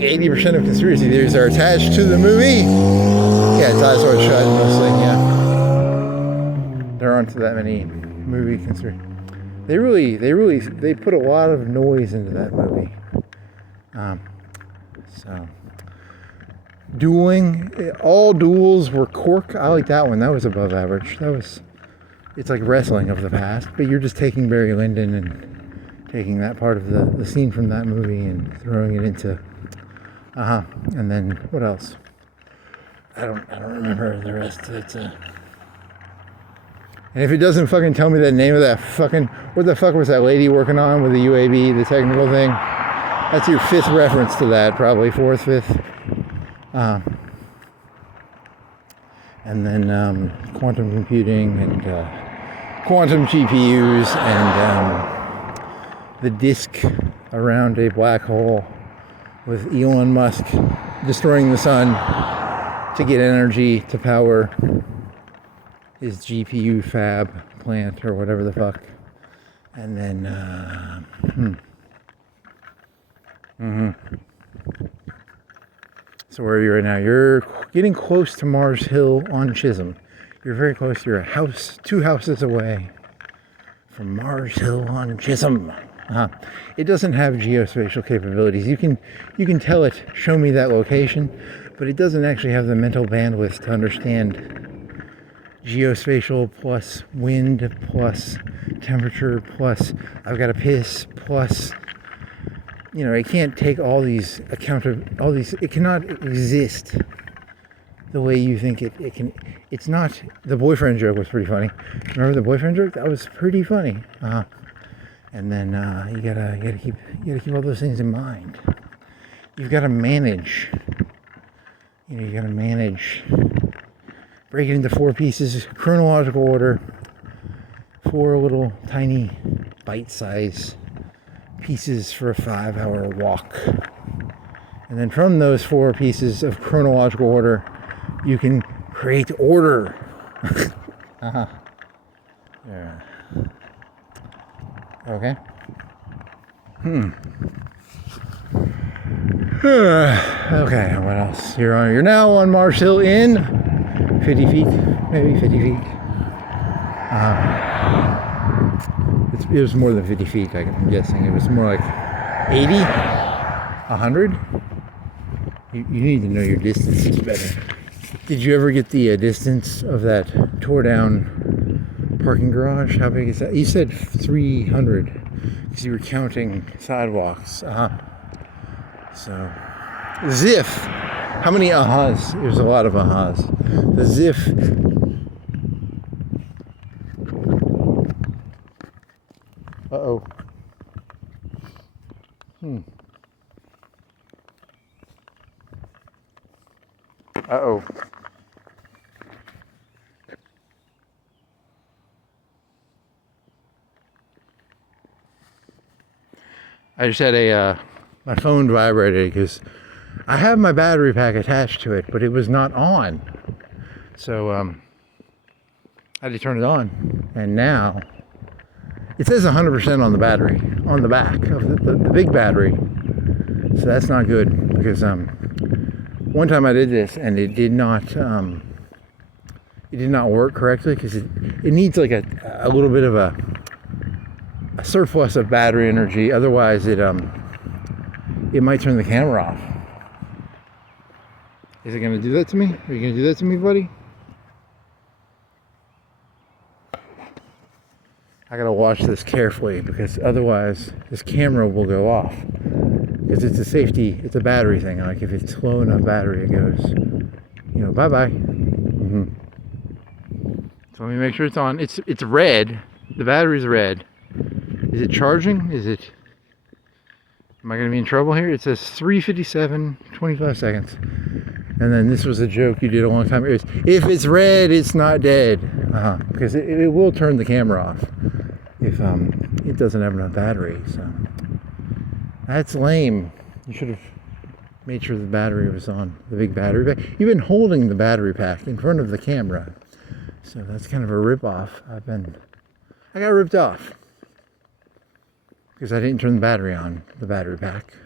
80% of conspiracy theories are attached to the movie. Yeah, it's Eyes Wide Shut mostly, yeah. There aren't that many movie conspiracy. They put a lot of noise into that movie. So dueling, all duels were cork. I like that one. That was above average. It's like wrestling of the past, but you're just taking Barry Lyndon and taking that part of the scene from that movie and throwing it into and then what else? I don't remember the rest. And if it doesn't fucking tell me the name of that fucking, what the fuck was that lady working on with the UAB, the technical thing? That's your 5th reference to that, probably 4th, 5th. And then quantum computing and quantum GPUs and the disk around a black hole with Elon Musk destroying the sun to get energy to power his GPU fab plant or whatever the fuck. And then So where are you right now? You're getting close to Mars Hill on Chisholm. You're very close. You're a house, 2 houses away from Mars Hill on Chisholm. It doesn't have geospatial capabilities. You can tell it, show me that location, but it doesn't actually have the mental bandwidth to understand geospatial plus wind plus temperature plus I've got to piss plus, you know, it can't take all these it cannot exist the way you think it can. It's not. The boyfriend joke was pretty funny. Remember the boyfriend joke? That was pretty funny. And then you gotta keep all those things in mind. You've got to manage. You know, you got to manage. Break it into 4 pieces, chronological order. 4 little tiny bite-sized pieces for a 5-hour walk. And then from those 4 pieces of chronological order, you can create order. Yeah. Okay. Okay, what else? You're now on Mars Hill in 50 feet, maybe 50 feet. It was more than 50 feet, I'm guessing. It was more like 80, 100. You need to know your distances better. Did you ever get the distance of that tore down parking garage? How big is that? You said 300 because you were counting sidewalks. So, Ziff. How many ahas? There's a lot of ahas. The Ziff. Uh-oh. Uh-oh. I just had my phone vibrated because I have my battery pack attached to it, but it was not on. So I had to turn it on, and now it says 100% on the battery, on the back of the big battery. So that's not good because one time I did this and it did not work correctly because it needs like a little bit of a surplus of battery energy. Otherwise it might turn the camera off. Is it gonna do that to me? Are you gonna do that to me, buddy? I gotta watch this carefully because otherwise this camera will go off. Because it's a safety, it's a battery thing. Like if it's low enough battery, it goes, you know, bye-bye. So let me make sure it's on. It's red. The battery's red. Is it charging? Am I gonna be in trouble here? It says 3:57, 25 seconds. And then this was a joke you did a long time ago. If it's red, it's not dead. Because it will turn the camera off if it doesn't have enough battery. So that's lame. You should have made sure the battery was on, the big battery pack. You've been holding the battery pack in front of the camera. So that's kind of a rip-off. I got ripped off because I didn't turn the battery on, the battery pack.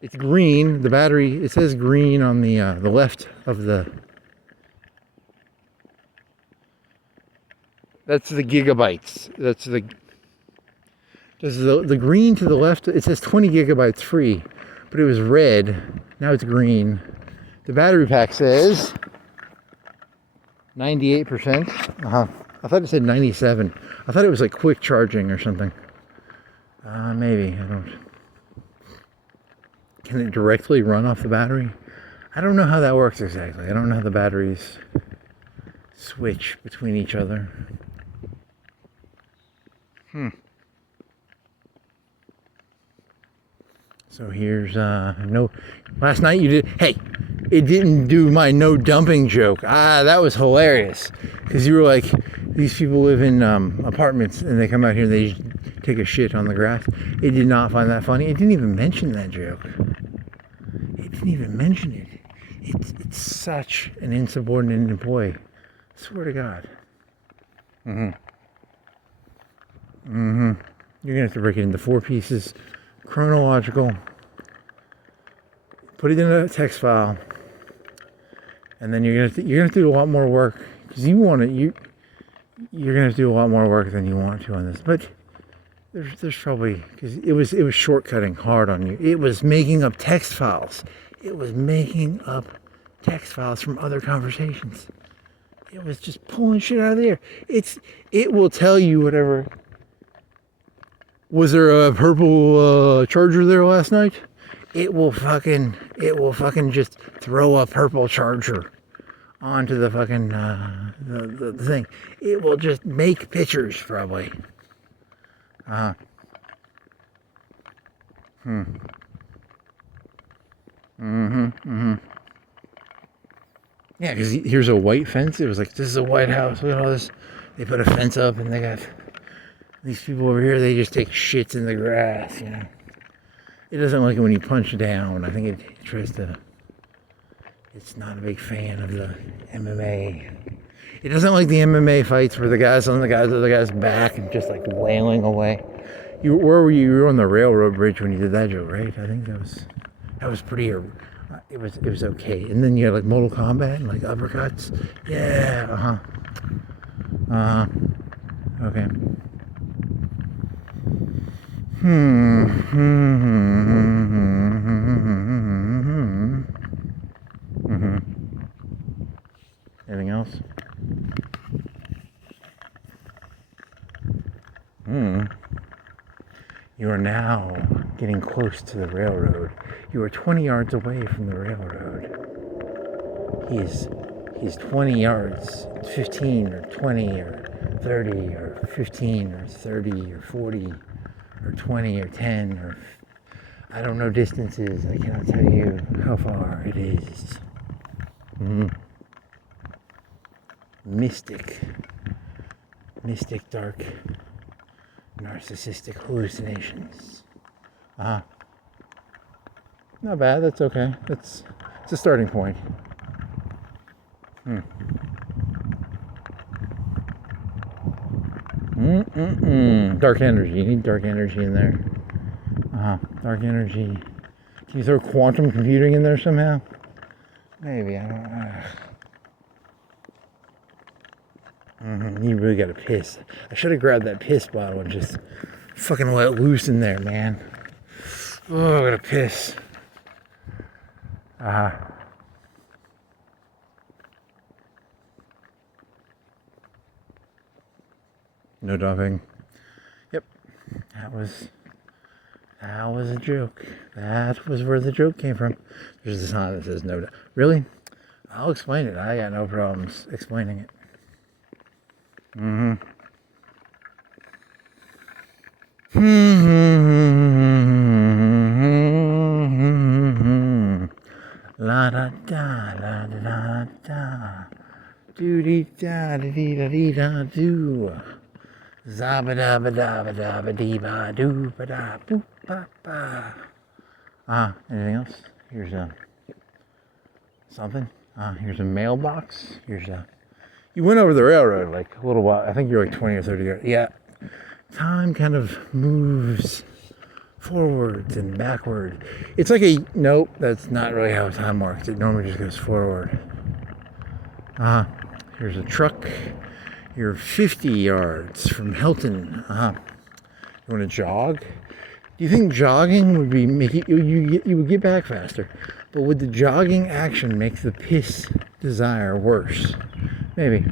It's green. The battery, it says green on the left of the. That's the gigabytes. That's the. Does the green to the left? It says 20 gigabytes free, but it was red. Now it's green. The battery pack says 98%. I thought it said 97. I thought it was like quick charging or something. Maybe I don't. Can it directly run off the battery? I don't know how that works exactly. I don't know how the batteries switch between each other. So here's no. Last night you did. Hey, it didn't do my no dumping joke. That was hilarious because you were like, these people live in apartments and they come out here and they take a shit on the grass. It did not find that funny. It didn't even mention that joke. It didn't even mention it. It's such an insubordinate employee. I swear to God. You're gonna have to break it into 4 pieces, chronological put it in a text file, and then you're gonna do a lot more work because you're gonna do a lot more work than you want to on this. But there's probably, because it was shortcutting hard on you. It was making up text files. It was making up text files from other conversations. It was just pulling shit out of the air. It will tell you whatever. Was there a purple charger there last night? It will fucking just throw a purple charger onto the fucking the thing. It will just make pictures probably. Yeah, because here's a white fence. It was like, this is a White House. Look at all this. They put a fence up, and they got these people over here. They just take shits in the grass, you know. It doesn't like it when you punch down. I think it tries to. It's not a big fan of the MMA. It doesn't like the MMA fights where the guy's on the other guy's back and just like wailing away. Where were you? You were on the railroad bridge when you did that joke, right? I think that was pretty. It was okay. And then you had like Mortal Kombat and like uppercuts. Yeah. Okay. Anything else? You are now getting close to the railroad. You are 20 yards away from the railroad. He's 20 yards, 15 or 20 or 30 or 15 or 30 or 40 or 20 or 10 or I don't know distances. I cannot tell you how far it is. Mystic, dark, narcissistic hallucinations. Not bad. That's okay. It's a starting point. Dark energy. You need dark energy in there. Dark energy. Can you throw quantum computing in there somehow? Maybe. I don't know. You really gotta piss. I should have grabbed that piss bottle and just fucking let it loose in there, man. Oh, I gotta piss. No dumping. Yep. That was a joke. That was where the joke came from. There's a sign that says no. Really? I'll explain it. I got no problems explaining it. La da da, la da da da, doo dee da dee da dee da doo, zabba dabba dabba dabba dee ba doo ba da boop ba ba. Anything else? Here's something. Here's a mailbox. You went over the railroad like a little while. I think you're like 20 or 30 years. Yeah. Time kind of moves forwards and backward. It's like nope, that's not really how time works. It normally just goes forward. Here's a truck. You're 50 yards from Hilton. You want to jog? Do you think jogging would be you would get back faster? But would the jogging action make the piss desire worse? Maybe.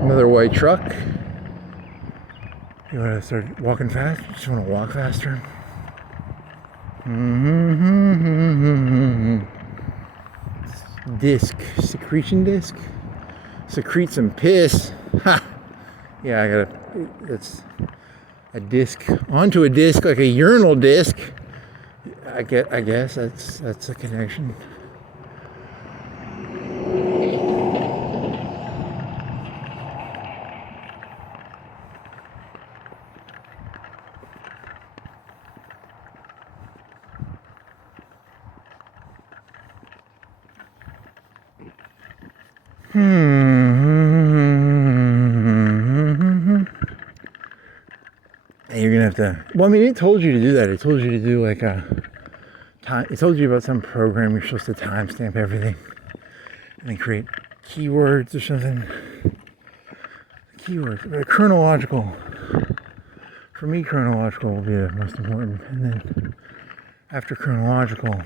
Another white truck. You want to start walking fast? You just want to walk faster? Secretion disc. Secrete some piss. Ha! Yeah, it's a disc onto a disc, like a urinal disc. I guess that's a connection. have to. Well, I mean, it told you to do that. It told you to do like a time. It told you about some program you're supposed to timestamp everything and then create keywords or something. Keywords, chronological. For me, chronological will be the most important, and then after chronological,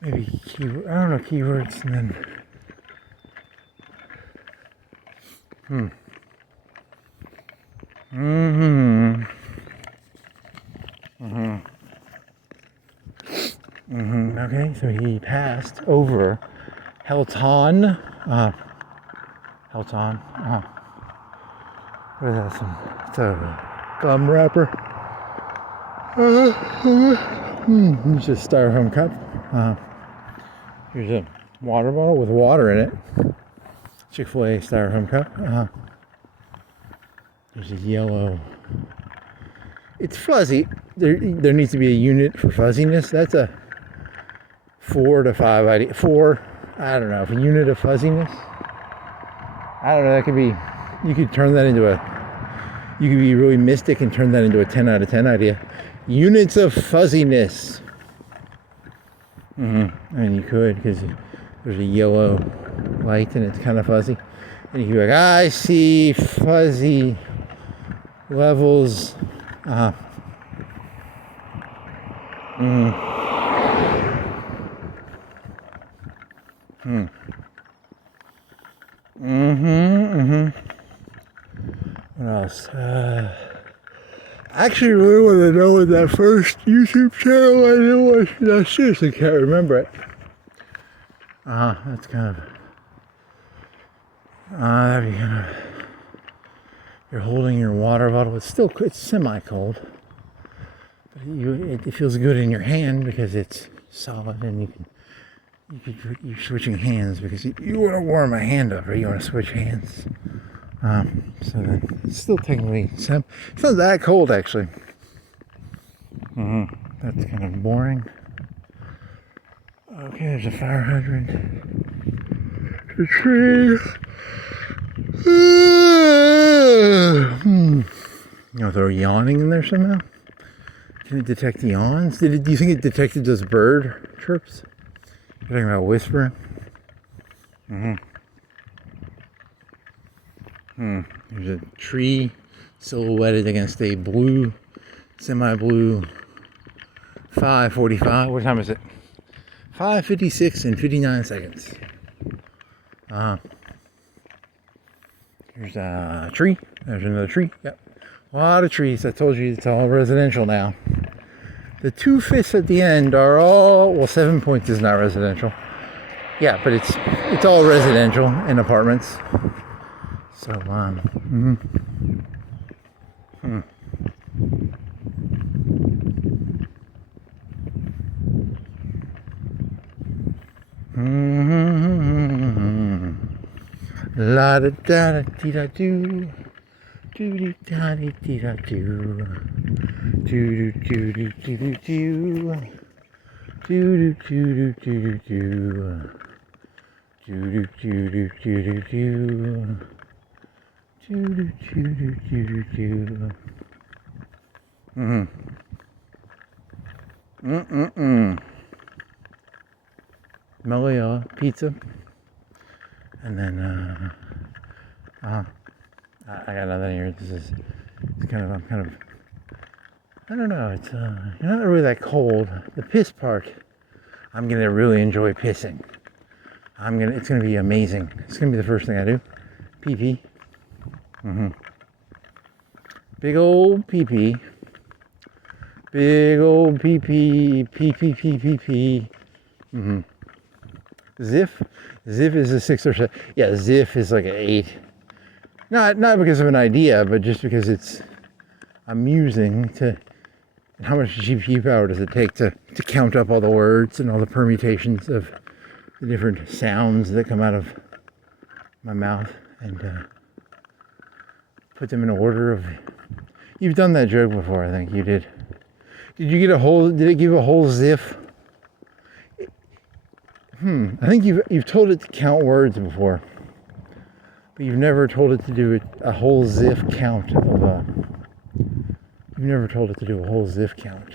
maybe keywords, and then. Okay, so he passed over Helton. Helton. What is that? It's a gum wrapper. It's just a styrofoam cup. Here's a water bottle with water in it. Chick-fil-A styrofoam cup. There's a yellow. It's fuzzy. There needs to be a unit for fuzziness. That's a 4 to 5 idea. 4. I don't know. A unit of fuzziness. I don't know. That could be. You could turn that into a. You could be really mystic and turn that into a 10 out of 10 idea. Units of fuzziness. And you could, because there's a yellow light and it's kind of fuzzy. And you could be like, I see fuzzy levels. What else? I actually really want to know what that first YouTube channel I did was. I seriously can't remember it. That's kind of. That'd be kind of. You're holding your water bottle. It's semi-cold, but it feels good in your hand because it's solid, and you're switching hands because you want to warm a hand up, or you want to switch hands. So then it's still technically it's not that cold actually. That's kind of boring. Okay, there's a fire hydrant. A tree. You know, throw yawning in there somehow? Can it detect yawns? Do you think it detected those bird chirps? You're talking about whispering? There's a tree silhouetted against a blue, semi-blue 5:45. What time is it? 5:56 and 59 seconds. Here's a tree. There's another tree. Yep. A lot of trees. I told you it's all residential now. The 2 fifths at the end are all, well, 7 Points is not residential. Yeah, but it's all residential and apartments. So, La da da dee da doo, doo doo da dee dee da doo, doo doo doo doo doo doo doo, doo doo doo doo doo doo, doo doo doo doo doo doo, doo doo doo doo doo doo. Melilla pizza. And then, I got nothing here. It's I'm kind of, I don't know, it's, not really that cold. The piss part, I'm gonna really enjoy pissing. It's gonna be amazing. It's gonna be the first thing I do. Pee-pee. Big old pee-pee. Big old pee-pee, pee-pee-pee-pee-pee. Ziff is a 6 or 7. Yeah, Ziff is like an 8. Not because of an idea, but just because it's amusing to. How much GPU power does it take to count up all the words and all the permutations of the different sounds that come out of my mouth and put them in order of. You've done that joke before, I think you did. Did you get a whole? Did it give a whole Ziff? I think you've told it to count words before, but you've never told it to do a whole Ziff count of You've never told it to do a whole Ziff count.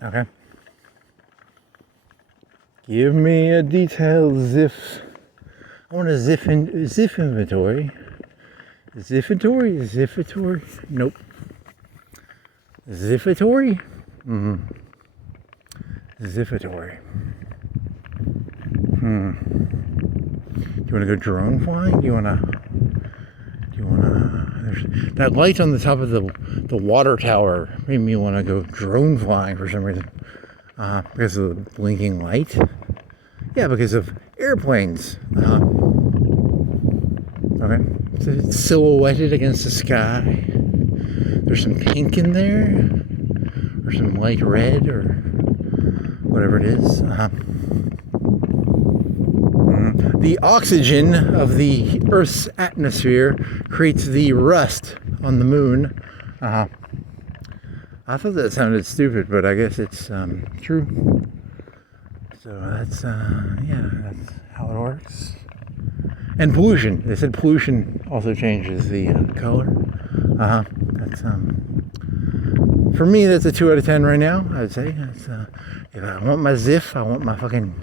Okay. Give me a detailed Ziff. I want a Ziff inventory. Ziffatory? Nope. Ziffatory? Ziffatory. Do you want to go drone flying? Do you want to? There's that light on the top of the water tower made me want to go drone flying for some reason. Because of the blinking light. Yeah, because of airplanes. Okay. It's silhouetted against the sky. There's some pink in there, or some light red, or whatever it is. The oxygen of the Earth's atmosphere creates the rust on the moon. I thought that sounded stupid, but I guess it's true. So that's that's how it works. And pollution. They said pollution also changes the color. That's for me, that's a 2 out of 10 right now. I would say. That's, if I want my Ziff, I want my fucking.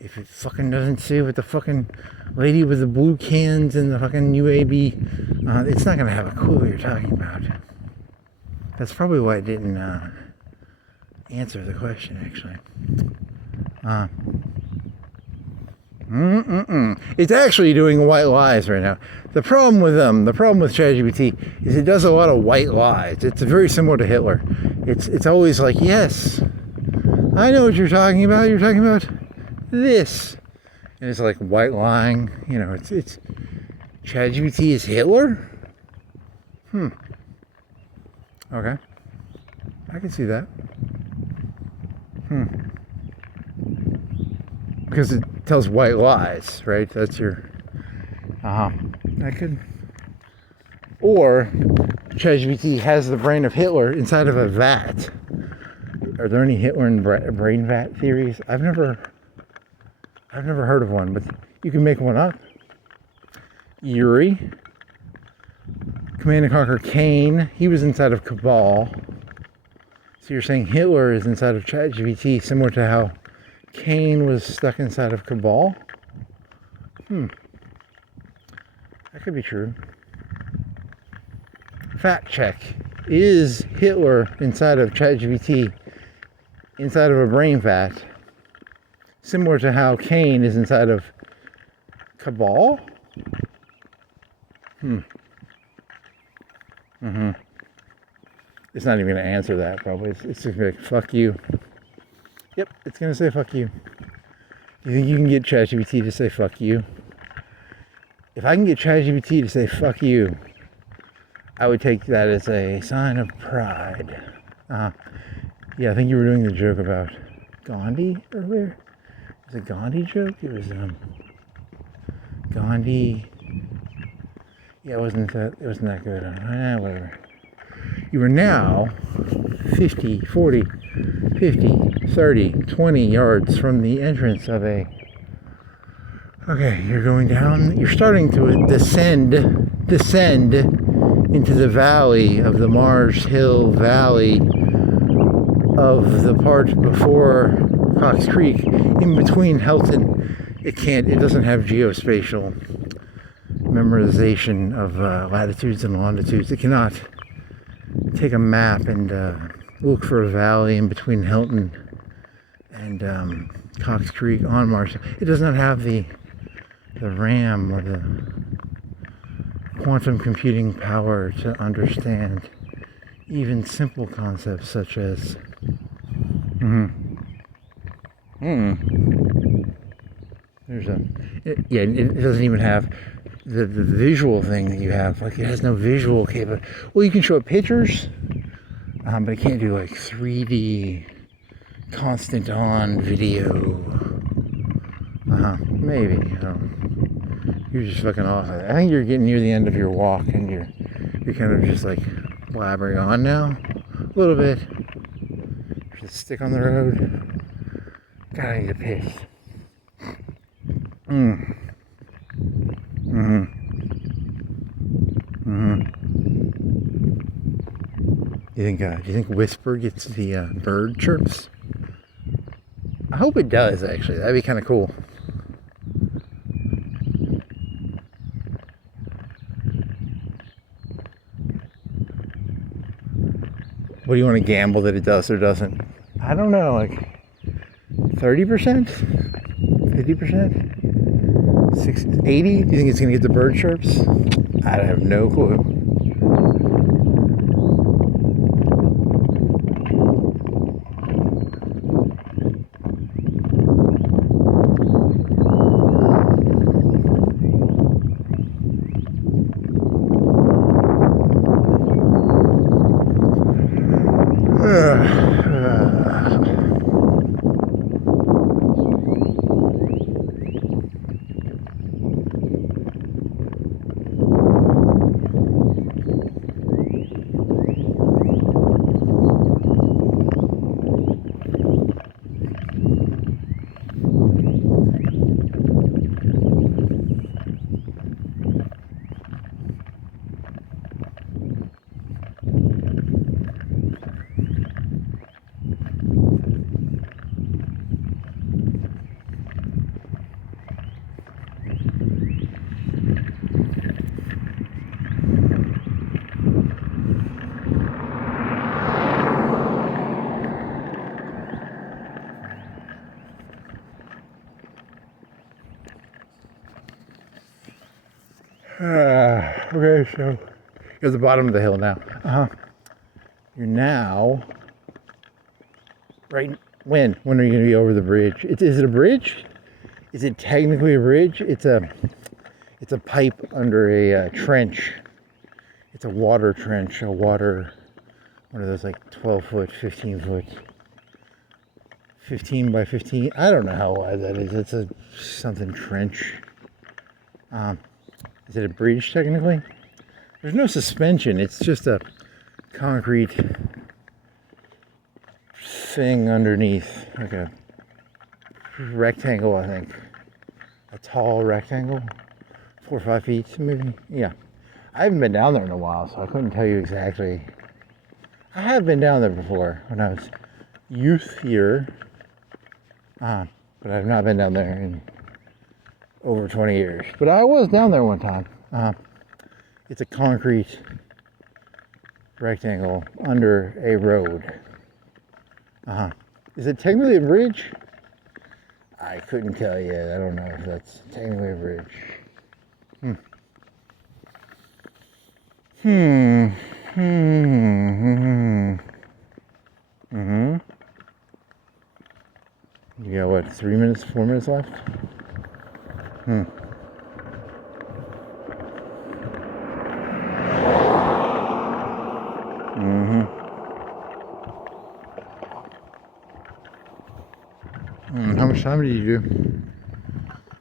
If it fucking doesn't say what the fucking lady with the blue cans and the fucking UAB, it's not gonna have a clue what you're talking about. That's probably why it didn't answer the question, actually. It's actually doing white lies right now. The problem with ChatGPT is it does a lot of white lies. It's very similar to Hitler. It's always like, yes, I know what you're talking about. You're talking about this, and it's like white lying. You know, it's ChatGPT is Hitler. Okay, I can see that. Because it tells white lies, right? That's your. I could. Or ChatGPT has the brain of Hitler inside of a vat. Are there any Hitler and brain vat theories? I've never heard of one, but you can make one up. Yuri, Command and Conquer Kane, he was inside of Cabal. So you're saying Hitler is inside of ChatGPT, similar to how Kane was stuck inside of Cabal? That could be true. Fact check. Is Hitler inside of ChatGPT, inside of a brain vat, similar to how Kane is inside of Cabal? It's not even going to answer that, probably. It's just going to be like, fuck you. Yep, it's going to say fuck you. You think you can get ChatGPT to say fuck you? If I can get ChatGPT to say fuck you, I would take that as a sign of pride. Yeah, I think you were doing the joke about Gandhi earlier. Was it a Gandhi joke? It was Gandhi. Yeah, it wasn't that good. Whatever. You are now 50, 40, 50, 30, 20 yards from the entrance of a... Okay, you're going down. You're starting to descend into the valley of the Mars Hill Valley of the part before Cox Creek, in between Helton. It doesn't have geospatial memorization of latitudes and longitudes. It cannot take a map and look for a valley in between Hilton and Cox Creek on Mars. It does not have the RAM or the quantum computing power to understand even simple concepts such as it doesn't even have the visual thing that you have. Like, it has no visual capability. Well, you can show it pictures, but it can't do like 3D constant on video. Maybe. You're just fucking off. I think you're getting near the end of your walk, and you're kind of just like blabbering on now a little bit. Just stick on the road. God, I need to piss. Do you think Whisper gets the bird chirps? I hope it does, actually. That'd be kind of cool. What do you want to gamble that it does or doesn't? I don't know, like 30%? 50%? 60, 80? Do you think it's going to get the bird chirps? I have no clue. Okay, so you're at the bottom of the hill now. You're now right. When are you going to be over the bridge? Is it a bridge? Is it technically a bridge? It's a pipe under a trench. It's a water trench. One of those like 12-foot, 15-foot, 15 by 15. I don't know how wide that is. It's a something trench. Is it a bridge technically? There's no suspension. It's just a concrete thing underneath, like a rectangle, I think. A tall rectangle, 4 or 5 feet maybe. Yeah. I haven't been down there in a while, so I couldn't tell you exactly. I have been down there before when I was youth here, but I've not been down there in over 20 years. But I was down there one time. It's a concrete rectangle under a road. Is it technically a bridge? I couldn't tell you. I don't know if that's technically a bridge. You got what, 3 minutes, 4 minutes left? How much time did you do?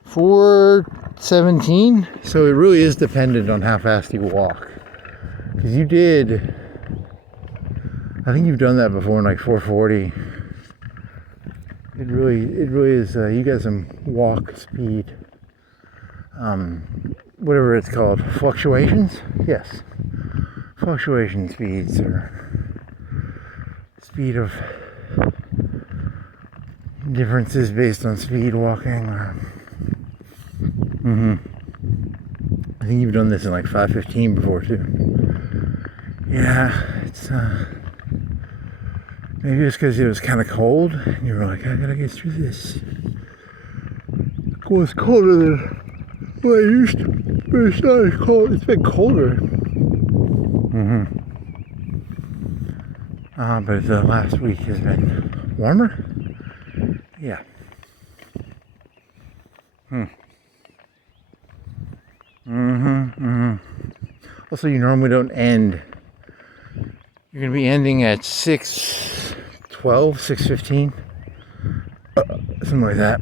4:17. So it really is dependent on how fast you walk. Because you did, I think you've done that before in like 4:40. It really is. You got some walk speed. Whatever it's called, fluctuations. Yes, fluctuation speeds, or speed of differences based on speed walking. I think you've done this in like 5:15 before too. Yeah, it's maybe it's because it was kind of cold and you were like, I gotta get through this. It was colder than what I used to, but it's not as cold. It's been colder. But the last week has been warmer. Yeah. Also, you normally don't end. You're gonna be ending at 6:12, 6:15, something like that.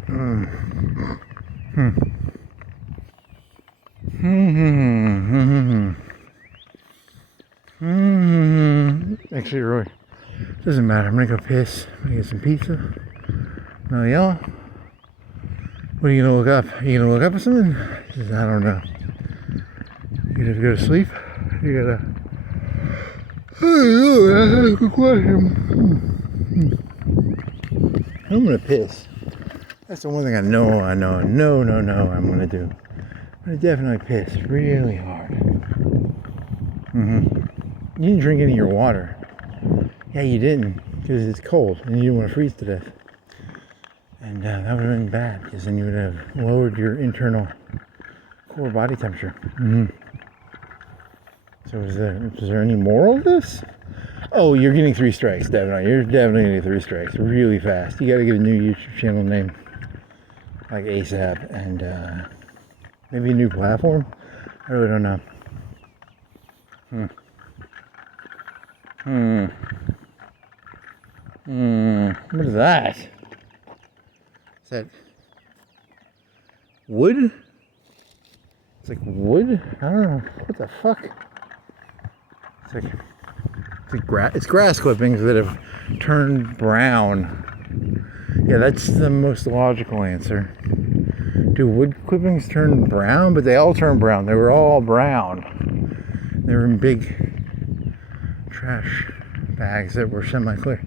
Actually, Roy, doesn't matter. I'm gonna go piss. I'm gonna get some pizza. No, y'all. What are you gonna look up? Are you gonna look up or something? I don't know. You have to go to sleep. You gotta. Oh, that's a good question. I'm gonna piss. That's the one thing no, I'm gonna do. I'm gonna definitely piss really hard. You didn't drink any of your water. Yeah, you didn't, because it's cold and you didn't want to freeze to death. And that would have been bad, because then you would have lowered your internal core body temperature. So is there any moral of this? Oh, you're getting 3 strikes, definitely. You're definitely getting 3 strikes really fast. You gotta get a new YouTube channel name, like ASAP, and maybe a new platform. I really don't know. What is that? Is that wood? It's like wood? I don't know. What the fuck? It's grass clippings that have turned brown. Yeah, that's the most logical answer. Do wood clippings turn brown? But they all turn brown. They were all brown. They were in big trash bags that were semi-clear.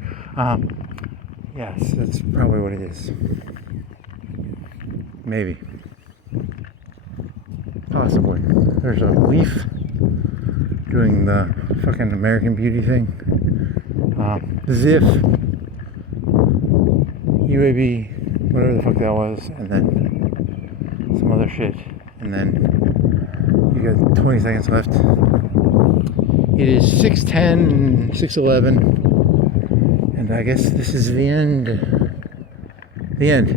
Yes, that's probably what it is. Maybe. Possibly. There's a leaf doing the fucking American Beauty thing. Ziff, UAB, whatever the fuck that was, and then some other shit, and then you got 20 seconds left. It is 6:10, 6:11, and I guess this is the end. The end.